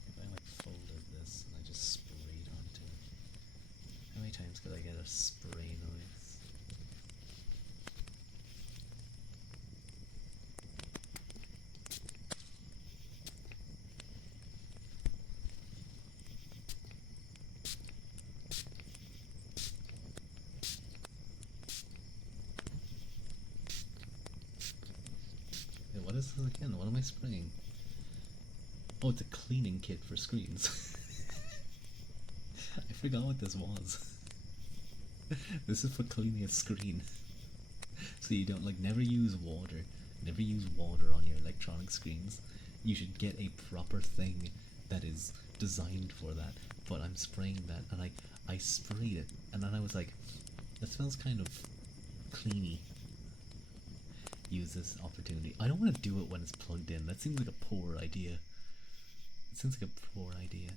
if I folded this and I just sprayed onto it. How many times could I get a spray noise? Yeah, what is this again? What am I spraying? Oh, it's a cleaning kit for screens. I forgot what this was. This is for cleaning a screen. So you don't never use water. Never use water on your electronic screens. You should get a proper thing that is designed for that. But I'm spraying that and I sprayed it and then I was like, that smells kind of cleany. Use this opportunity. I don't want to do it when it's plugged in. That seems like a poor idea. It seems like a poor idea.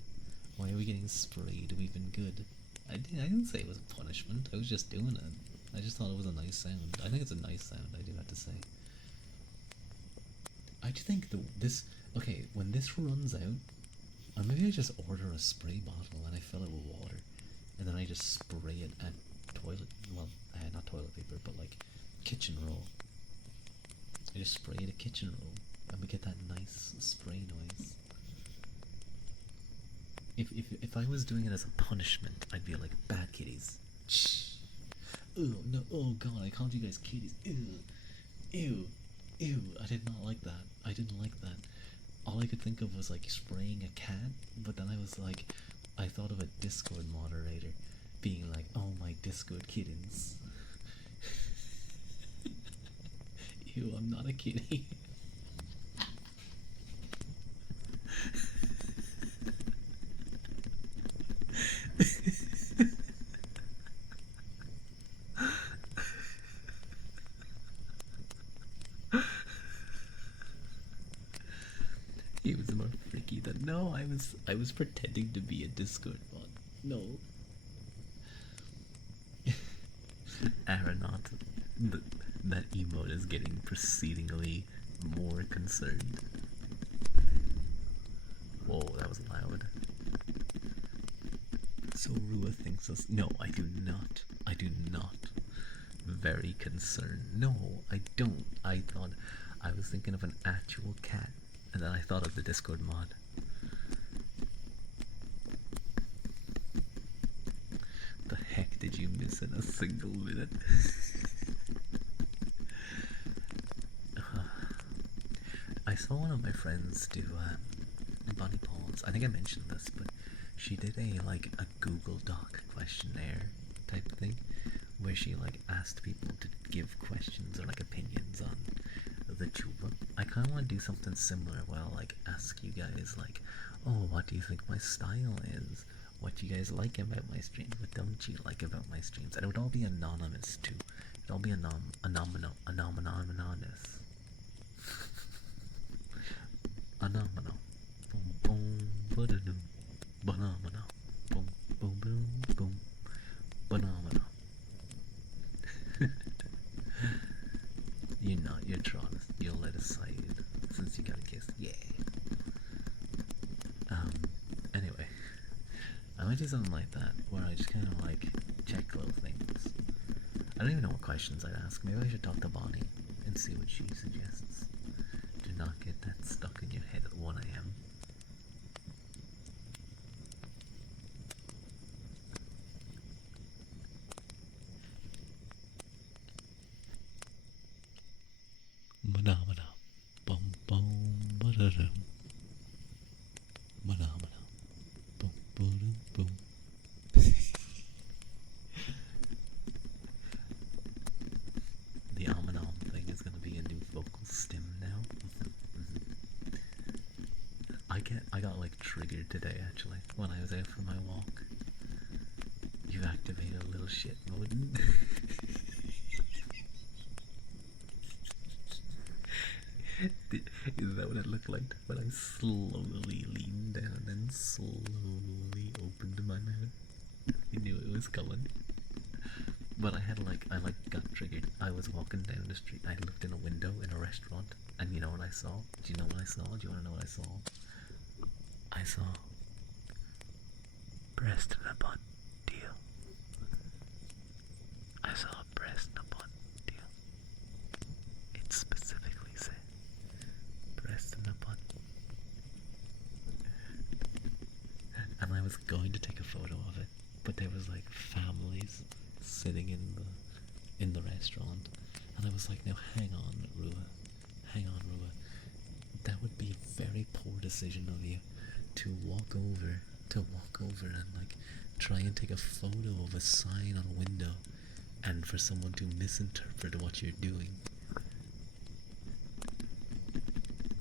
Why are we getting sprayed? We've been good. I didn't say it was a punishment. I was just doing it. I just thought it was a nice sound. I think it's a nice sound, I do have to say. I just think okay, when this runs out, or maybe I just order a spray bottle and I fill it with water, and then I just spray it at not toilet paper, but kitchen roll. I just spray it at kitchen roll, and we get that nice spray noise. If I was doing it as a punishment, I'd be like, bad kitties. Shh. Oh no, oh god, I called you guys kitties. Ew. Ew. Ew. I did not like that. I didn't like that. All I could think of was spraying a cat, but then I thought of a Discord moderator being like, oh my Discord kittens. Ew, I'm not a kitty. He was more freaky than no. I was pretending to be a Discord bot. No. Aeronaut, that emote is getting proceedingly more concerned. Whoa, that was loud. So Rua thinks us. No, I do not. I do not. Very concerned. No, I don't. I thought I was thinking of an actual cat, and then I thought of the Discord mod. did you miss in a single minute? I saw one of my friends do bunny polls. I think I mentioned this, but she did a Google Doc questionnaire type thing, where she asked people to give questions or opinions on the tuba. I kind of want to do something similar where I'll ask you guys oh, what do you think my style is? What do you guys like about my streams? What don't you like about my streams? And it would all be anonymous too. It'd all be anonymous. Anomino. Boom boom ba-da-dum. Banamana. Boom boom boom boom. Banamana. You're not, you're trying. You'll let aside since you got a kiss. Yeah. Anyway. I might do something like that where I just kind of check little things. I don't even know what questions I'd ask. Maybe I should talk to Bonnie and see what she suggests. Do not get that stuck in your head at 1 a.m. Manamana. Bum bum ba-da-dum. Manamana. Boom boom boom. The Almanom thing is going to be a new vocal stem now. I got triggered today actually when I was out for my walk. You activated a little shit mode. Is that what it looked like when I slowly leaned down and slowly opened my mouth? I knew it was coming. But I had I got triggered. I was walking down the street. I looked in a window in a restaurant, and you know what I saw? Do you know what I saw? Do you want to know what I saw? I saw breast in a bun deal. I saw a breast in a bun deal. It specifically said breast in a bun. And I was going to take a photo of it, but there was families sitting in the restaurant, and I was like, now hang on, Rua, that would be a very poor decision of you to walk over and try and take a photo of a sign on a window, and for someone to misinterpret what you're doing.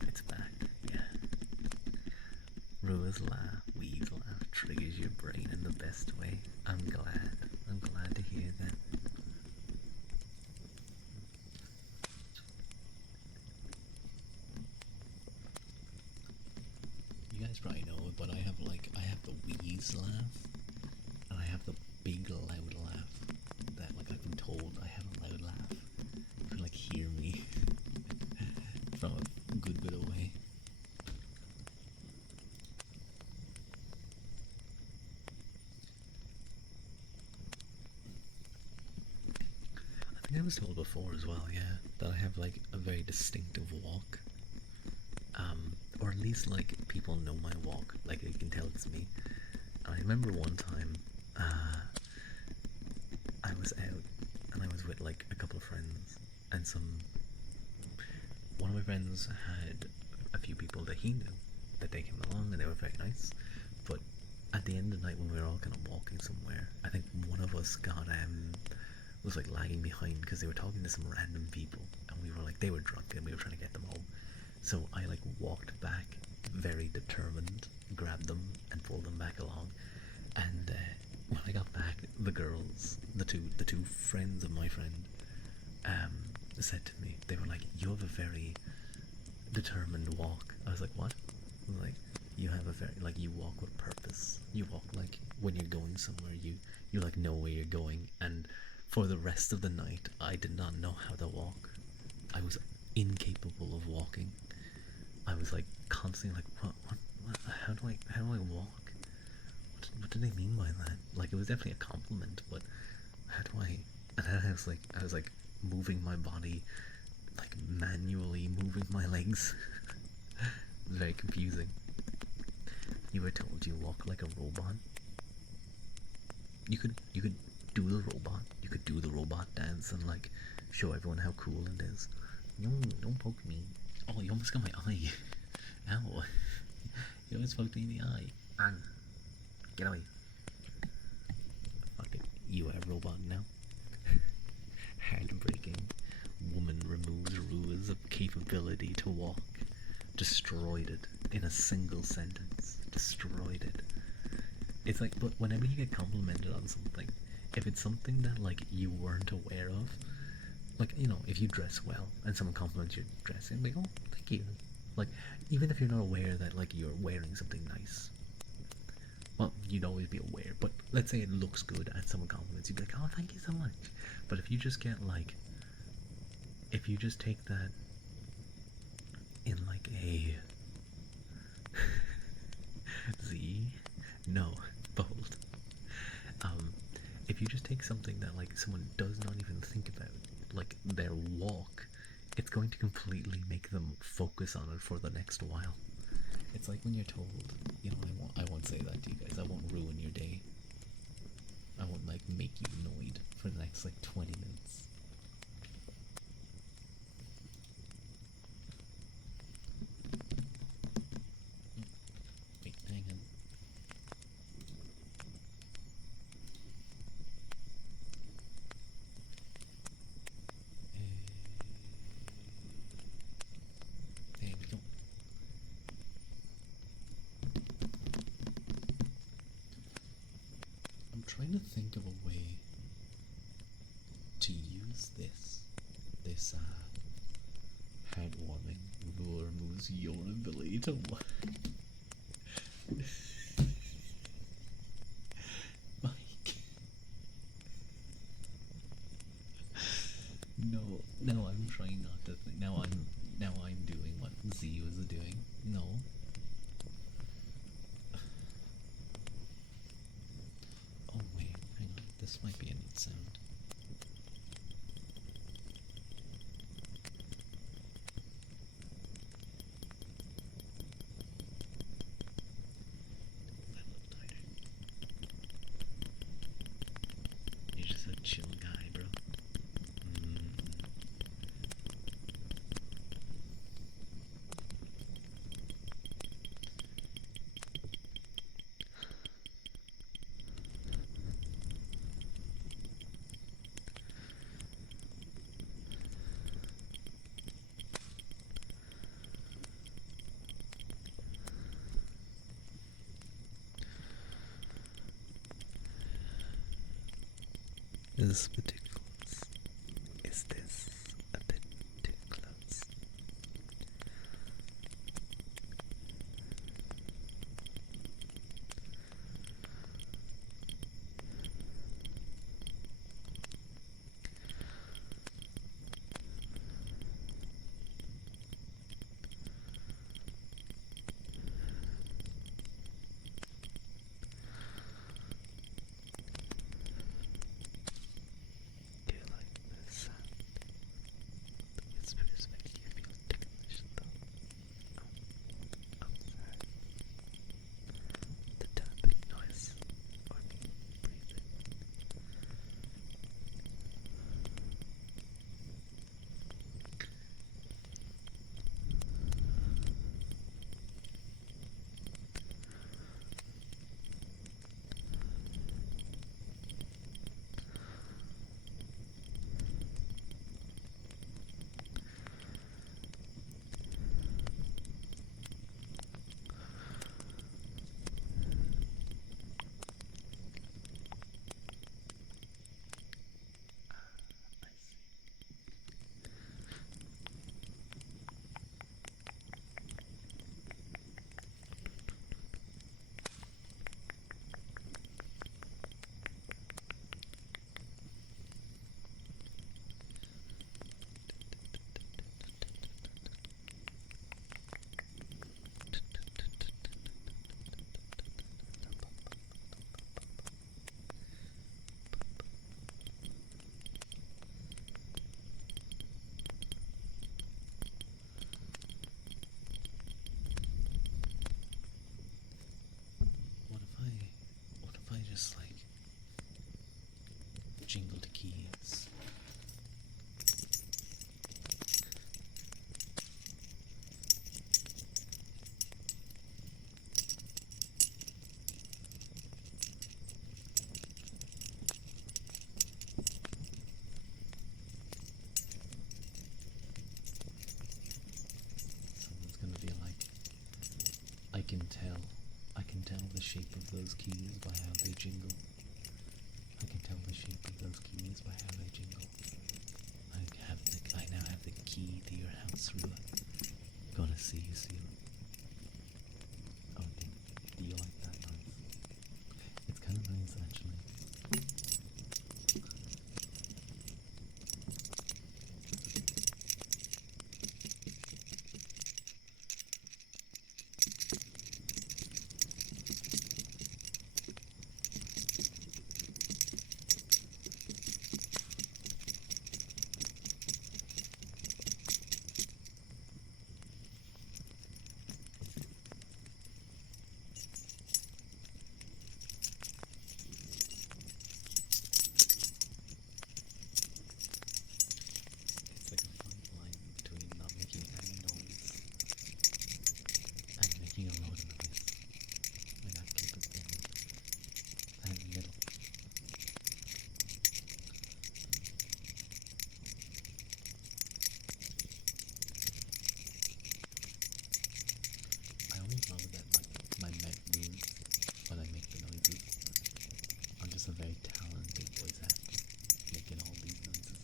It's back, yeah. Rua's laugh, Wee's laugh, triggers your brain in the best way. I'm glad to hear that. You guys probably know it, but I have the wheeze laugh, and I have the big loud laugh. That I've been told I have a loud laugh. You can hear me from a good bit away. I think I was told before as well, yeah, that I have a very distinctive walk. Or at least people know my walk, they can tell it's me. And I remember one time, I was out and I was with a couple of friends, and one of my friends had a few people that he knew that they came along and they were very nice. But at the end of the night when we were all kind of walking somewhere, I think one of us was lagging behind because they were talking to some random people, and we were they were drunk and we were trying to get them home. So I walked back, very determined, grabbed them and pulled them back along. And when I got back, the girls, the two friends of my friend, said to me, they were "You have a very determined walk." I was like, "What?" I was like, "You have a very you walk with purpose. You walk when you're going somewhere, you know where you're going." And for the rest of the night, I did not know how to walk. I was incapable of walking. I was constantly what, how do I walk? What do they mean by that? It was definitely a compliment, but how do I? And then I was moving my body, manually moving my legs. It was very confusing. You were told you walk like a robot. You could do the robot. You could do the robot dance and like show everyone how cool it is. No, don't poke me. Oh, you almost got my eye. Ow. You almost poked me in the eye. Bang. Get away. Fuck it. You are a robot now. Heartbreaking. Woman removes rules of capability to walk. Destroyed it in a single sentence. Destroyed it. It's like, but whenever you get complimented on something, if it's something that like you weren't aware of, like, you know, if you dress well and someone compliments your dressing, like, oh, thank you. Like, even if you're not aware that like you're wearing something nice, well, you'd always be aware. But let's say it looks good and someone compliments, you'd be like, oh, thank you so much. But if you just get like, if you just take that in like a Z, no, bold. If you just take something that like someone does not even think about, like their walk, it's going to completely make them focus on it for the next while. It's like when you're told, you know, I won't say that to you guys. I won't ruin your day. I won't like make you annoyed for the next like 20 minutes. Wait, hang on. There we go. I'm trying to think of a way to use this heartwarming rule removes your ability to Mike. No, I'm trying not to think. Now I'm doing what Z was doing. No. Oh wait, hang on. This might be a neat sound. You're just a chill guy, bro. Is this a bit too close? Is this a bit too close? jingle the keys. Someone's gonna be like, I can tell the shape of those keys by how they jingle. I can tell the shape of those keys by how they jingle. I now have the key to your house, Rua. Gonna see you soon. Oh, do you like that noise? It's kind of nice, actually. It's like a fine line between not making any noise and making a lot of noise. I gotta keep it in that middle. I always love that my mouth moves when I make the noises. I'm just a very talented voice actor making all these noises.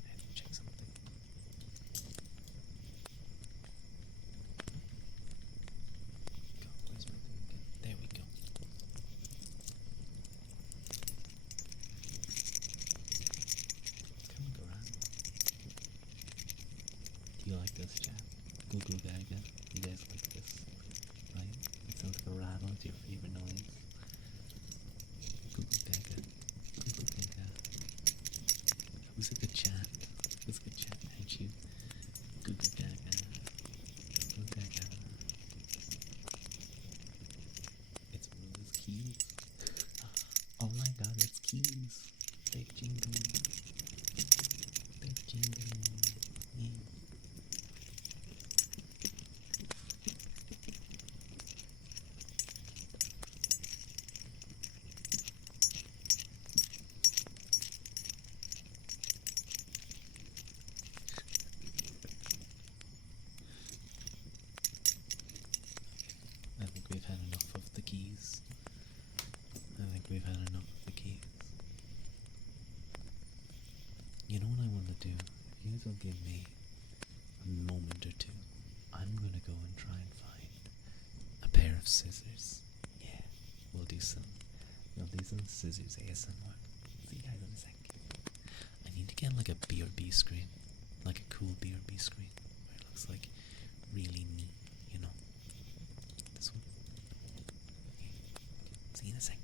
I have to check something. Go, where's my thing again? There we go. Come on, around. Do you like this, chat? Goo gaga. You guys like this, right? It sounds like a rattle. It's your favorite noise. Goo gaga. Goo gaga. Who's a good chat? Who's a good chat? Aren't you? Goo gaga. Goo gaga. It's Rua's keys. Oh my god, it's keys. They're jingling. They're jingling. Yeah. I think we've had enough of the keys. I think we've had enough of the keys. You know what I want to do? If you guys will give me a moment or two, I'm gonna go and try and find a pair of scissors. Yeah, we'll do some scissors ASMR. See you guys in a sec. I need to get like a BRB screen, like a cool BRB screen, where it looks like really neat, you know. This one. Okay. See you in a sec.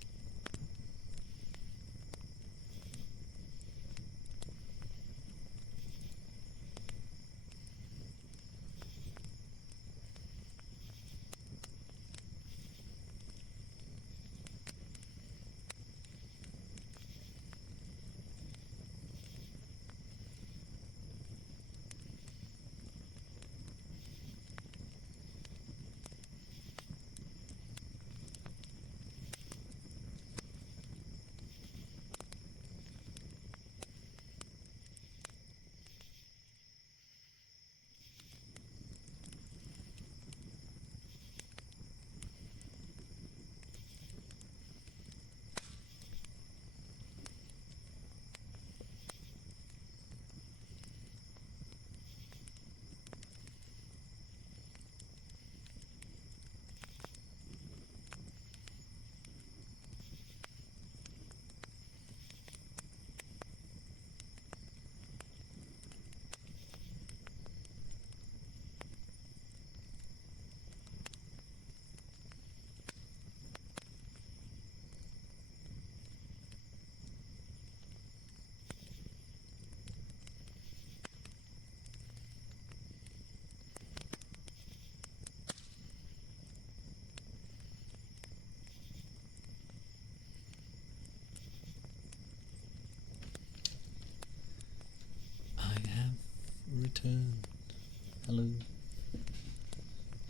I have returned. Hello.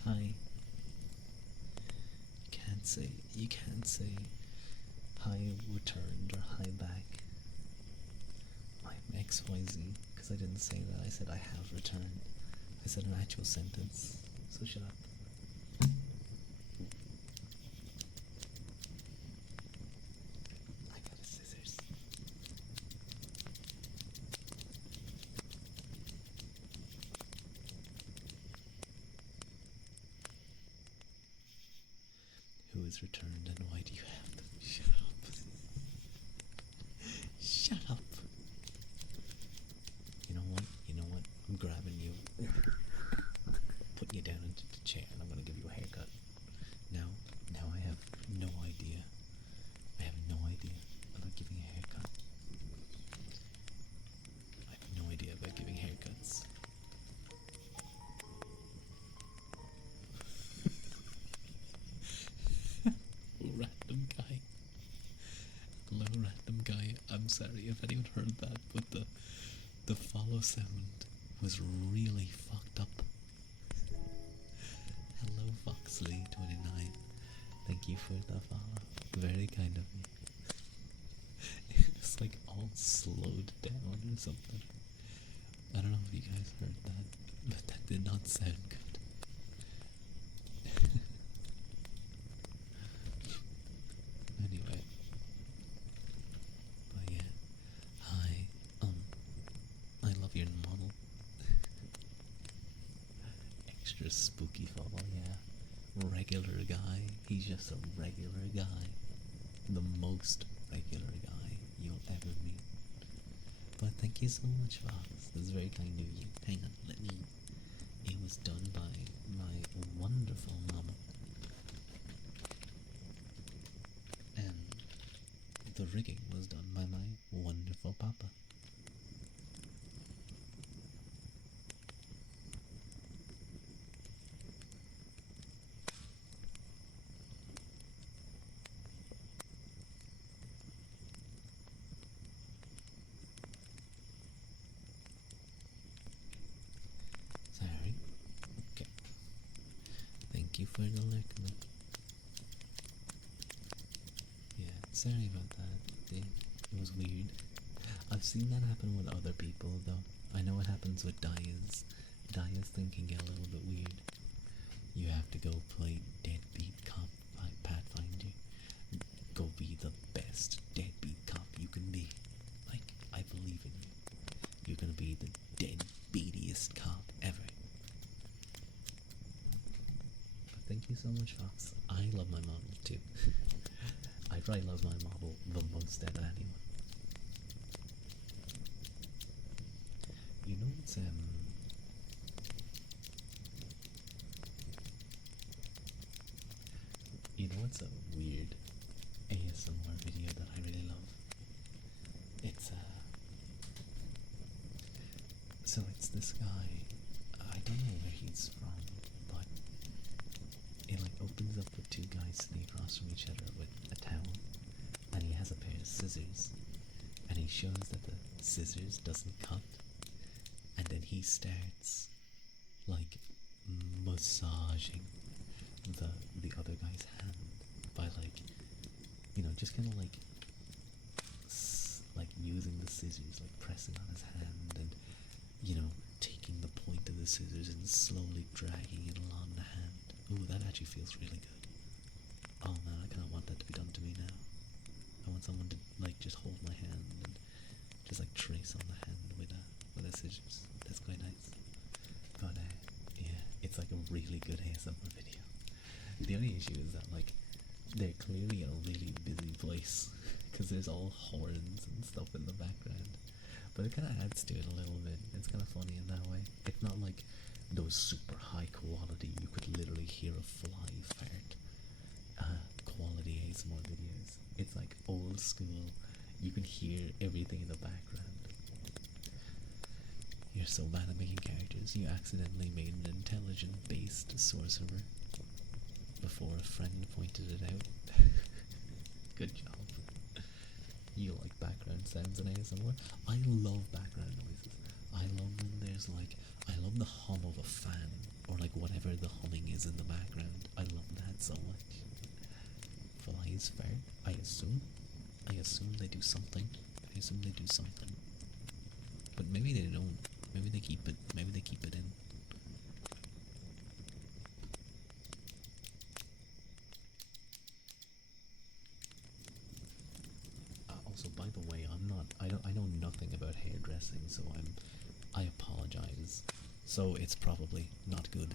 Hi. You can't say hi returned or hi back. I'm XYZ because I didn't say that. I said I have returned. I said an actual sentence. So shut up. I got a scissors. Who is returned and why do you have them? Shut up. Shut up. You know what? You know what? I'm grabbing you. Putting you down into the chair and I'm gonna give you a haircut. Now I have no idea. I have no idea about giving a haircut. I have no idea about giving haircuts. Random guy. Hello, random guy. I'm sorry if anyone heard that, but the follow sound was really fucked up. Hello, Foxley29. Thank you for the follow. Very kind of me. It's like all slowed down or something. I don't know if you guys heard that, but that did not sound good. Anyway. But yeah. Hi. I love your model. Extra spooky follow, yeah. Regular guy. He's just a regular guy. The most regular guy you'll ever meet. But thank you so much, Fox. That's very kind of you. Hang on, let me. It was done by my wonderful mama. And the rigging was done by my wonderful papa. Sorry. Okay. Thank you for the lurk, man. Yeah, sorry about that. It was weird. I've seen that happen with other people, though. I know it happens with Daya's. Daya's thing can get a little bit weird. You have to go play Deadbeat Cop by Pathfinder. Go be the best deadbeat cop you can be. Like, I believe in you. You're gonna be the deadbeatiest cop ever. But thank you so much, Fox. I love my model too. I probably love my model the most out of anyone. You know what's you know what's weird? ASMR video that I really love. It's so it's this guy. I don't know where he's from, but it like opens up with two guys sitting across from each other with a towel, and he has a pair of scissors, and he shows that the scissors doesn't cut, and then he starts like massaging the other guy's hand by like, you know, just kind of like like using the scissors, like pressing on his hand, and you know, taking the point of the scissors and slowly dragging it along the hand. Ooh, that actually feels really good. Oh man, I kind of want that to be done to me now. I want someone to like just hold my hand and just like trace on the hand with the scissors. That's quite nice. But yeah, it's like a really good ASMR video. The only issue is that like they're clearly in a really busy place because there's all horns and stuff in the background. But it kind of adds to it a little bit. It's kind of funny in that way. It's not like those super high quality, you could literally hear a fly fart quality ASMR videos. It's like old school. You can hear everything in the background. You're so bad at making characters, you accidentally made an intelligent-based sorcerer before a friend pointed it out. Good job. You like background sounds in ASMR? I love background noises. I love when there's like, I love the hum of a fan, or like whatever the humming is in the background. I love that so much. Flies fart? I assume they do something. I assume they do something. But maybe they don't. Maybe they keep it in. Also, by the way, I know nothing about hairdressing, so I apologize. So it's probably not good.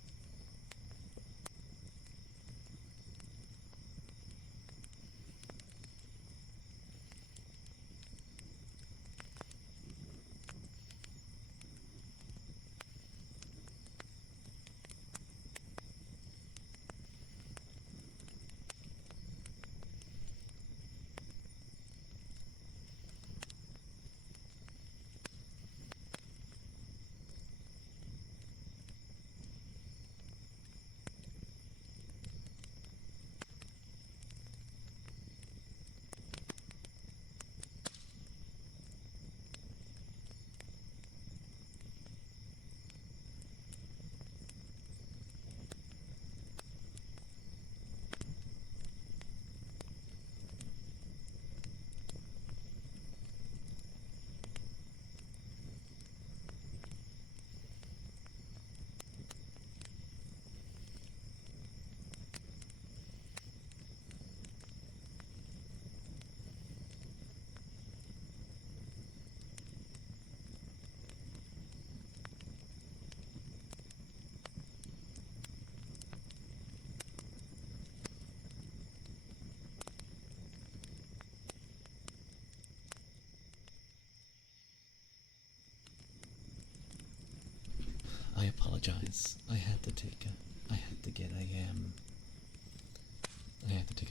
I apologize. I had to take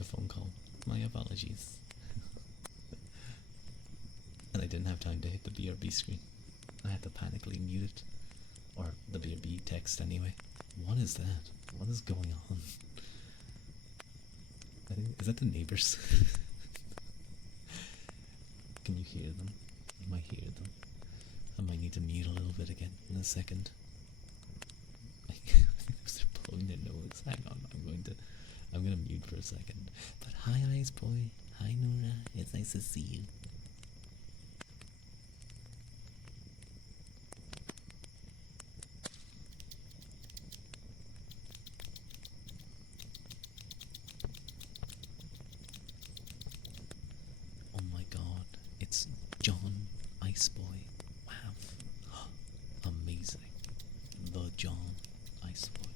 a phone call. My apologies. And I didn't have time to hit the BRB screen. I had to panically mute it. Or the BRB text anyway. What is that? What is going on? Is that the neighbors? Can you hear them? You might hear them. I might need to mute a little bit again in a second. I think they're blowing their nose. Hang on, I'm gonna mute for a second. But hi Ice Boy, hi Nora, it's nice to see you. Oh my god, it's John Ice Boy. Wow. Amazing. The John Ice Boy.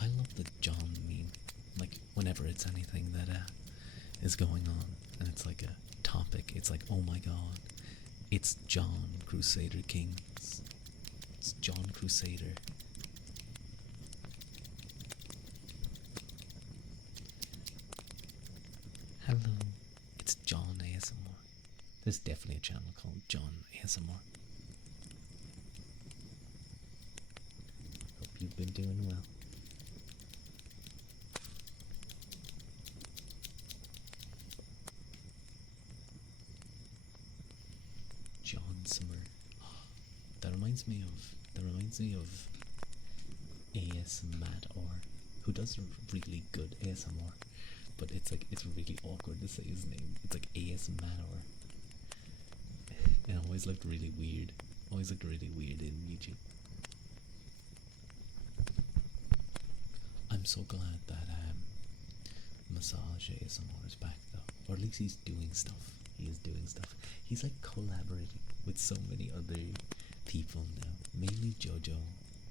I love the John meme. Like, whenever it's anything that is going on, and it's like a topic, it's like, oh my god, it's John Crusader Kings. It's John Crusader Hello, it's John ASMR. There's definitely a channel called John ASMR. Hope you've been doing well. John Summer. That reminds me of AS Matt or who does really good ASMR, but it's really awkward to say his name. It's like AS Matt or it always looked really weird. Always looked really weird in YouTube. I'm so glad that Massage ASMR is back though. Or at least he's doing stuff. He is doing stuff. He's like collaborating with so many other people now. Mainly Jojo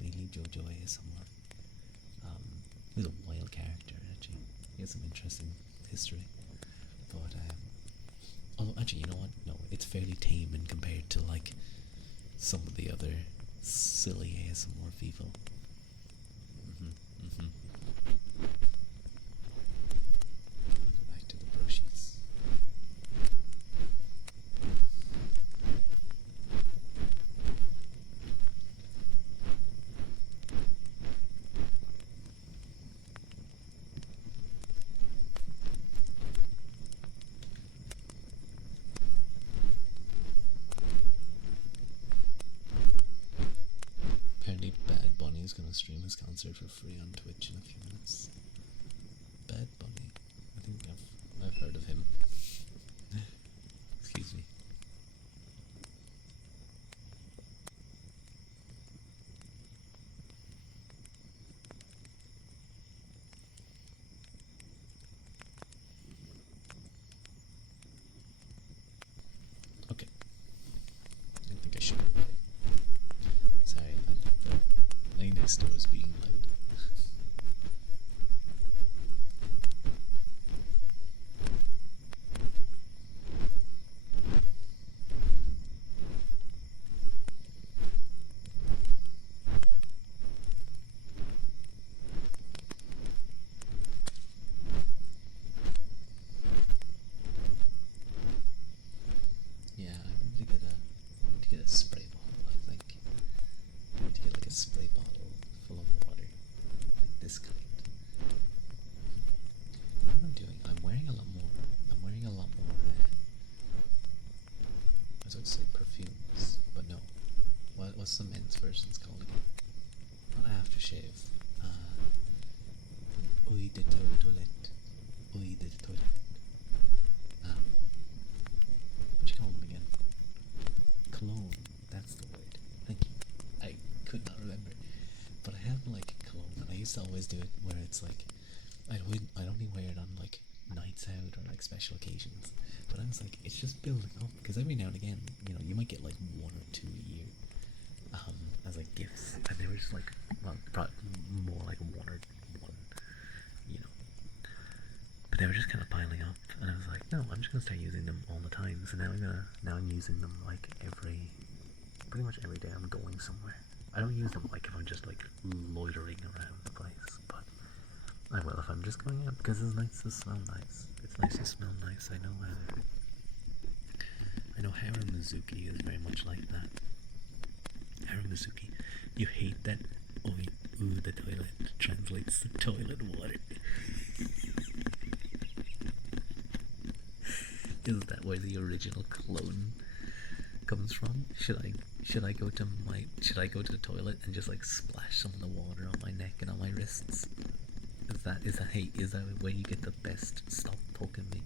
ASMR. He's a wild character actually. He has some interesting history. But although actually, you know what? No, it's fairly tame in compared to like some of the other silly ASMR people. Go back to the brushies. Apparently Bad Bunny is gonna stream his concert for free on Twitch in a few minutes. Bad Bunny. I think I've heard of him. Excuse me. Okay. I think I should go away. Sorry, I think the lane next door is being loud. Yeah, I need to get a spray bottle, I think. I need to get like a spray bottle full of water. Like this kind. What am I doing? I'm wearing a lot more. I was going to say perfumes, but no. What's the men's version's called again? Not aftershave. Eau de toilette. Eau de toilette. What you call them again? Cologne. That's the word. Thank you. I could not remember. But I have like cologne, and I used to always do it where it's like I'd only wear it on like nights out or like special occasions. But I was like, it's just building up because every now and again, you know, you might get like 1 or 2 a year as like gifts, and they were just like, well, probably more like one, you know. But they were just kind of piling up, and I was like, no, I'm just gonna start using them all the time. So now I'm using them like pretty much every day I'm going somewhere. I don't use them like if I'm just like loitering around the place, but I will if I'm just going out because it's nice to smell nice. It's nice to smell nice. I know Haru Mizuki is very much like that. Haru Mizuki, you hate that ooh the toilet translates to toilet water. Is that where the original clone comes from? Should I go to the toilet and just like splash some of the water on my neck and on my wrists? Is that where you get the best? Stop poking me.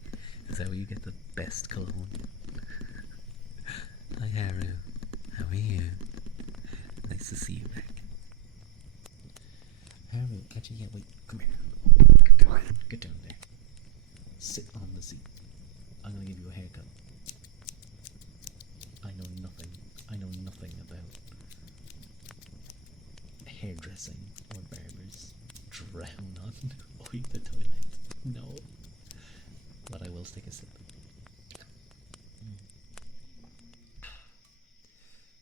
Is that where you get the best cologne? Hi Haru, how are you? Nice to see you back. Haru, actually, yeah, wait, come here. Get down there. Sit on the seat. I'm gonna give you a haircut. I know nothing about hairdressing or barbers. Drown on the toilet. No. But I will take a sip.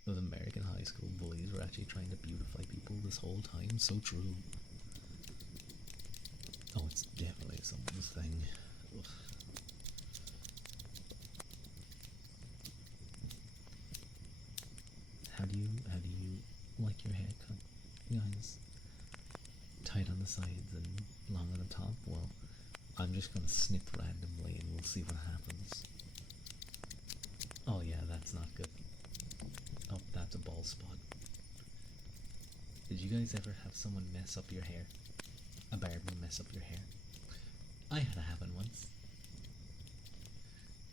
Those American high school bullies were actually trying to beautify people this whole time. So true. Oh, it's definitely someone's thing. Ugh. how do you like your haircut, guys? Tight on the sides and long on the top? Well, I'm just gonna snip randomly and we'll see what happens. Oh yeah, that's not good. Oh, that's a bald spot. Did you guys ever have someone mess up your hair? A barber mess up your hair? I had it happen once.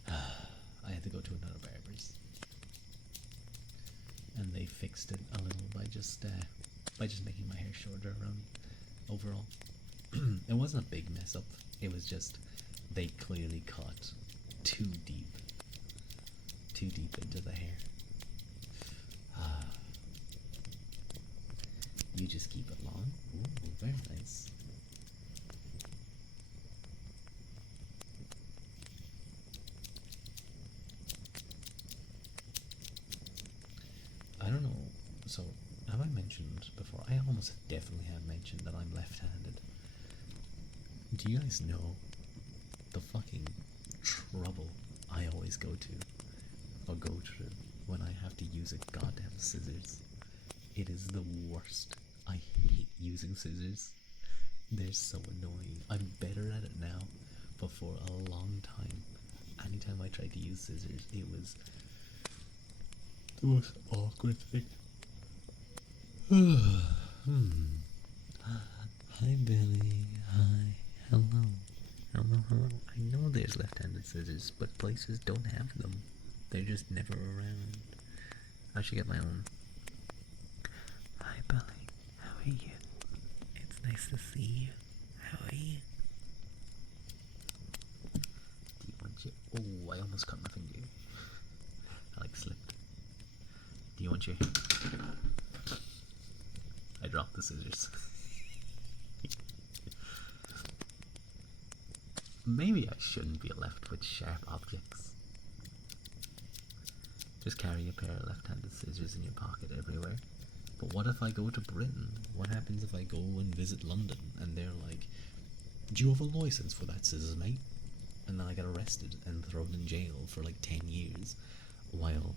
I had to go to another barber's, and they fixed it a little by just making my hair shorter around overall. It wasn't a big mess up. It was just they clearly cut too deep into the hair. You just keep it long. Ooh, very nice. I don't know. So, have I mentioned before? I almost definitely have mentioned that I'm left-handed. Do you guys know the fucking trouble I always go through when I have to use a goddamn scissors? It is the worst. I hate using scissors. They're so annoying. I'm better at it now, but for a long time, anytime I tried to use scissors, it was the most awkward thing. Hi, Billy. Hi. Hello. Hello. I know there's left-handed scissors, but places don't have them. They're just never around. I should get my own. Hi, Billy. How are you? It's nice to see you. How are you? Do you want your... Oh, I almost cut my finger. I slipped. Do you want your... I dropped the scissors. Maybe I shouldn't be left with sharp objects. Just carry a pair of left-handed scissors in your pocket everywhere. But what if I go to Britain? What happens if I go and visit London and they're like, do you have a license for that scissors, mate? And then I get arrested and thrown in jail for 10 years while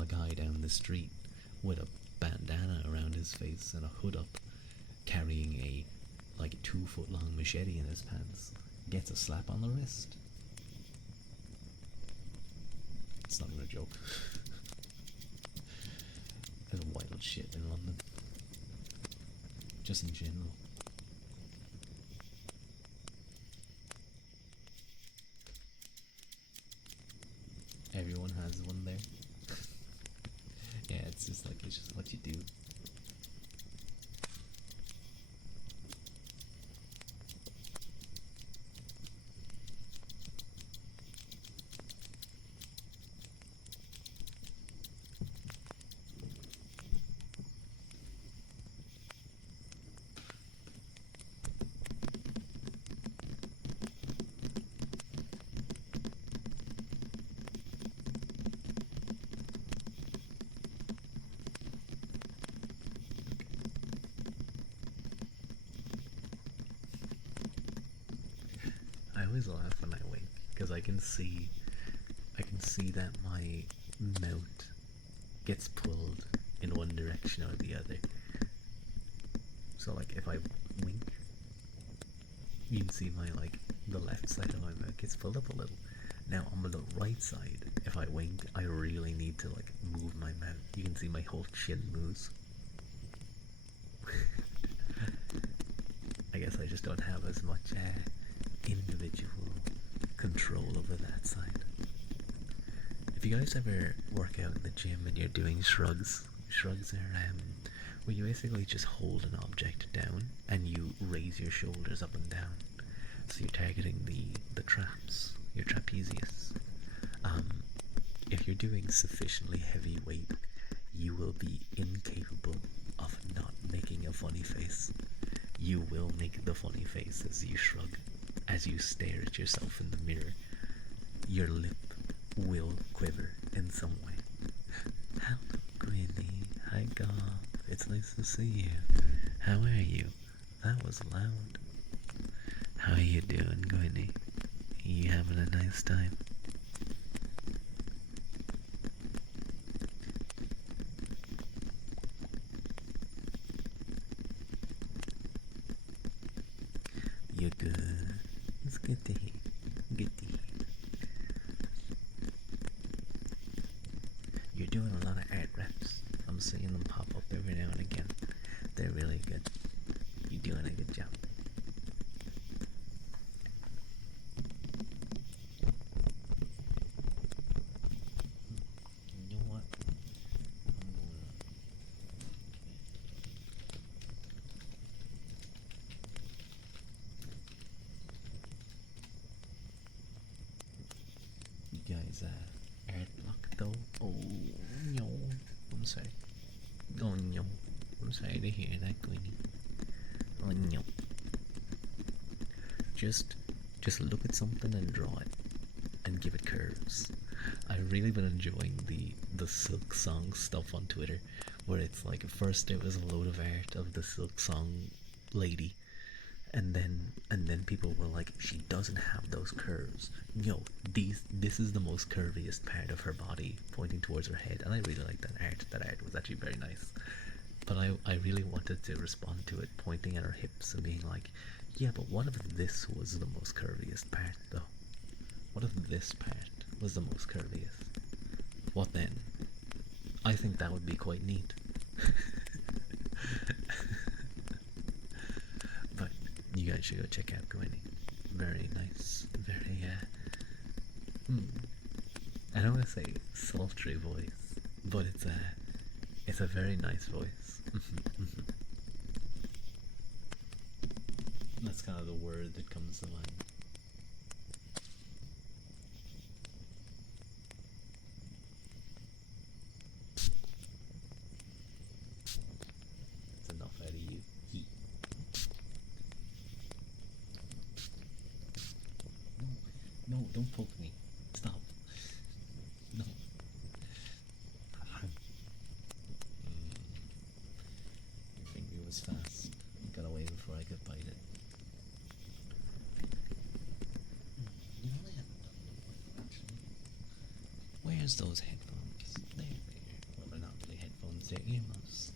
a guy down the street with a bandana around his face and a hood up carrying a 2-foot-long machete in his pants gets a slap on the wrist. It's not even a joke. There's wild shit in London. Just in general. Everyone has one there. Yeah, it's just what you do. I always laugh when I wink because I can see that my mouth gets pulled in one direction or the other. So if I wink, you can see the left side of my mouth gets pulled up a little. Now on the right side, if I wink, I really need to move my mouth. You can see my whole chin moves. I guess I just don't have as much individual control over that side. If you guys ever work out in the gym and you're doing shrugs are where you basically just hold an object down and you raise your shoulders up and down. So you're targeting the traps, your trapezius. If you're doing sufficiently heavy weight, you will be incapable of not making a funny face. You will make the funny face as you shrug, as you stare at yourself in the mirror. Your lip will quiver in some way. Hello, Granny. Hi, Goth. It's nice to see you. How are you? That was loud. How are you doing, Granny? You having a nice time? They're really good. You're doing a good job. You know what? You guys art block though? Oh no. I'm sorry. Oh no. I'm sorry to hear that, Queenie. Oh no. Just look at something and draw it and give it curves. I've really been enjoying the Silk Song stuff on Twitter, where it's like at first it was a load of art of the Silk Song lady, and then people were like, she doesn't have those curves. Yo, this is the most curviest part of her body, pointing towards her head, and I really like that art. That art was actually very nice. But I really wanted to respond to it, pointing at her hips and being like, yeah, but what if this was the most curviest part, though? What if this part was the most curviest? What then? I think that would be quite neat. But you guys should go check out Gwenny. Very nice. Very, I don't want to say sultry voice, but it's a very nice voice. That's kind of the word that comes to mind. That's enough out of you. No, don't poke me. Stop. No. Your finger was fast. You got away before I could bite it. You know I haven't done it before, actually. Where's those headphones? There. Well, they're not really headphones, they're earmuffs.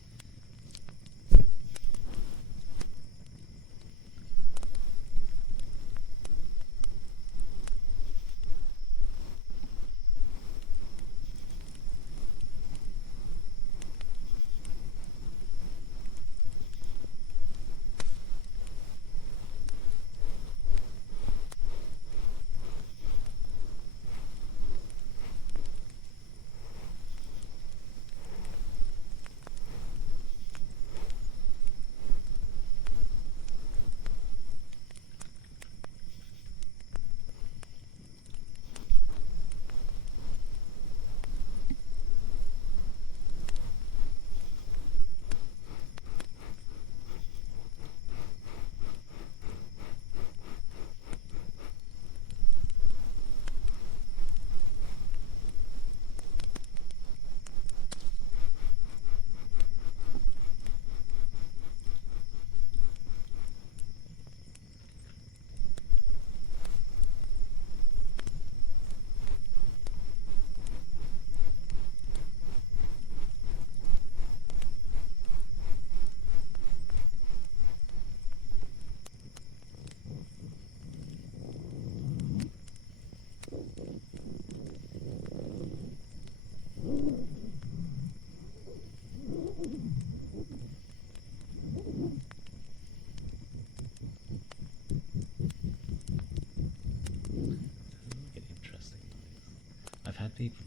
I've had people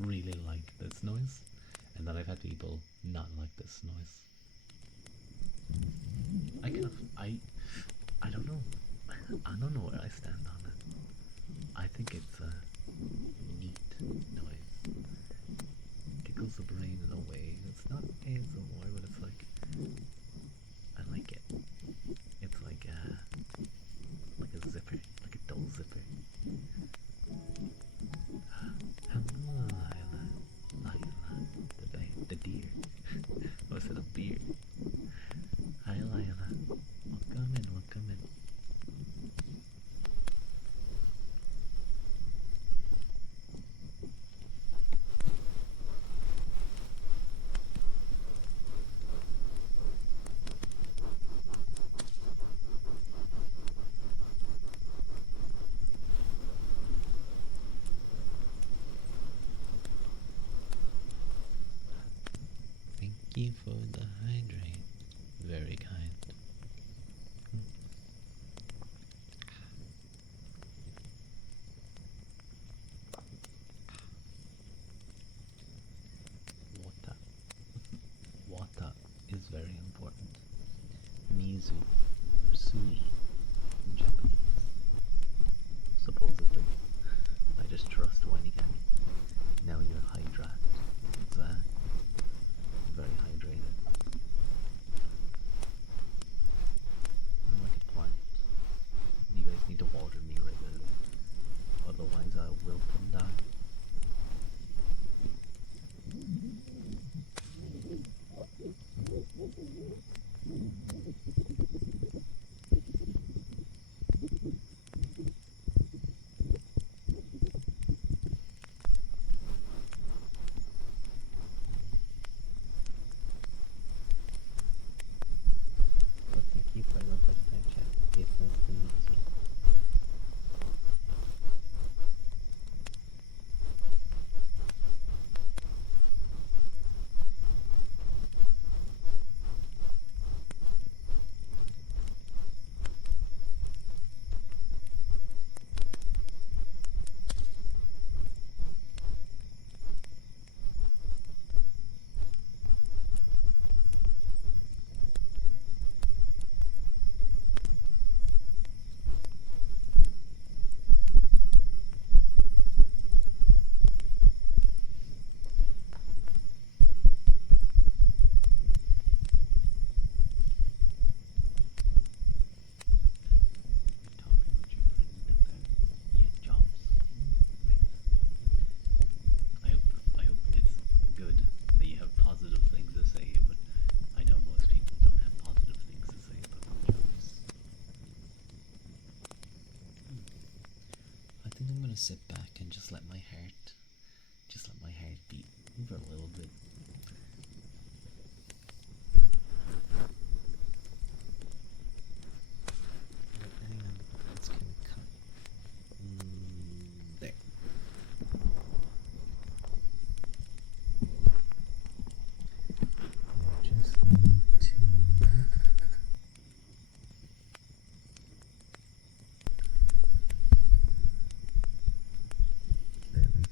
really like this noise, and then I've had people not like this noise. I don't know. I don't know where I stand on it. I think it's a neat noise. Tickles the brain in a way. It's not ASMR, but it's like, I like it. It's like a zipper, like a dull zipper. The deer. Was it a beer? Hi, Lila. Welcome in. Mizu or Suji in Japanese. Supposedly. I just trust Wanigami. Now you're hydrated. What's that? Very hydrated. I'm like a plant. You guys need to water me regularly. Otherwise I will and die. But thank you for the first time chat. It's nice to meet you. Talking with your friend about your jobs. I hope it's good that you have positive things to say, but I know most people don't have positive things to say about their jobs. I think I'm gonna sit back and just let my heart beat for a little bit. Hang on, it's gonna cut. There. I just need to. There we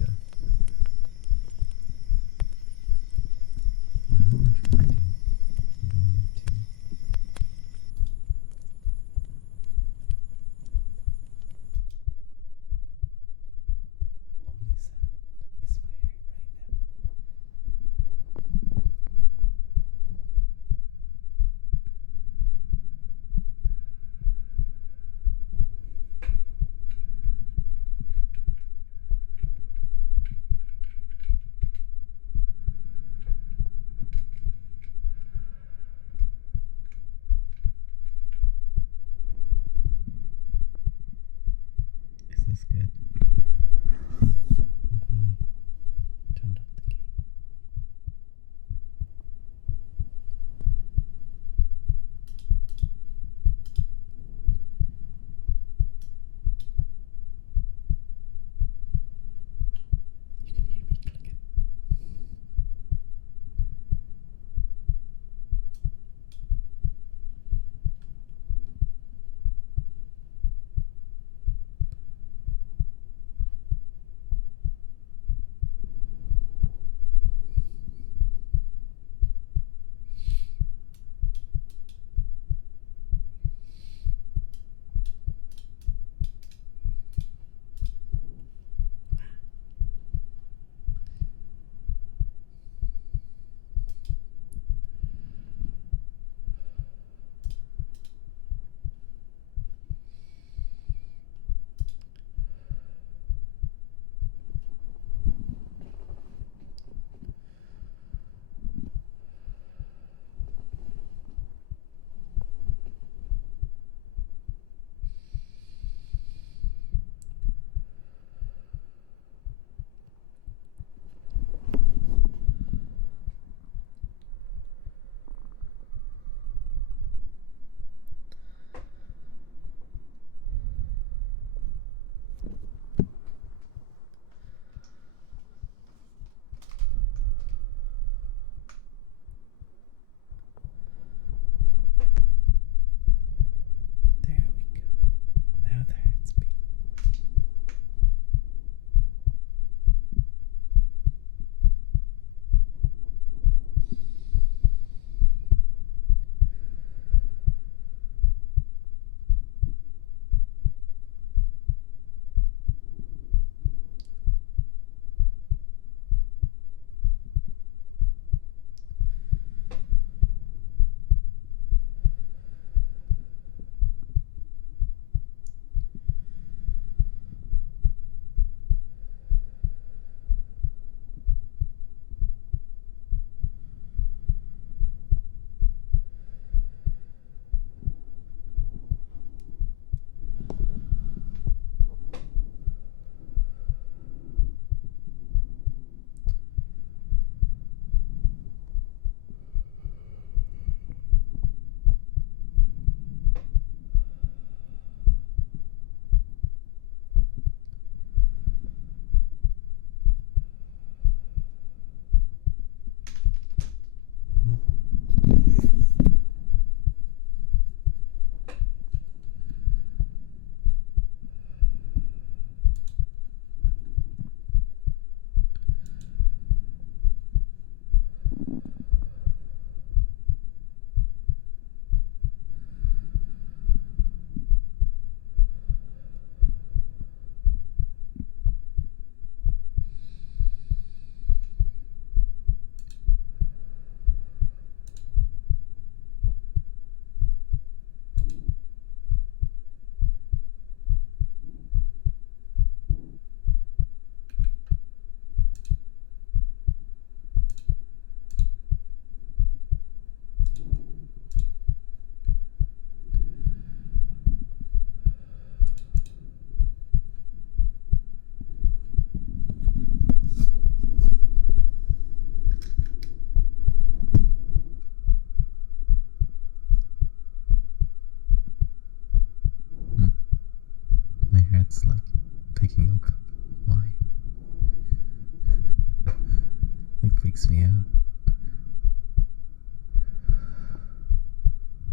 freaks me out.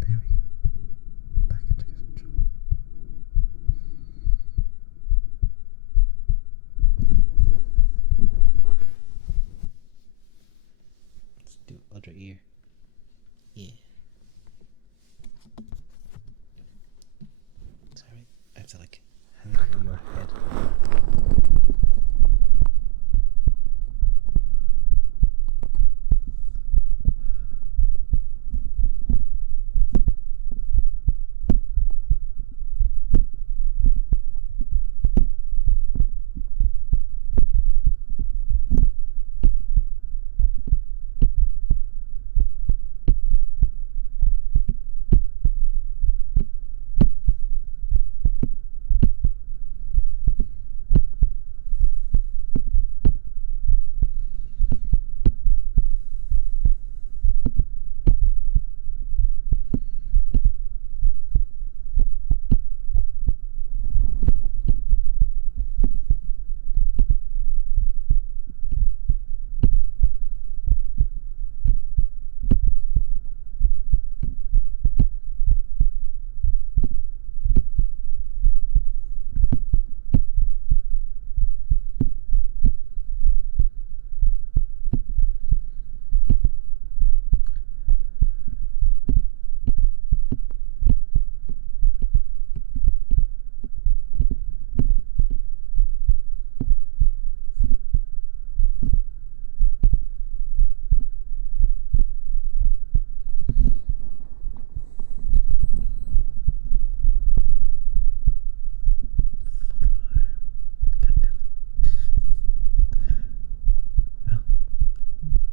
There we go. Back into control. Let's do other ear. Yeah. Sorry, I have to like hang over your head.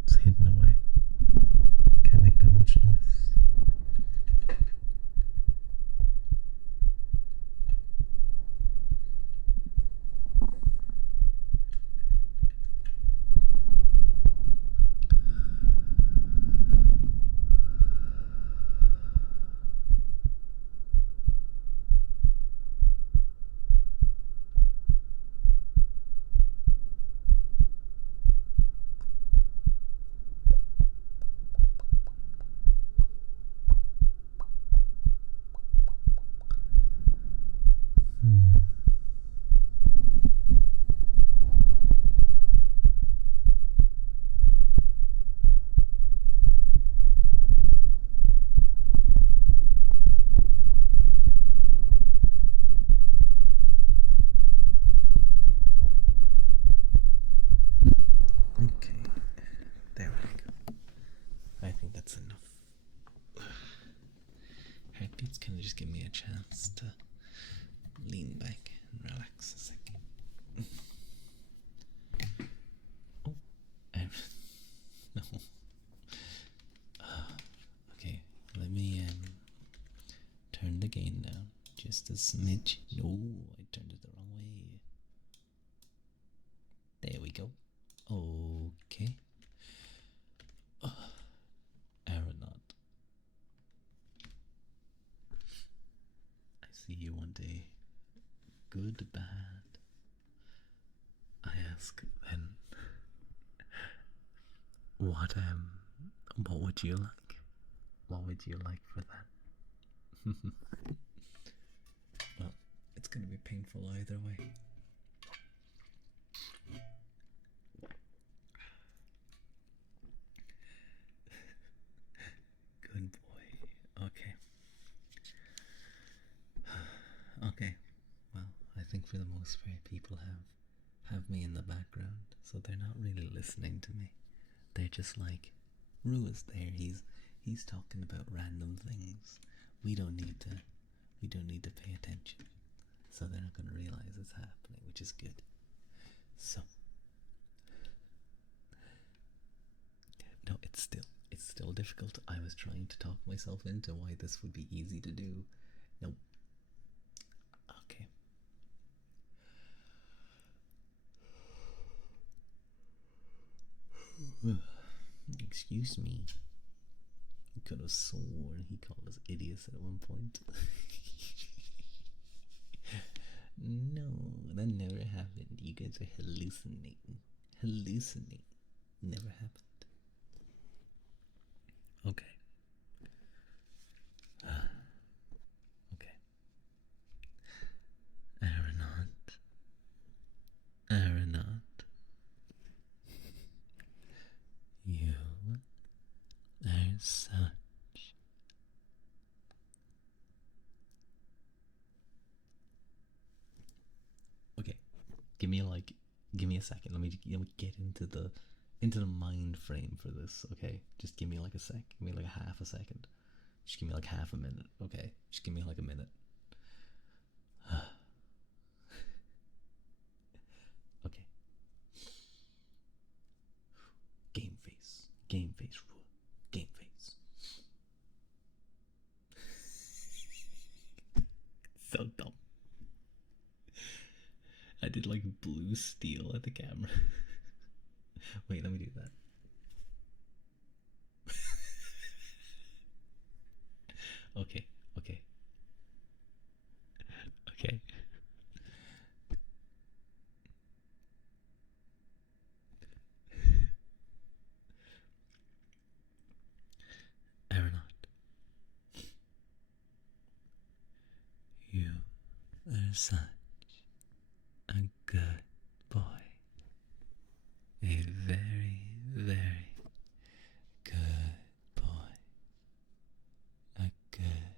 It's hidden away. Can't make that much noise. Okay, there we go. I think that's enough. Heartbeats kind of just give me a chance to lean back and relax a second. Oh, no. Okay, let me turn the gain down just a smidge. No, I turned it the wrong way. There we go. Okay. Aeronaut. I see you want a good, bad. I ask then, what would you like? What would you like for that? Well, it's gonna be painful either way. Good boy. Okay. Okay. Well, I think for the most part people have me in the background, so they're not really listening to me. They're just like, Rue is there. He's talking about random things. We don't need to pay attention. So they're not gonna realize it's happening, which is good. So no, it's still difficult. I was trying to talk myself into why this would be easy to do. Nope. Okay. Excuse me. He could have sworn he called us idiots at one point. No, that never happened. You guys are hallucinating. Hallucinating. Never happened. such. Okay, give me a second. Let me get into the mind frame for this. Okay, just give me like a sec. Give me like a half a second. Just give me like half a minute. Okay, just give me like a minute. Okay. Game face. Game face rule. Game face. So dumb. I did like blue steel at the camera. Wait, let me do that. Okay, okay, okay. Aeronaut, you are such a good boy. A very, very good boy. A good,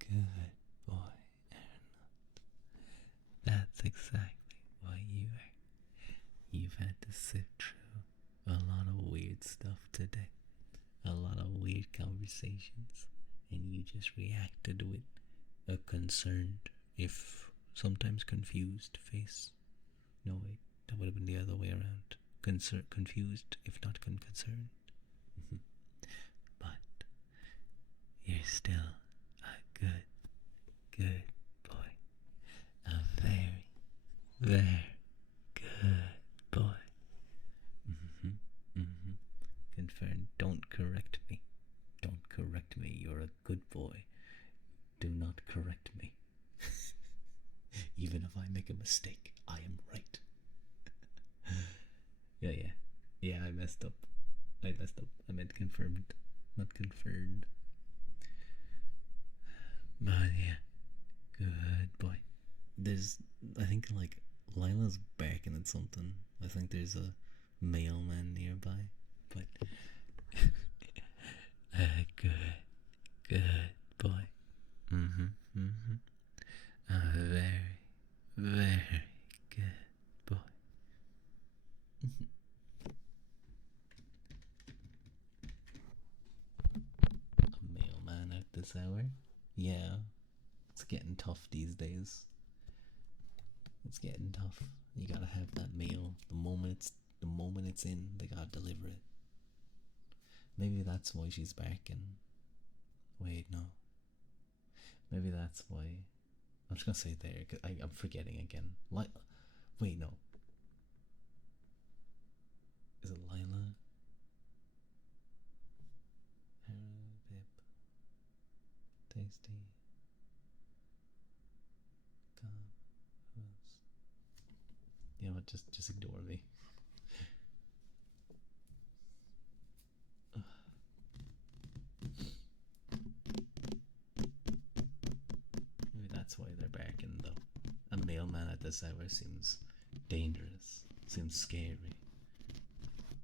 good boy, Aeronaut. That's exactly what you are. You've had to sit through a lot of weird stuff today, a lot of weird conversations, and you just reacted with a concerned, if sometimes confused face. No, wait, that would have been the other way around. Confused, if not concerned. But you're still a good, good boy. A very, very good boy. Confirmed. Don't correct me. Don't correct me. You're a good boy. Do not correct me. Even if I make a mistake, I am right. Yeah. Yeah, I messed up. I meant confirmed, not confirmed. But yeah, good boy. There's, I think, like, Lila's barking at something. I think there's a mailman nearby. But a good boy. A very, very good boy. A mailman at this hour? Yeah, it's getting tough these days. It's getting tough. You gotta have that mail the moment it's in. They gotta deliver it. Maybe that's why she's barking. Wait, no. Maybe that's why. I'm just gonna say there. Cause I'm forgetting again. Wait, no. Is it Lila? Pip. Tasty. Come. Who else? You know what? Just ignore me. Maybe that's why they're barking, though. A mailman at this hour seems dangerous. Seems scary.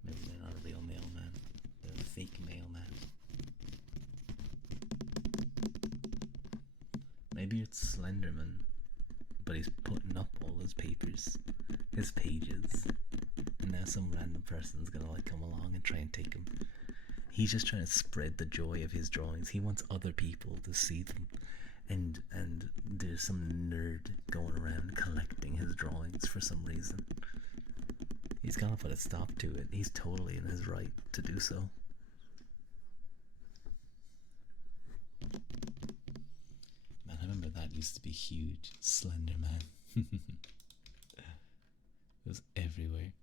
Maybe they're not a real mailman. They're a fake mailman. Maybe it's Slenderman, but he's putting up all his papers, his pages, and now some random person's gonna like come along and try and take him. He's just trying to spread the joy of his drawings. He wants other people to see them, and there's some nerd going around collecting his drawings for some reason. He's gonna put a stop to it. He's totally in his right to do so. Man, I remember that used to be huge. Slender Man. It was everywhere.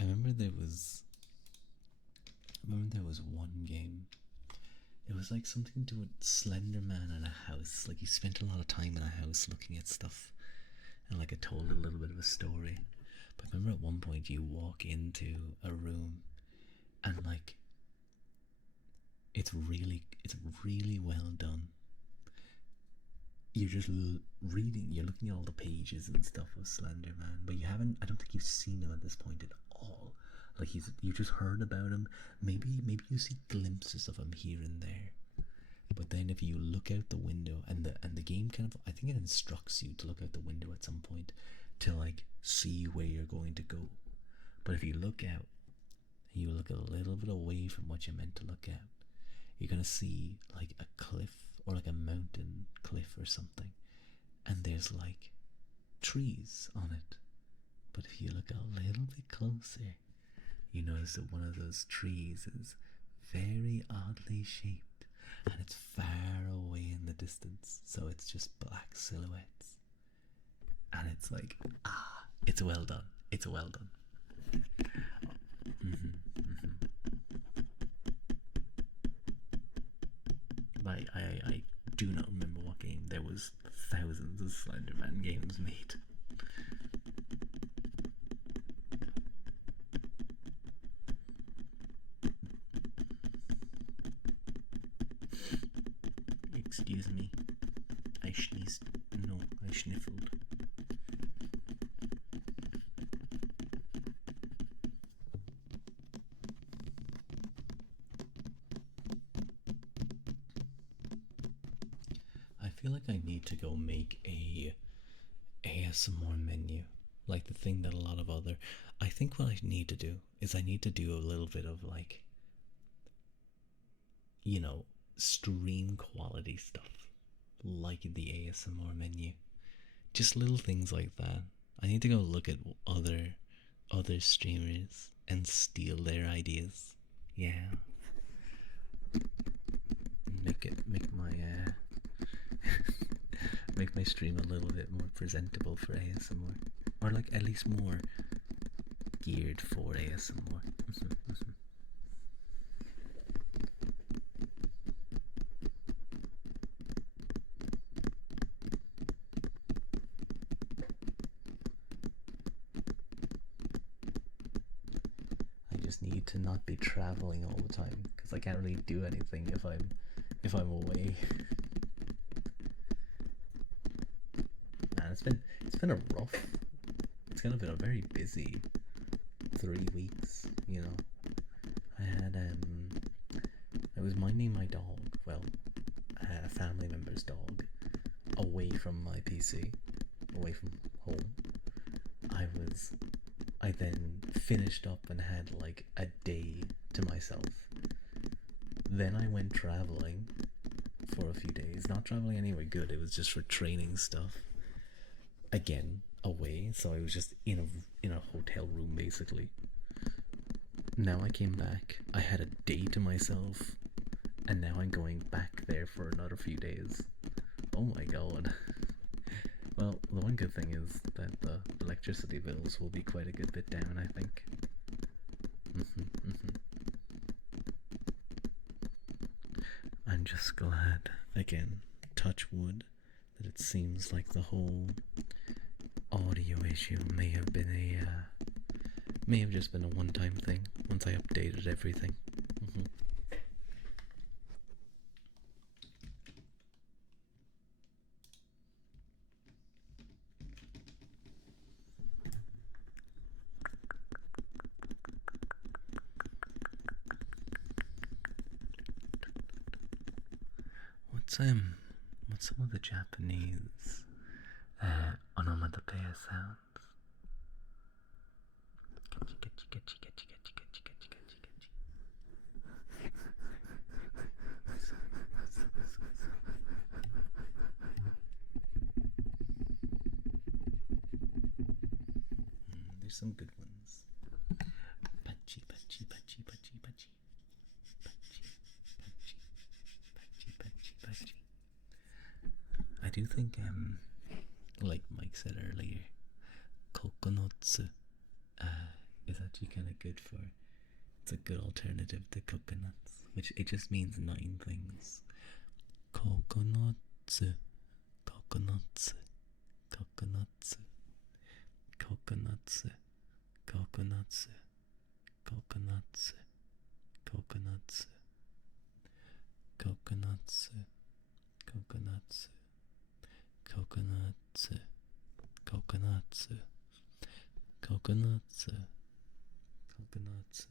I remember there was one game. It was like something to do with Slender Man in a house. Like, you spent a lot of time in a house looking at stuff, and like it told a little bit of a story. But I remember at one point you walk into a room, and like it's really well done. You're just reading, you're looking at all the pages and stuff of Slender Man, but you haven't. I don't think you've seen him at this point at all. Like you just heard about him. Maybe you see glimpses of him here and there. But then if you look out the window, and the game kind of, I think it instructs you to look out the window at some point to like see where you're going to go. But if you look out, you look a little bit away from what you're meant to look at, you're gonna see like a cliff or like a mountain cliff or something, and there's like trees on it. But if you look a little bit closer, you notice that one of those trees is very oddly shaped, and it's far away in the distance, so it's just black silhouettes. And it's like, it's well done. It's well done. Like, I do not remember what game. There was thousands of Slenderman games made. Excuse me. I sneezed. No, I sniffled. I feel like I need to go make a ASMR menu, like the thing that a lot of other. I think what I need to do is I need to do a little bit of like, stream quality stuff, like the ASMR menu, just little things like that. I need to go look at other streamers and steal their ideas. Yeah, make my make my stream a little bit more presentable for ASMR, or like at least more geared for ASMR. I just need to not be traveling all the time because I can't really do anything if I'm away. Man, it's been a rough. It's kind of been a very busy 3 weeks. I had I was minding my dog. Well, a family member's dog, away from my PC, away from home. I then finished up and had like a day to myself. Then I went traveling for a few days. Not traveling anywhere good, it was just for training stuff. Again, away, so I was just in a hotel room basically. Now I came back, I had a day to myself, and now I'm going back there for another few days. Oh my god. Well, the one good thing is that the electricity bills will be quite a good bit down, I think. I'm just glad, again, touch wood, that it seems like the whole audio issue may have just been a one-time thing once I updated everything. What's some of the Japanese onomatopoeia sounds? There's some good ones. Pachi, pachi, pachi, pachi, pachi. Pachi, pachi, pachi, pachi, pachi. I do think, like Mike said earlier, coconuts is actually kind of good for. It's a good alternative to coconuts, which it just means 9 things. Coconuts, coconuts, coconuts, coconuts, coconuts, coconuts, coconuts, coconuts, coconuts, coconuts, coconuts, coconuts, coconuts,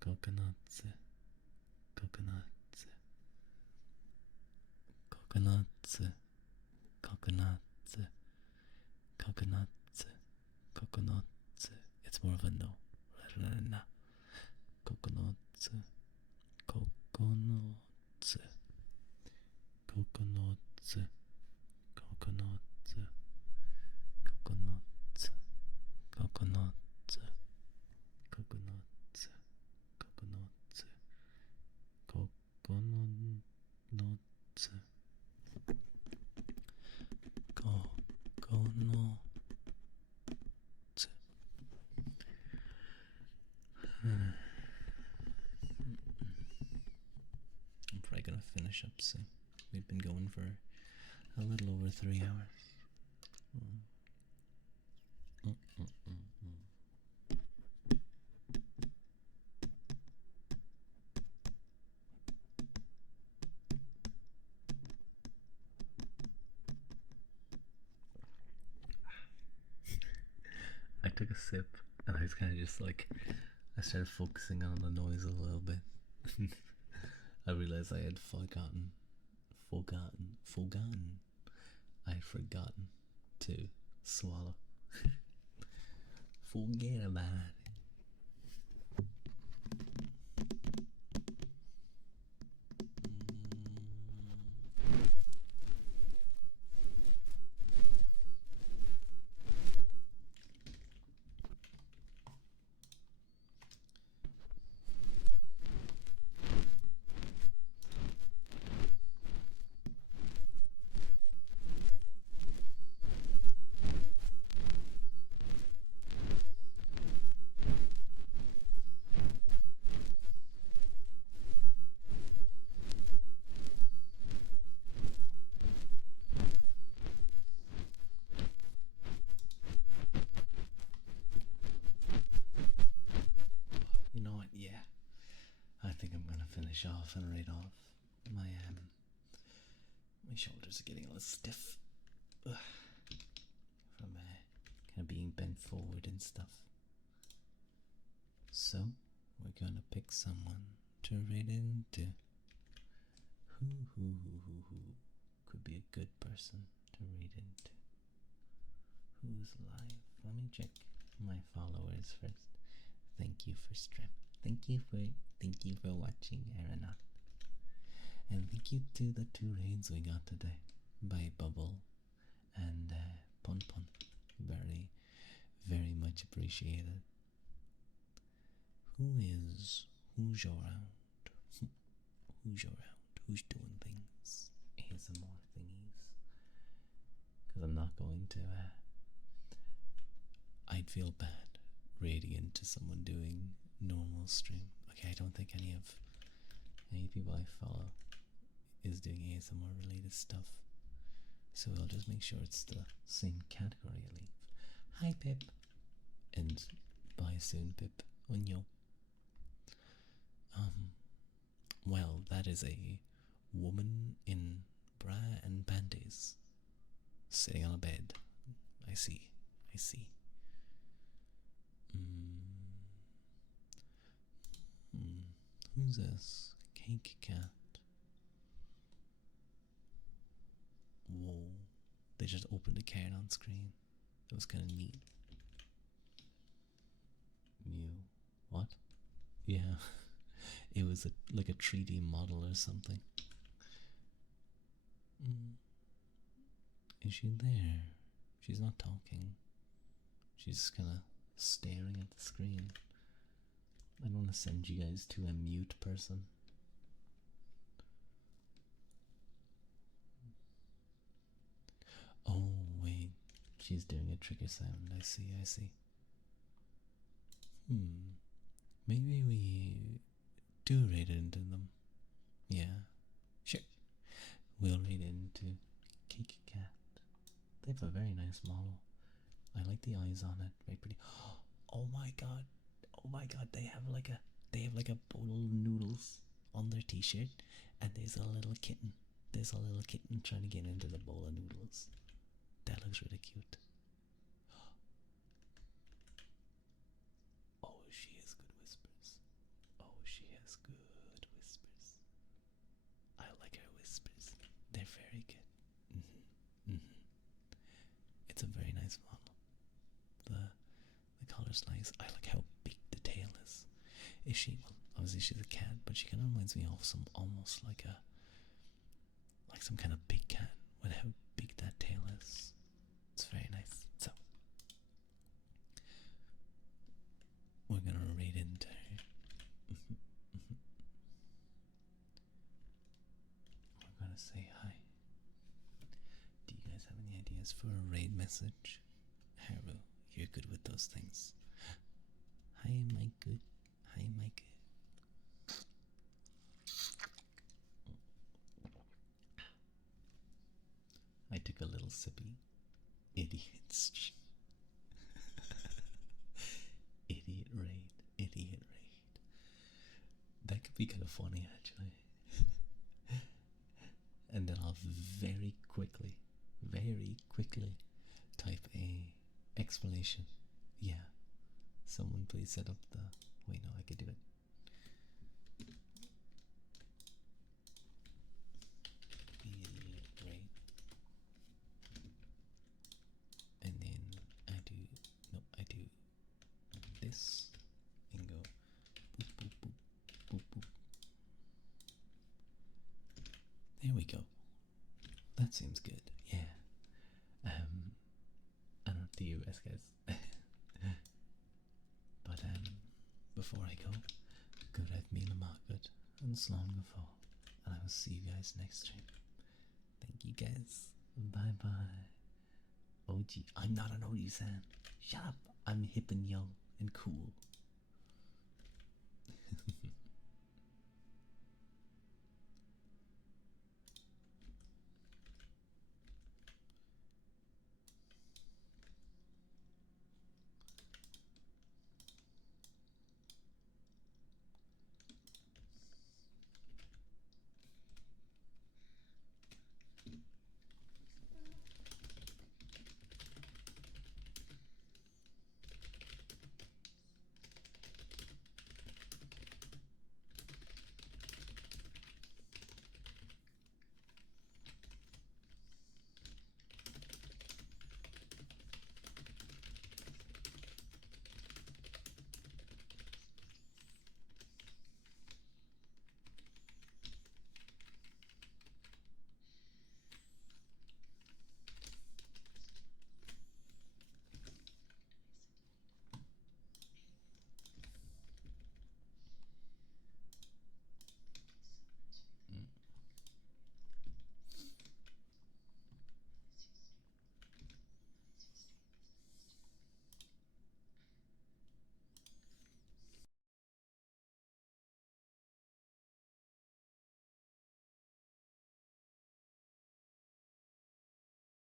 coconuts, coconuts, coconuts, coconuts, coconuts, coconuts. It's more of a no rather than a na. Coconuts, coconuts, coconuts, coconuts, coconuts, coconuts, coconuts, coconuts, coconuts, coconuts. I'm probably gonna finish up soon. We've been going for a little over 3 hours. I took a sip and I was kind of just like, I started focusing on the noise a little bit. I realized I had forgotten. I'd forgotten to swallow. Forget about it. You know what? Yeah, I think I'm gonna finish off and read off. My shoulders are getting a little stiff from kind of being bent forward and stuff. So we're gonna pick someone to read into. Who could be a good person to read into? Who's live? Let me check my followers first. Thank you for stream. Thank you for watching, Aeronaut. And thank you to the 2 raids we got today by Bubble and Pon Pon. Very, very much appreciated. Who's around? Who's around? Who's doing things? ASMR thingies. Because I'm not going to. I'd feel bad raiding into someone doing normal stream. Okay, I don't think any people I follow is doing ASMR related stuff. So I'll just make sure it's the same category at least. Hi Pip. And bye soon Pip. Onyo. Well, that is a woman in bra and panties sitting on a bed. I see. Who's this? Cake Cat. Whoa. They just opened a can on screen. That was kind of neat. Mew. What? Yeah. It was like a 3D model or something. Is she there? She's not talking. She's just kind of staring at the screen. I don't want to send you guys to a mute person. Oh, wait. She's doing a trigger sound. I see. Maybe we do raid into them. Yeah. Sure. We'll raid into Cake Cat. They have a very nice model. I like the eyes on it. Very pretty. Oh my god. They have like a bowl of noodles on their t-shirt, and there's a little kitten. Trying to get into the bowl of noodles. That looks really cute. Oh colors nice. I like how big the tail is. Is she? Well, obviously she's a cat, but she kind of reminds me of some almost like some kind of big cat with how big that tail is. It's very nice. So we're gonna read into. We're gonna say hi. Do you guys have any ideas for a raid message? Haru, you're good with those things. Hi, my good. Hi, my good. I took a little sippy. Idiots. Idiot raid. Idiot raid. That could be kind of funny, actually. And then I'll very quickly type a explanation. Yeah. Someone please set up the. Wait, no, I could do it. Idiot raid. And then I do this and go boop boop boop boop boop. There we go. That seems good. Yeah. I don't know to you guys. But before I go, good at Mila Margaret and Slongafall, and I will see you guys next stream. Thank you guys. Bye bye. OG. I'm not an OG-san. Shut up. I'm hip and young and cool.